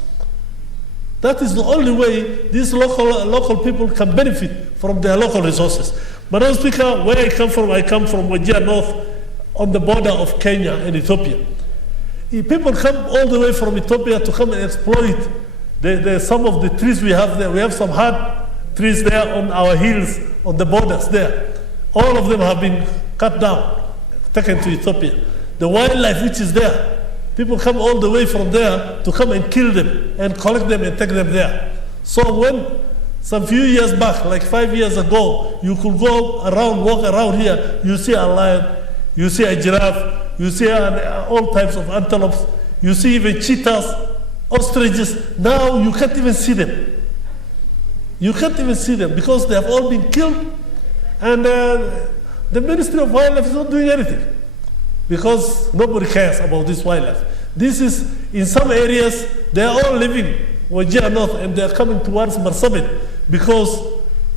That is the only way these local people can benefit from their local resources. Madam Speaker, where I come from Wajir North, on the border of Kenya and Ethiopia. People come all the way from Ethiopia to come and exploit some of the trees we have there. We have some hard trees there on our hills, on the borders there. All of them have been cut down, taken to Ethiopia. The wildlife which is there, people come all the way from there to come and kill them and collect them and take them there. So when some few years back, like 5 years ago, you could go around, walk around here, you see a lion, you see a giraffe, you see all types of antelopes, you see even cheetahs, ostriches. Now you can't even see them. You can't even see them because they have all been killed, and the Ministry of Wildlife is not doing anything because nobody cares about this wildlife. This is, in some areas, they are all living Wajir North and they are coming towards Marsabit because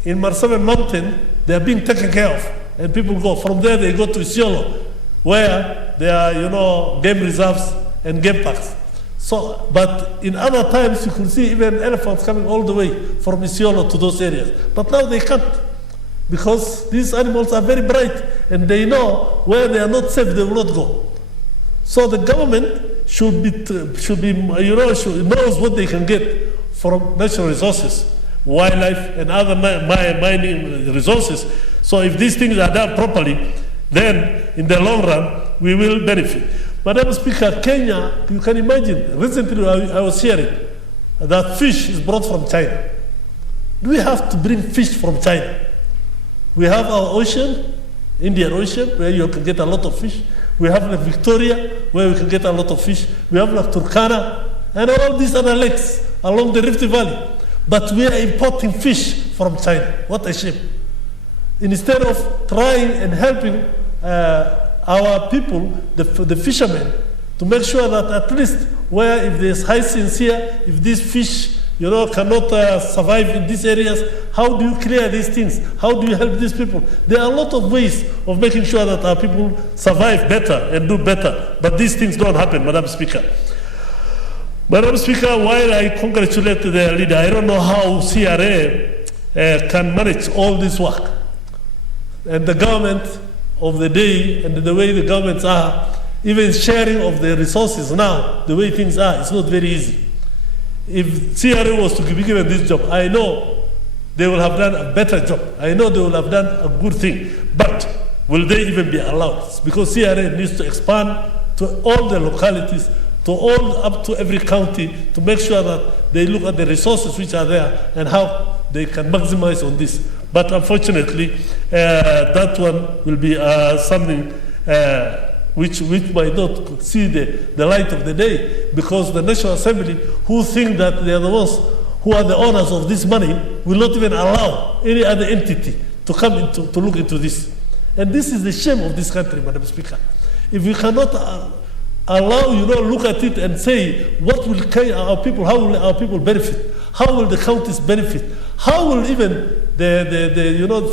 in Marsabit Mountain, they are being taken care of. And people go, from there they go to Isiolo, where there are, game reserves and game parks. So, but in other times, you could see even elephants coming all the way from Isiolo to those areas. But now they can't, because these animals are very bright and they know where they are not safe, they will not go. So the government should be knows what they can get from natural resources, wildlife and other mining resources. So if these things are done properly, then in the long run, we will benefit. Madam Speaker, Kenya, you can imagine, recently I was hearing that fish is brought from China. Do we have to bring fish from China? We have our ocean, Indian Ocean, where you can get a lot of fish. We have Lake Victoria, where we can get a lot of fish. We have Lake Trucana, and all these other lakes along the Rift Valley. But we are importing fish from China. What a shame. Instead of trying and helping our people, the fishermen, to make sure that at least where if there's hyacinths here, if these fish cannot survive in these areas, how do you clear these things? How do you help these people? There are a lot of ways of making sure that our people survive better and do better, but these things don't happen, Madam Speaker. Madam Speaker, while I congratulate the leader, I don't know how CRA can manage all this work. And the government of the day and the way the governments are, even sharing of the resources now, the way things are, it's not very easy. if CRA was to be given this job, I know they will have done a better job. I know they will have done a good thing. But will they even be allowed? Because CRA needs to expand to all the localities, up to every county, to make sure that they look at the resources which are there and how they can maximize on this. But unfortunately, that one will be something which might not see the light of the day, because the National Assembly, who think that they are the ones who are the owners of this money, will not even allow any other entity to come to look into this. And this is the shame of this country, Madam Speaker. If we cannot allow, look at it and say, what will our people, how will our people benefit? How will the counties benefit? How will even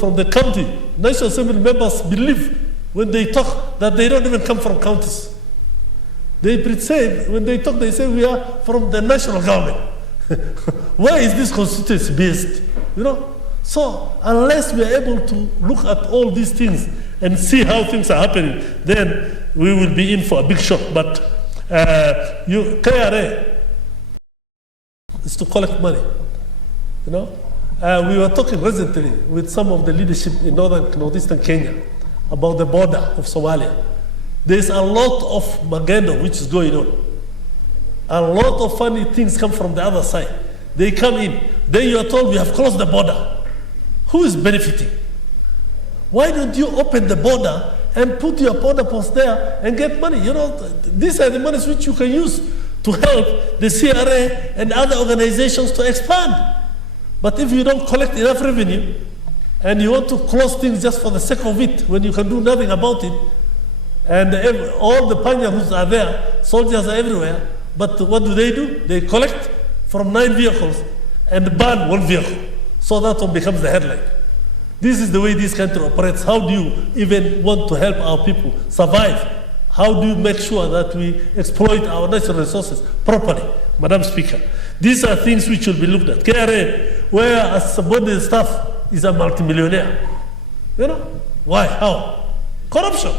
from the county, National Assembly members believe when they talk that they don't even come from counties? They say, when they talk, they say we are from the national government. Where is this constituency based? So unless we are able to look at all these things and see how things are happening, then we will be in for a big shock. But KRA is to collect money. We were talking recently with some of the leadership in northeastern Kenya about the border of Somalia. There's a lot of magendo which is going on. A lot of funny things come from the other side. They come in. Then you are told we have closed the border. Who is benefiting? Why don't you open the border and put your border post there and get money? These are the monies which you can use to help the CRA and other organizations to expand. But if you don't collect enough revenue and you want to close things just for the sake of it, when you can do nothing about it, and all the Panjabus are there, soldiers are everywhere, but what do? They collect from 9 vehicles and burn 1 vehicle. So that one becomes the headline. This is the way this country operates. How do you even want to help our people survive? How do you make sure that we exploit our natural resources properly? Madam Speaker, these are things which will be looked at. KRA, where as somebody staff is a multimillionaire. Why? How? Corruption.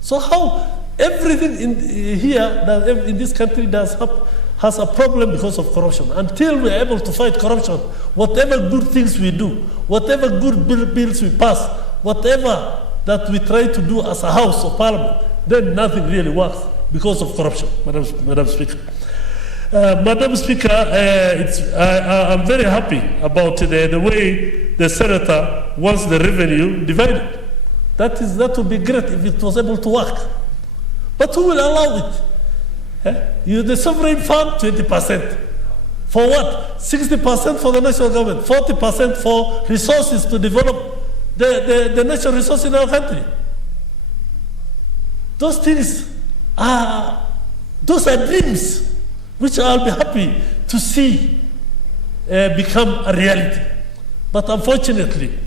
So how everything in this country has a problem because of corruption. Until we are able to fight corruption, whatever good things we do, whatever good bills we pass, whatever that we try to do as a House of Parliament, then nothing really works because of corruption, Madam Speaker. Madam Speaker, I'm very happy about the way the Senator wants the revenue divided. That would be great if it was able to work. But who will allow it? The sovereign fund, 20%. For what? 60% for the national government, 40% for resources to develop the natural resources in our country. Those things those are dreams which I'll be happy to see become a reality. But unfortunately,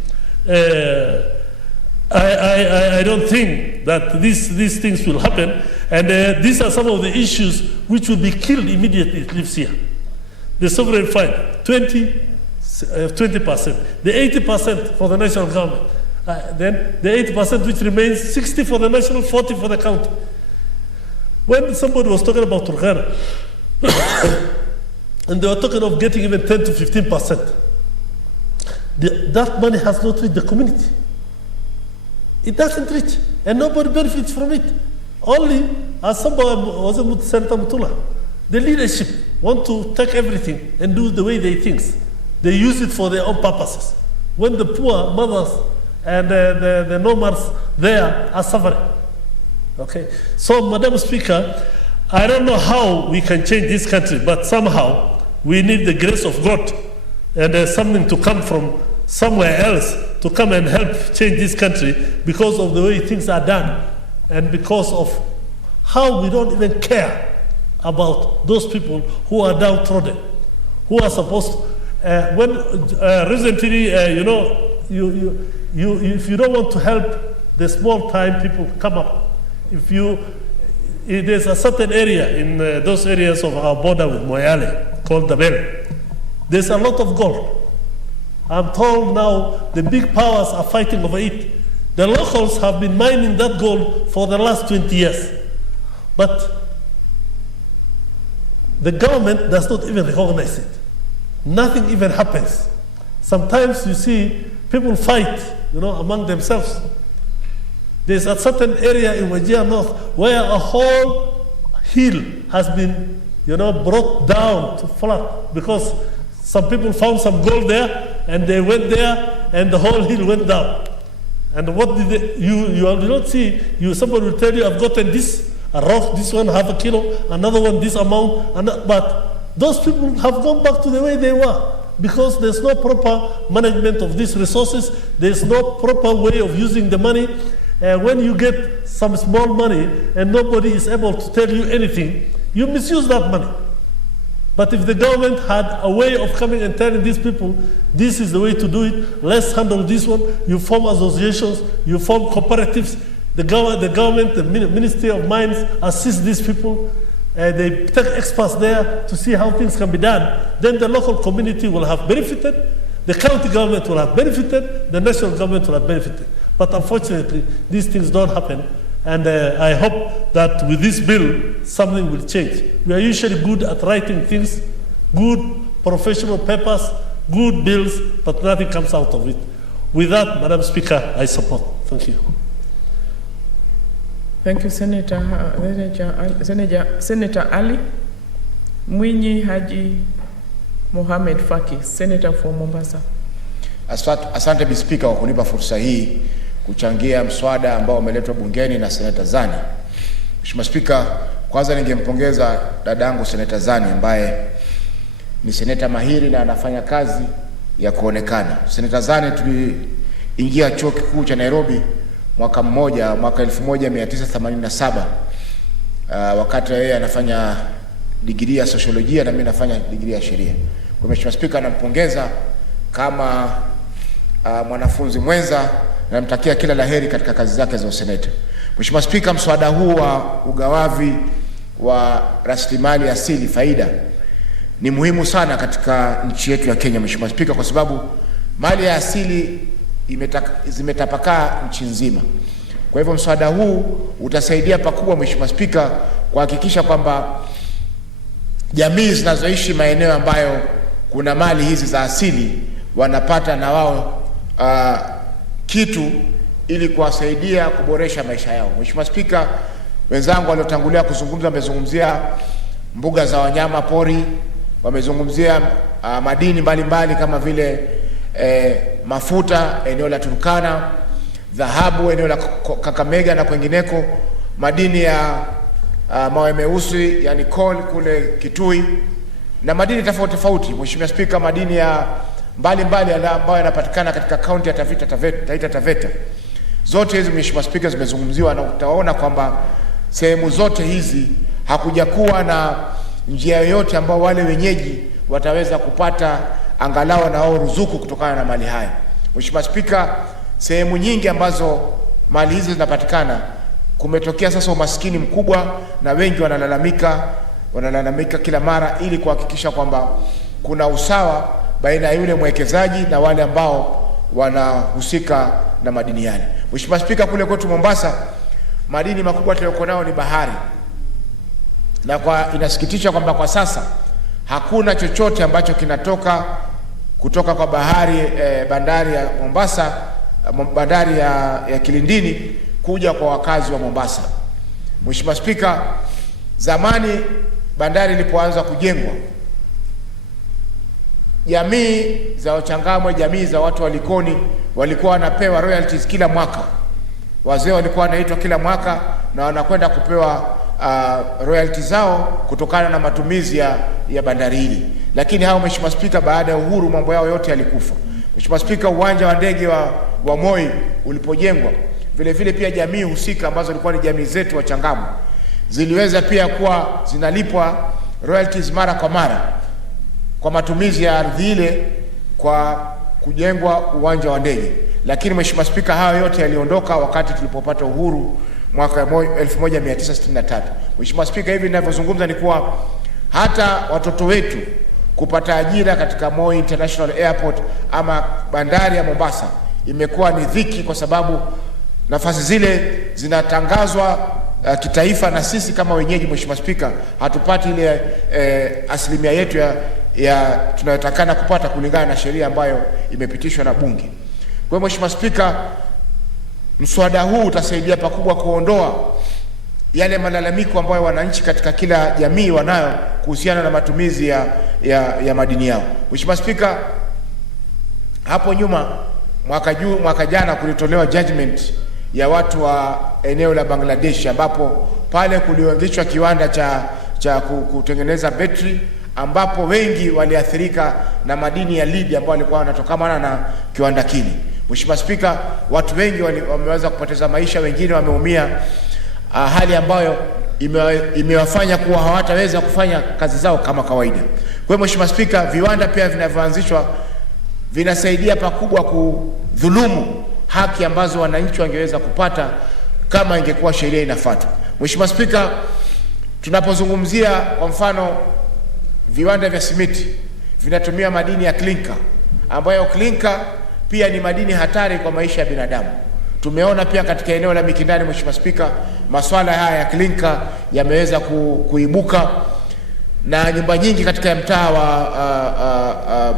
I don't think that these things will happen. And these are some of the issues which will be killed immediately it lives here. The sovereign fund, 20%. The 80% for the national government. Then the 80% which remains, 60 for the national, 40 for the county. When somebody was talking about Trucana, and they were talking of getting even 10 to 15%, that money has not reached the community. It doesn't reach, and nobody benefits from it. Only, as somebody was Senator Mutula, the leadership want to take everything and do the way they think. They use it for their own purposes. When the poor mothers and the nomads there are suffering. Okay, so Madam Speaker, I don't know how we can change this country, but somehow we need the grace of God and something to come from somewhere else to come and help change this country because of the way things are done and because of how we don't even care about those people who are downtrodden, who are supposed to, recently, if you don't want to help the small time people come up, if there's a certain area in those areas of our border with Moyale called Dabel, there's a lot of gold. I'm told now the big powers are fighting over it. The locals have been mining that gold for the last 20 years. But the government does not even recognize it. Nothing even happens. Sometimes you see people fight, among themselves. There's a certain area in Wajir North where a whole hill has been, brought down to flat because some people found some gold there and they went there and the whole hill went down. And what did they, you do not see, somebody will tell you, I've gotten this, a rock, this one half a kilo, another one this amount, but those people have gone back to the way they were because there's no proper management of these resources, there's no proper way of using the money. When you get some small money and nobody is able to tell you anything, you misuse that money. But if the government had a way of coming and telling these people, this is the way to do it, let's handle this one, you form associations, you form cooperatives, the government, the Ministry of Mines assist these people, they take experts there to see how things can be done, then the local community will have benefited, the county government will have benefited, the national government will have benefited. But unfortunately, these things don't happen. And I hope that with this bill, something will change. We are usually good at writing things, good professional papers, good bills, but nothing comes out of it. With that, Madam Speaker, I support. Thank you. Thank you, Senator Ali. Mwinyi Haji Mohamed Faki, Senator for Mombasa. Asante Bi Speaker kwa kunipa fursa hii kuchangia mswada ambao umeletwa bungeni na Senator Zani. Mheshimiwa Speaker, kwanza ningempongeza dadangu Senator Zani ambaye ni seneta mahiri na anafanya kazi ya kuonekana. Senator Zani tuliingia chuo kikuu cha Nairobi mwaka 1987 wakati yeye anafanya degree ya sociolojia na mimi nafanya degree ya sheria. Kwa Mheshimiwa Speaker, nampongeza kama mwanafunzi mwenza na namtakia kila laheri katika kazi zake za useneta. Mheshimiwa Speaker, mswada huu wa ugawavi wa rasilimali asili faida ni muhimu sana katika nchi yetu ya Kenya, Mheshimiwa Speaker, kwa sababu mali ya asili zimetapakaa nchi nzima. Kwa hivyo mswada huu utasaidia pakubwa, Mheshimiwa Speaker, kuhakikisha kwamba jamii zinazoishi maeneo ambayo kuna mali hizi za asili wanapata na wao kitu ili kuwasaidia kuboresha maisha yao. Mheshimiwa Speaker, wenzangu waliotangulia kuzungumza wamezungumzia mbuga za wanyama pori, wamezungumzia madini mbalimbali kama vile mafuta eneo la Turkana, dhahabu eneo la Kakamega na kwengineko, madini ya mawe meusi yani coal kule Kitui na madini tofauti tofauti. Mheshimiwa Speaker, madini ya mbalimbali ambayo yanapatikana katika kaunti ya Taita Taveta. Zote hizi Mheshimiwa Speaker zimezungumziwa na utaona kwamba sehemu zote hizi hakuja kuwa na njia yoyote ambao wale wenyeji wataweza kupata angalau na wao ruzuku kutokana na mali haya. Mheshimiwa Speaker, sehemu nyingi ambazo mali hizi zinapatikana kumetokea sasa umaskini mkubwa na wengi wanalalamika kila mara ili kuhakikisha kwamba kuna usawa baina ya yule mwekezaji na wale ambao wanahusika na madini yale. Mheshimiwa Speaker, kule kwetu Mombasa madini makubwa tuliyoko nao ni bahari. Na inasikitisha kwamba kwa sasa hakuna chochote ambacho kinatoka kutoka kwa bahari bandari ya Mombasa, bandari ya Kilindini kuja kwa wakazi wa Mombasa. Mheshimiwa Speaker, zamani bandari ilipoanza kujengwa, jamii za Ochangamwe, jamii za watu wa Likoni walikuwa wanapewa royalties kila mwaka. Wazee walikuwa wanaitwa kila mwaka na wanakwenda kupewa royalties zao kutokana na matumizi ya bandari hili. Lakini hao Mheshimiwa Speaker, baada ya uhuru mambo yao yote yalikufa. Mheshimiwa Speaker, uwanja wa ndege wa Moi ulipojengwa, vile vile pia jamii husika ambazo ilikuwa ni jamii zetu wa Changamwe ziliweza pia kuwa zinalipwa royalties mara kwa mara kwa matumizi ya ardhi ile kwa kujengwa uwanja wa ndege. Lakini Mheshimiwa Speaker, hayo yote yaliondoka wakati tulipopata uhuru mwaka 1963. Mheshimiwa Speaker, hivi ninavyozungumza ni kuwa hata watoto wetu kupata ajira katika Moi International Airport ama bandari ya Mombasa imekuwa ni dhiki, kwa sababu nafasi zile zinatangazwa kitaifa na sisi kama wenyeji, Mheshimiwa Spika, hatupati ile asilimia yetu ya tunayotakana kupata kulingana na sheria ambayo imepitishwa na Bunge. Kwa hiyo Mheshimiwa Spika, mswada huu utasaidia pakubwa kuondoa yale malalamiko ambayo wananchi katika kila jamii wanayo kuhusiana na matumizi ya madini yao. Mheshimiwa Spika, hapo nyuma mwaka jana kulitolewa judgment ya watu wa eneo la Bangladesh, ambapo pale kulioanzishwa kiwanda cha kutengeneza betri, ambapo wengi waliathirika na madini ya lead ambayo walikuwa wanatokana na kiwanda kile. Mheshimiwa Spika, watu wengi wameweza kupoteza maisha, wengine wameumia, hali ambayo imewafanya kuwa hawataweza kufanya kazi zao kama kawaida. Kwa hiyo Mheshimiwa Spika, viwanda pia vinavyoanzishwa vinasaidia pakubwa kudhulumu haki ambazo wananchi wangeweza kupata kama ingekuwa sheria inafuatwa. Mheshimiwa Spika, tunapozungumzia kwa mfano viwanda vya simiti vinatumia madini ya klinka, ambayo klinka pia ni madini hatari kwa maisha ya binadamu. Tumeona pia katika eneo la Mikindani, Mheshimiwa Spika, masuala haya ya klinka yameweza kuibuka, na nyumba nyingi katika mtaa wa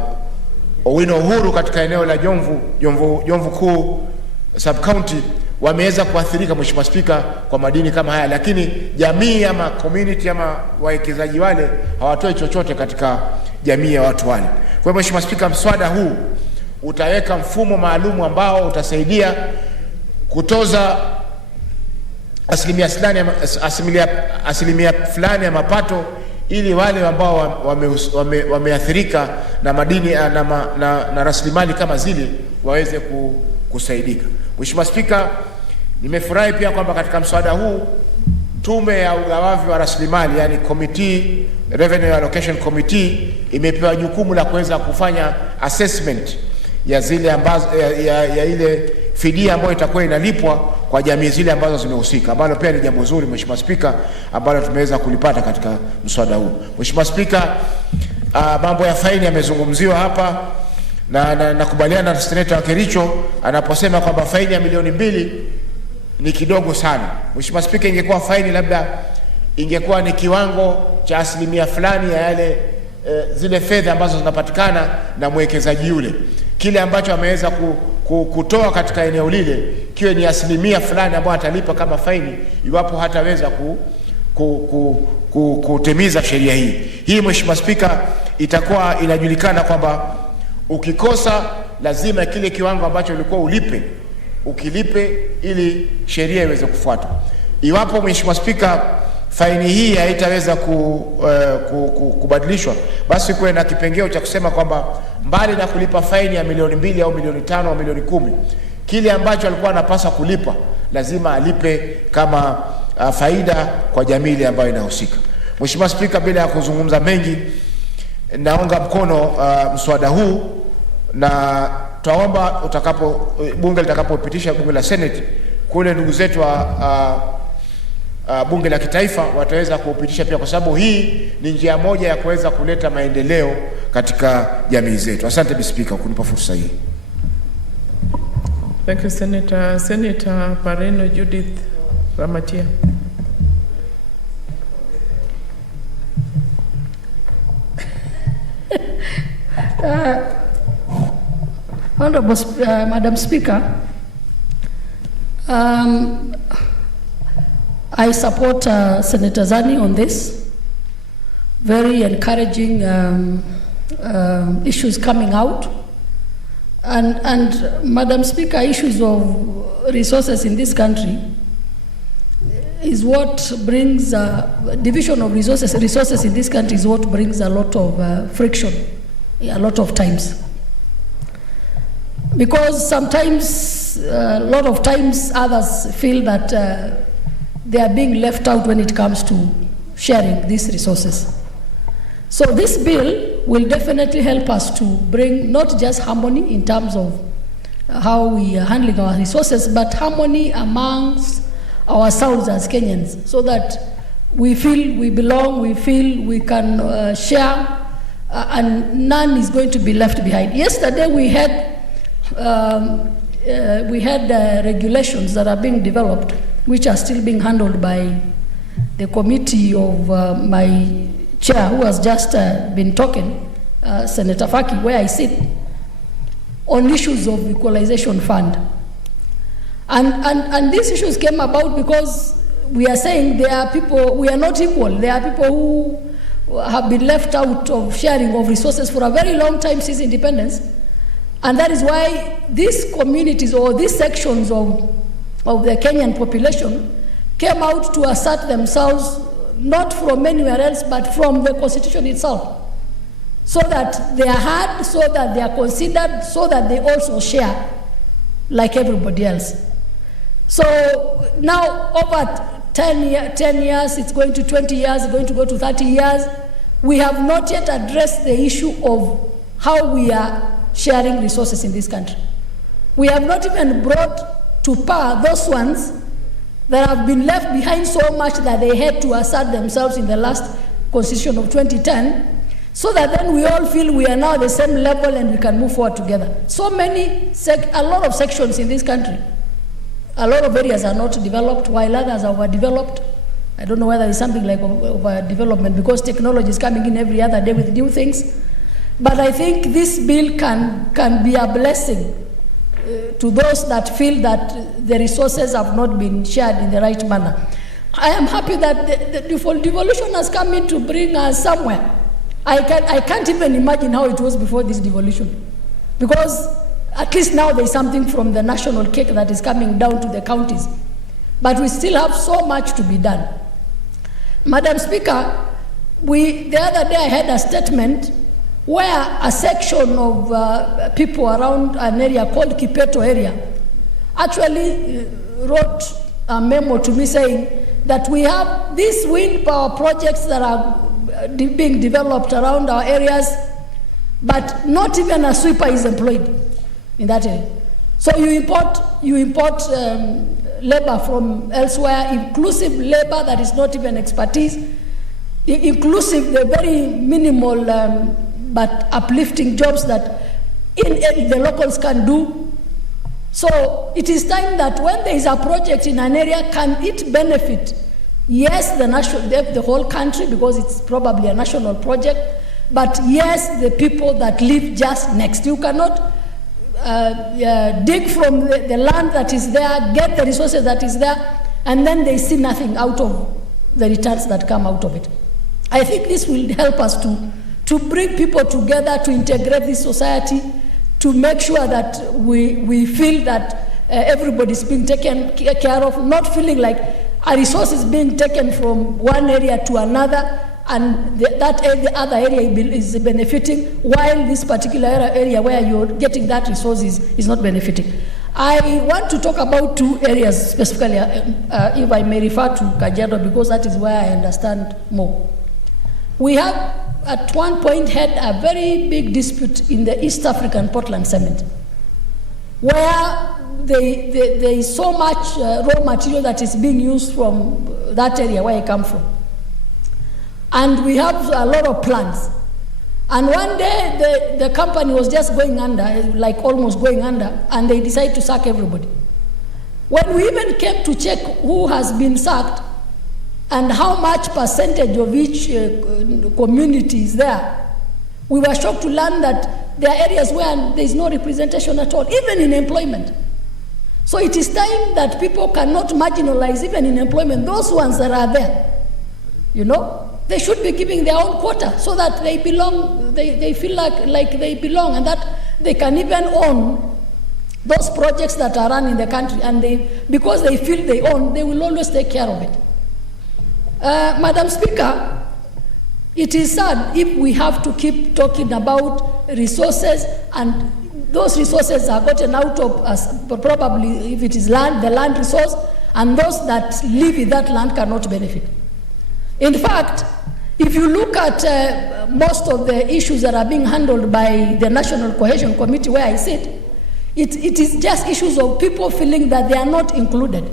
Owino Uhuru katika eneo la Jomvu Kuu sub county wameweza kuathirika, Mheshimiwa Spika, kwa madini kama haya, lakini jamii ama community ama wawekezaji wale hawatoi chochote katika jamii ya watu wale. Kwa hiyo Mheshimiwa Spika, mswada huu utaweka mfumo maalum ambao utasaidia kutoza asilimia fulani ya mapato, ili wale ambao wameathirika na madini na rasilimali kama zile waweze kusaidika. Mheshimiwa Spika, nimefurahi pia kwamba katika mswada huu tume ya ugawavi wa rasilimali, yani Committee Revenue Allocation Committee, imepewa jukumu la kuweza kufanya assessment ya zile ambazo ya ile fidia ambayo itakuwa inalipwa kwa jamii zile ambazo zimehusika, ambalo pia ni jambo zuri Mheshimiwa Spika, ambalo tumeweza kulipata katika mswada huu. Mheshimiwa Spika, mambo ya faini yamezungumziwa hapa, na nakubaliana na Senator wa Kericho anaposema kwamba faini ya milioni 2 ni kidogo sana. Mheshimiwa Spika, ingekuwa faini labda ingekuwa ni kiwango cha asilimia fulani ya yale zile fedha ambazo zinapatikana na mwekezaji yule, kile ambacho ameweza kutoa katika eneo lile kiwe ni asilimia fulani ambayo atalipa kama faini iwapo hataweza kutimiza sheria hii. Hii Mheshimiwa Spika, itakuwa inajulikana kwamba ukikosa lazima kile kiwango ambacho ulikuwa ukilipe ili sheria iweze kufuatwa. Iwapo Mheshimiwa Spika, faini hii haitaweza kubadilishwa, basi kuwe na kipengeo cha kusema kwamba mbali na kulipa faini ya milioni 2 au milioni 5 au milioni 10, kile ambacho alikuwa anapaswa kulipa lazima alipe kama faida kwa jamii ile ambayo inahusika. Mheshimiwa Spika, bila ya kuzungumza mengi, naunga mkono mswada huu, na tutaomba bunge litakapopitisha, bunge la Senate kule, ndugu zetu wa bunge la kitaifa wataweza kuupitisha pia, kwa sababu hii ni njia moja ya kuweza kuleta maendeleo katika jamii zetu. Asante Bi Spika kunipa fursa hii. Thank you, Senator. Senator Pareno Judith Ramatia. Honorable Madam Speaker, I support Senator Zani on this. Very encouraging issues coming out. And Madam Speaker, issues of resources in this country is what brings, division of resources in this country is what brings a lot of friction, a lot of times. Because sometimes, a lot of times, others feel that they are being left out when it comes to sharing these resources. So this bill will definitely help us to bring not just harmony in terms of how we are handling our resources, but harmony amongst ourselves as Kenyans, so that we feel we belong, we feel we can share, and none is going to be left behind. Yesterday we had regulations that are being developed which are still being handled by the committee of my chair, who has just been talking, Senator Faki, where I sit, on issues of equalization fund. And these issues came about because we are saying there are people, we are not equal. There are people who have been left out of sharing of resources for a very long time since independence. And that is why these communities or these sections of the Kenyan population came out to assert themselves, not from anywhere else, but from the Constitution itself. So that they are heard, so that they are considered, so that they also share like everybody else. So now over 10 years, it's going to 20 years, it's going to go to 30 years, we have not yet addressed the issue of how we are sharing resources in this country. We have not even brought to par those ones that have been left behind so much that they had to assert themselves in the last Constitution of 2010, so that then we all feel we are now at the same level and we can move forward together. So many, a lot of sections in this country, a lot of areas are not developed, while others are overdeveloped. I don't know whether it's something like overdevelopment because technology is coming in every other day with new things. But I think this bill can be a blessing to those that feel that the resources have not been shared in the right manner. I am happy that the devolution has come in to bring us somewhere. I can't even imagine how it was before this devolution, because at least now there's something from the national cake that is coming down to the counties. But we still have so much to be done. Madam Speaker, the other day I had a statement where a section of people around an area called Kipeto area actually wrote a memo to me saying that we have these wind power projects that are being developed around our areas, but not even a sweeper is employed in that area. So you import labor from elsewhere, inclusive labor that is not even expertise, inclusive the very minimal but uplifting jobs that the locals can do. So it is time that when there is a project in an area, can it benefit, yes, the whole country, because it's probably a national project, but yes, the people that live just next. You cannot dig from the land that is there, get the resources that is there, and then they see nothing out of the returns that come out of it. I think this will help us to bring people together, to integrate this society, to make sure that we feel that everybody's being taken care of, not feeling like a resource is being taken from one area to another, and the other area is benefiting, while this particular area where you're getting that resource is not benefiting. I want to talk about two areas specifically, if I may refer to Kajiado, because that is where I understand more. We have at one point had a very big dispute in the East African Portland Cement, where there is so much raw material that is being used from that area where I come from. And we have a lot of plants. And one day the company was just going under, like almost going under, and they decided to sack everybody. When we even came to check who has been sacked and how much percentage of each community is there, we were shocked to learn that there are areas where there is no representation at all, even in employment. So it is time that people cannot marginalize even in employment those ones that are there. You know, they should be giving their own quota so that they belong, they feel like they belong, and that they can even own those projects that are run in the country, and because they feel they own, they will always take care of it. Madam Speaker, it is sad if we have to keep talking about resources, and those resources are gotten out of us, probably if it is land, the land resource, and those that live in that land cannot benefit. In fact, if you look at most of the issues that are being handled by the National Cohesion Committee where I sit, it is just issues of people feeling that they are not included.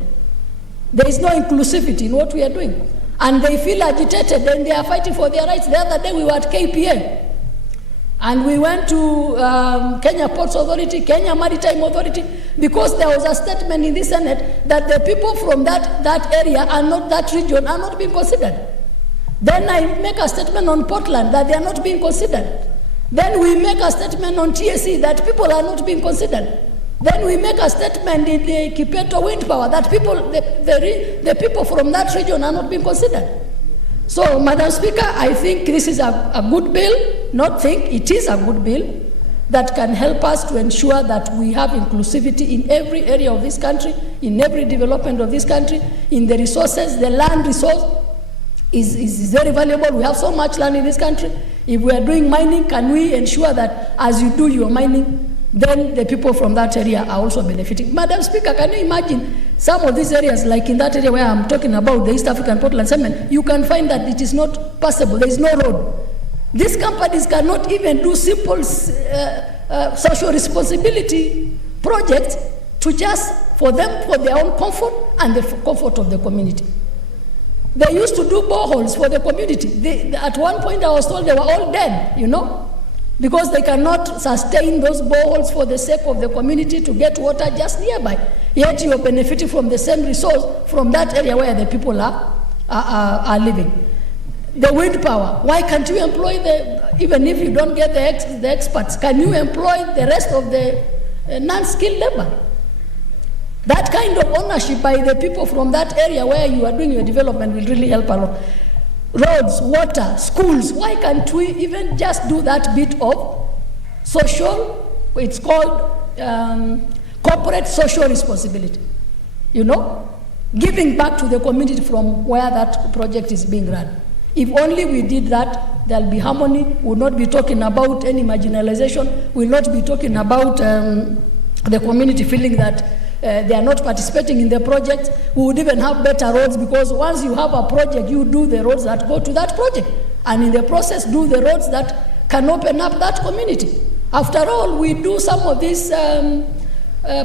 There is no inclusivity in what we are doing. And they feel agitated and they are fighting for their rights. The other day we were at KPA. And we went to Kenya Ports Authority, Kenya Maritime Authority, because there was a statement in the Senate that the people from that area and not that region are not being considered. Then I make a statement on Portland that they are not being considered. Then we make a statement on TSC that people are not being considered. Then we make a statement in the Kipeto wind power that the people from that region are not being considered. So, Madam Speaker, I think this is a good bill, it is a good bill that can help us to ensure that we have inclusivity in every area of this country, in every development of this country, in the resources. The land resource is very valuable. We have so much land in this country. If we are doing mining, can we ensure that as you do your mining, then the people from that area are also benefiting? Madam Speaker, can you imagine some of these areas, like in that area where I'm talking about, the East African Portland Cement, you can find that it is not passable, there is no road. These companies cannot even do simple social responsibility projects for their own comfort and the comfort of the community. They used to do boreholes for the community. At one point I was told they were all dead, because they cannot sustain those boreholes for the sake of the community to get water just nearby. Yet you are benefiting from the same resource from that area where the people are living. The wind power, why can't you employ even if you don't get the experts, can you employ the rest of the non-skilled labor? That kind of ownership by the people from that area where you are doing your development will really help a lot. Roads, water, schools, why can't we even just do that bit of social, it's called corporate social responsibility, giving back to the community from where that project is being run. If only we did that, there'll be harmony. We'll not be talking about any marginalization. We'll not be talking about the community feeling that they are not participating in the project. We would even have better roads, because once you have a project, you do the roads that go to that project, and in the process do the roads that can open up that community. After all, we do some of these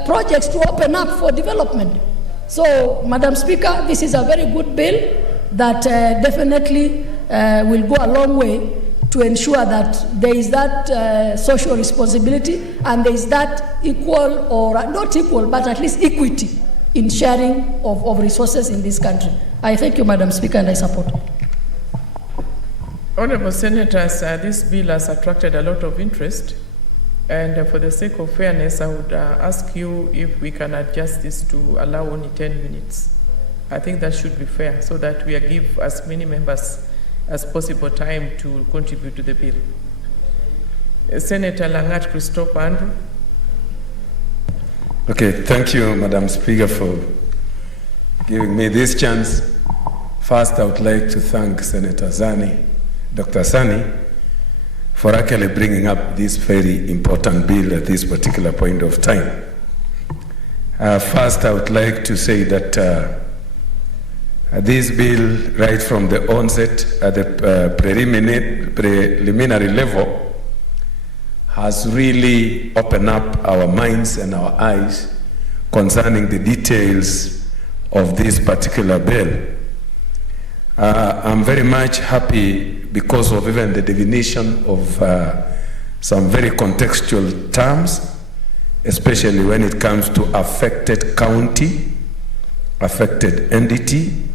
projects to open up for development. So, Madam Speaker, this is a very good bill that definitely will go a long way to ensure that there is that social responsibility and there is that equal, or not equal, but at least equity in sharing of resources in this country. I thank you, Madam Speaker, and I support. Honorable Senators, this bill has attracted a lot of interest, and for the sake of fairness, I would ask you if we can adjust this to allow only 10 minutes. I think that should be fair, so that we give as many members as possible time to contribute to the bill. Senator Langat Christopher Andrew. Okay, thank you, Madam Speaker, for giving me this chance. First, I would like to thank Senator Dr. Zani, for actually bringing up this very important bill at this particular point of time. First, I would like to say that this bill, right from the onset at the preliminary level, has really opened up our minds and our eyes concerning the details of this particular bill. I'm very much happy because of even the definition of some very contextual terms, especially when it comes to affected county, affected entity.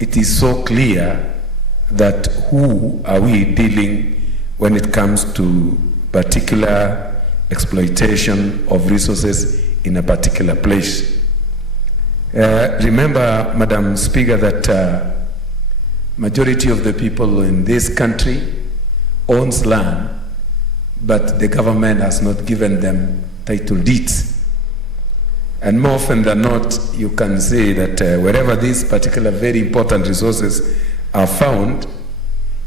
It is so clear that who are we dealing when it comes to particular exploitation of resources in a particular place. Remember, Madam Speaker, that majority of the people in this country owns land, but the government has not given them title deeds. And more often than not, you can say that wherever these particular very important resources are found,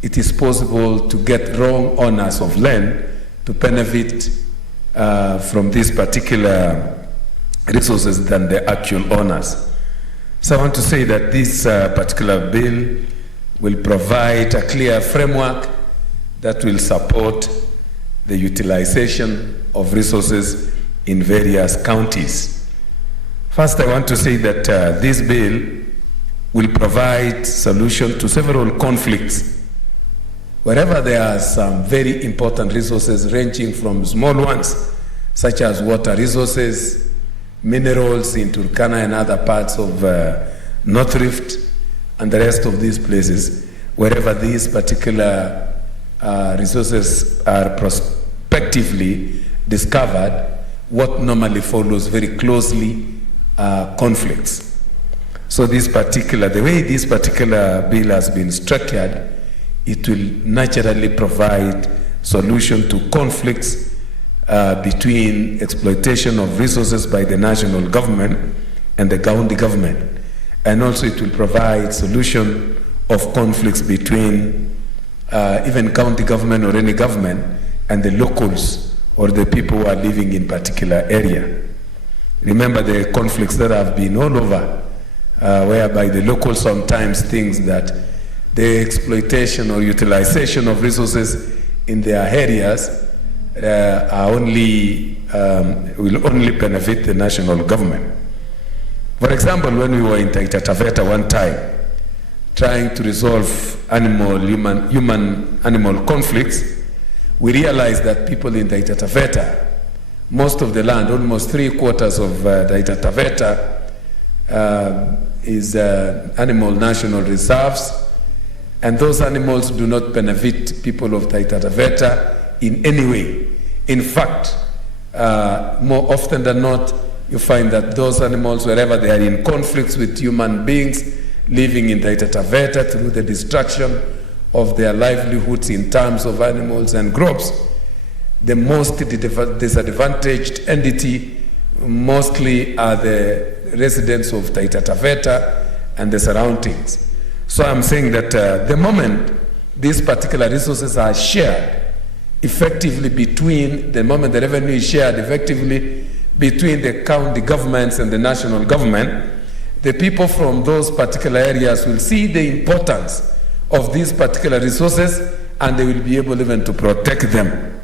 it is possible to get wrong owners of land to benefit from these particular resources than the actual owners. So I want to say that this particular bill will provide a clear framework that will support the utilization of resources in various counties. First, I want to say that this bill will provide solution to several conflicts wherever there are some very important resources ranging from small ones, such as water resources, minerals in Turkana and other parts of North Rift, and the rest of these places, wherever these particular resources are prospectively discovered, what normally follows very closely conflicts. So the way this particular bill has been structured, it will naturally provide solution to conflicts between exploitation of resources by the national government and the county government. And also it will provide solution of conflicts between even county government or any government and the locals or the people who are living in particular area. Remember the conflicts that have been all over, whereby the locals sometimes think that the exploitation or utilization of resources in their areas will only benefit the national government. For example, when we were in Taita Taveta one time, trying to resolve human-animal conflicts, we realized that people in Taita Taveta, most of the land, almost 3/4 of Taita Taveta, is animal national reserves, and those animals do not benefit people of Taita Taveta in any way. In fact, more often than not, you find that those animals, wherever they are in conflicts with human beings living in Taita Taveta through the destruction of their livelihoods in terms of animals and crops, the most disadvantaged entity mostly are the residents of Taita Taveta and the surroundings. So I'm saying that the moment these particular resources are shared effectively the moment the revenue is shared effectively between the county governments and the national government, the people from those particular areas will see the importance of these particular resources and they will be able even to protect them.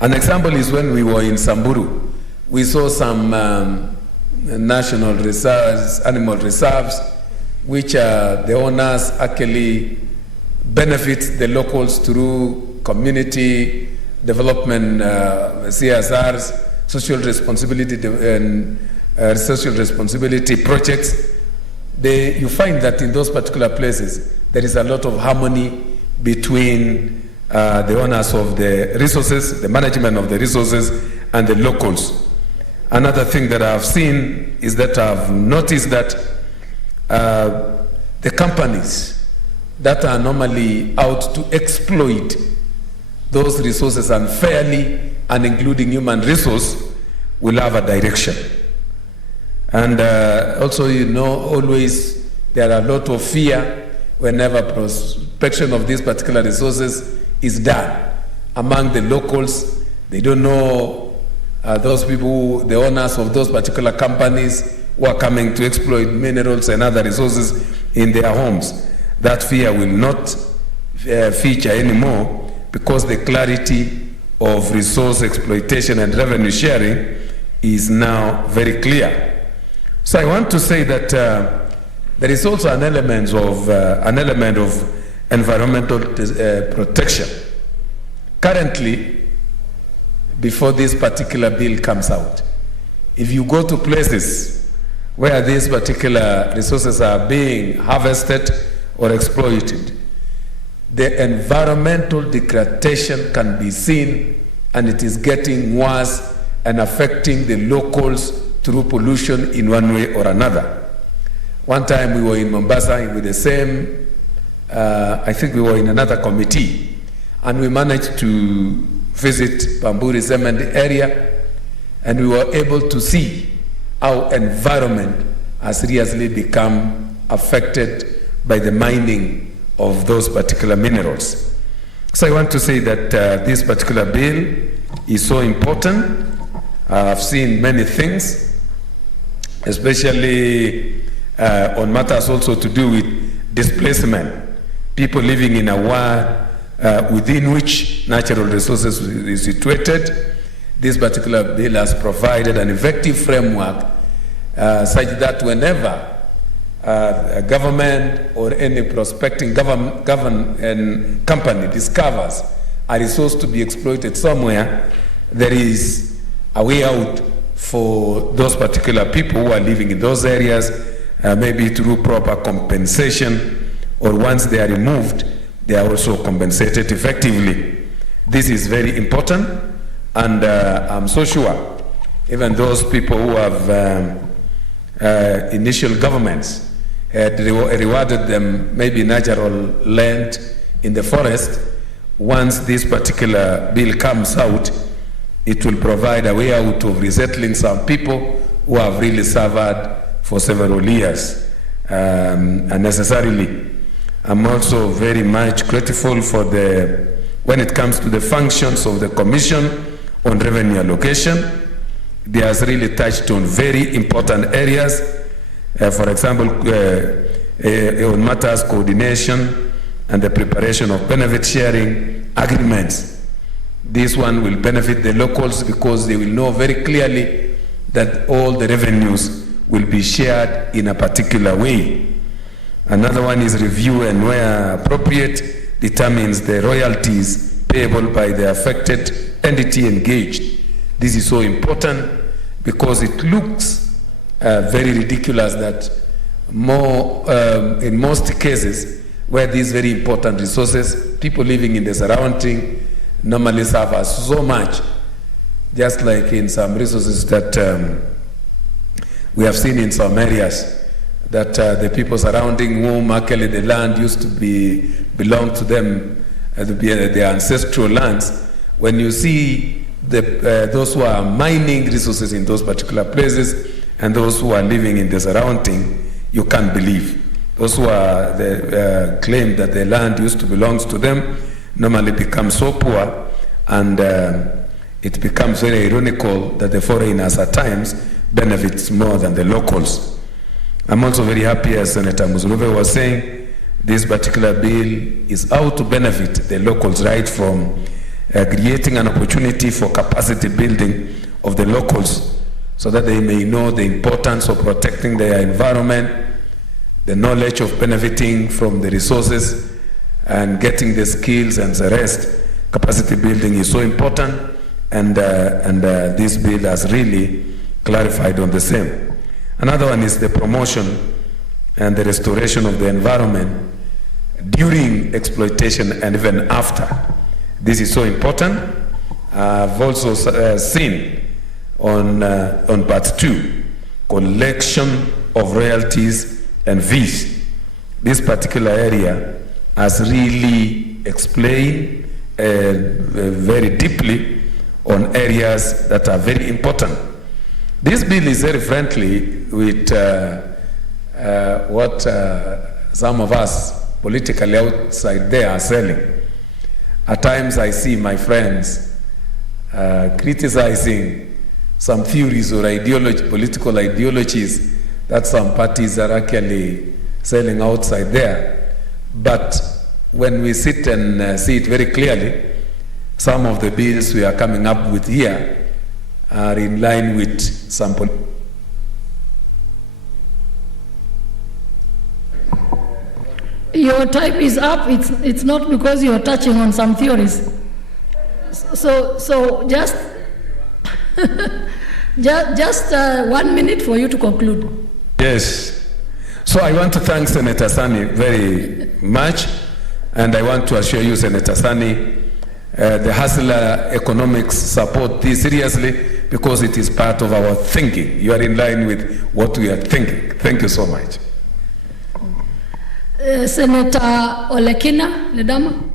An example is when we were in Samburu. We saw some national reserves, animal reserves, which the owners actually benefit the locals through community development, CSRs, social responsibility projects. You find that in those particular places, there is a lot of harmony between the owners of the resources, the management of the resources, and the locals. Another thing that I've seen is that I've noticed that the companies that are normally out to exploit those resources unfairly and including human resource will have a direction. And also, always there are a lot of fear whenever prospection of these particular resources is done among the locals. They don't know those people, the owners of those particular companies who are coming to exploit minerals and other resources in their homes. That fear will not feature anymore because the clarity of resource exploitation and revenue sharing is now very clear. So I want to say that there is also an element of environmental protection. Currently, before this particular bill comes out, if you go to places where these particular resources are being harvested or exploited, the environmental degradation can be seen, and it is getting worse and affecting the locals through pollution in one way or another. One time we were in Mombasa with the same, I think we were in another committee, and we managed to visit Bamburi Cement area, and we were able to see how environment has seriously become affected by the mining of those particular minerals. So I want to say that this particular bill is so important. I've seen many things, especially on matters also to do with displacement. People living in a ward within which natural resources is situated. This particular bill has provided an effective framework such that whenever government or any prospecting company discovers a resource to be exploited somewhere, there is a way out for those particular people who are living in those areas, maybe through proper compensation, or once they are removed, they are also compensated effectively. This is very important, and I'm so sure even those people who have initial governments had rewarded them maybe natural land in the forest. Once this particular bill comes out, it will provide a way out of resettling some people who have really suffered for several years unnecessarily. I'm also very much grateful for when it comes to the functions of the Commission on Revenue Allocation. They has really touched on very important areas. For example, on matters coordination and the preparation of benefit sharing agreements. This one will benefit the locals because they will know very clearly that all the revenues will be shared in a particular way. Another one is review and, where appropriate, determines the royalties payable by the affected entity engaged. This is so important because it looks very ridiculous that in most cases where these very important resources, people living in the surrounding normally suffer so much, just like in some resources that we have seen in some areas, that the people surrounding whom actually the land used to belong to them, their ancestral lands. When you see those who are mining resources in those particular places and those who are living in the surrounding, you can't believe. Those who are claim that the land used to belong to them normally become so poor, and it becomes very ironical that the foreigners at times benefits more than the locals. I'm also very happy, as Senator Muzuruve was saying, this particular bill is out to benefit the locals, right from creating an opportunity for capacity building of the locals so that they may know the importance of protecting their environment, the knowledge of benefiting from the resources and getting the skills and the rest. Capacity building is so important, and this bill has really clarified on the same. Another one is the promotion and the restoration of the environment during exploitation and even after. This is so important. I've also seen on part 2, collection of royalties and fees. This particular area has really explained very deeply on areas that are very important. This bill is very friendly with what some of us politically outside there are selling. At times I see my friends criticizing some theories or political ideologies that some parties are actually selling outside there. But when we sit and see it very clearly, some of the bills we are coming up with here are in line with some Your time is up. It's not because you're touching on some theories. So just just 1 minute for you to conclude. Yes. So I want to thank Senator Sani very much, and I want to assure you, Senator Sani, the Hustler Economics support this seriously because it is part of our thinking. You are in line with what we are thinking. Thank you so much. Senator Olekina Ledama.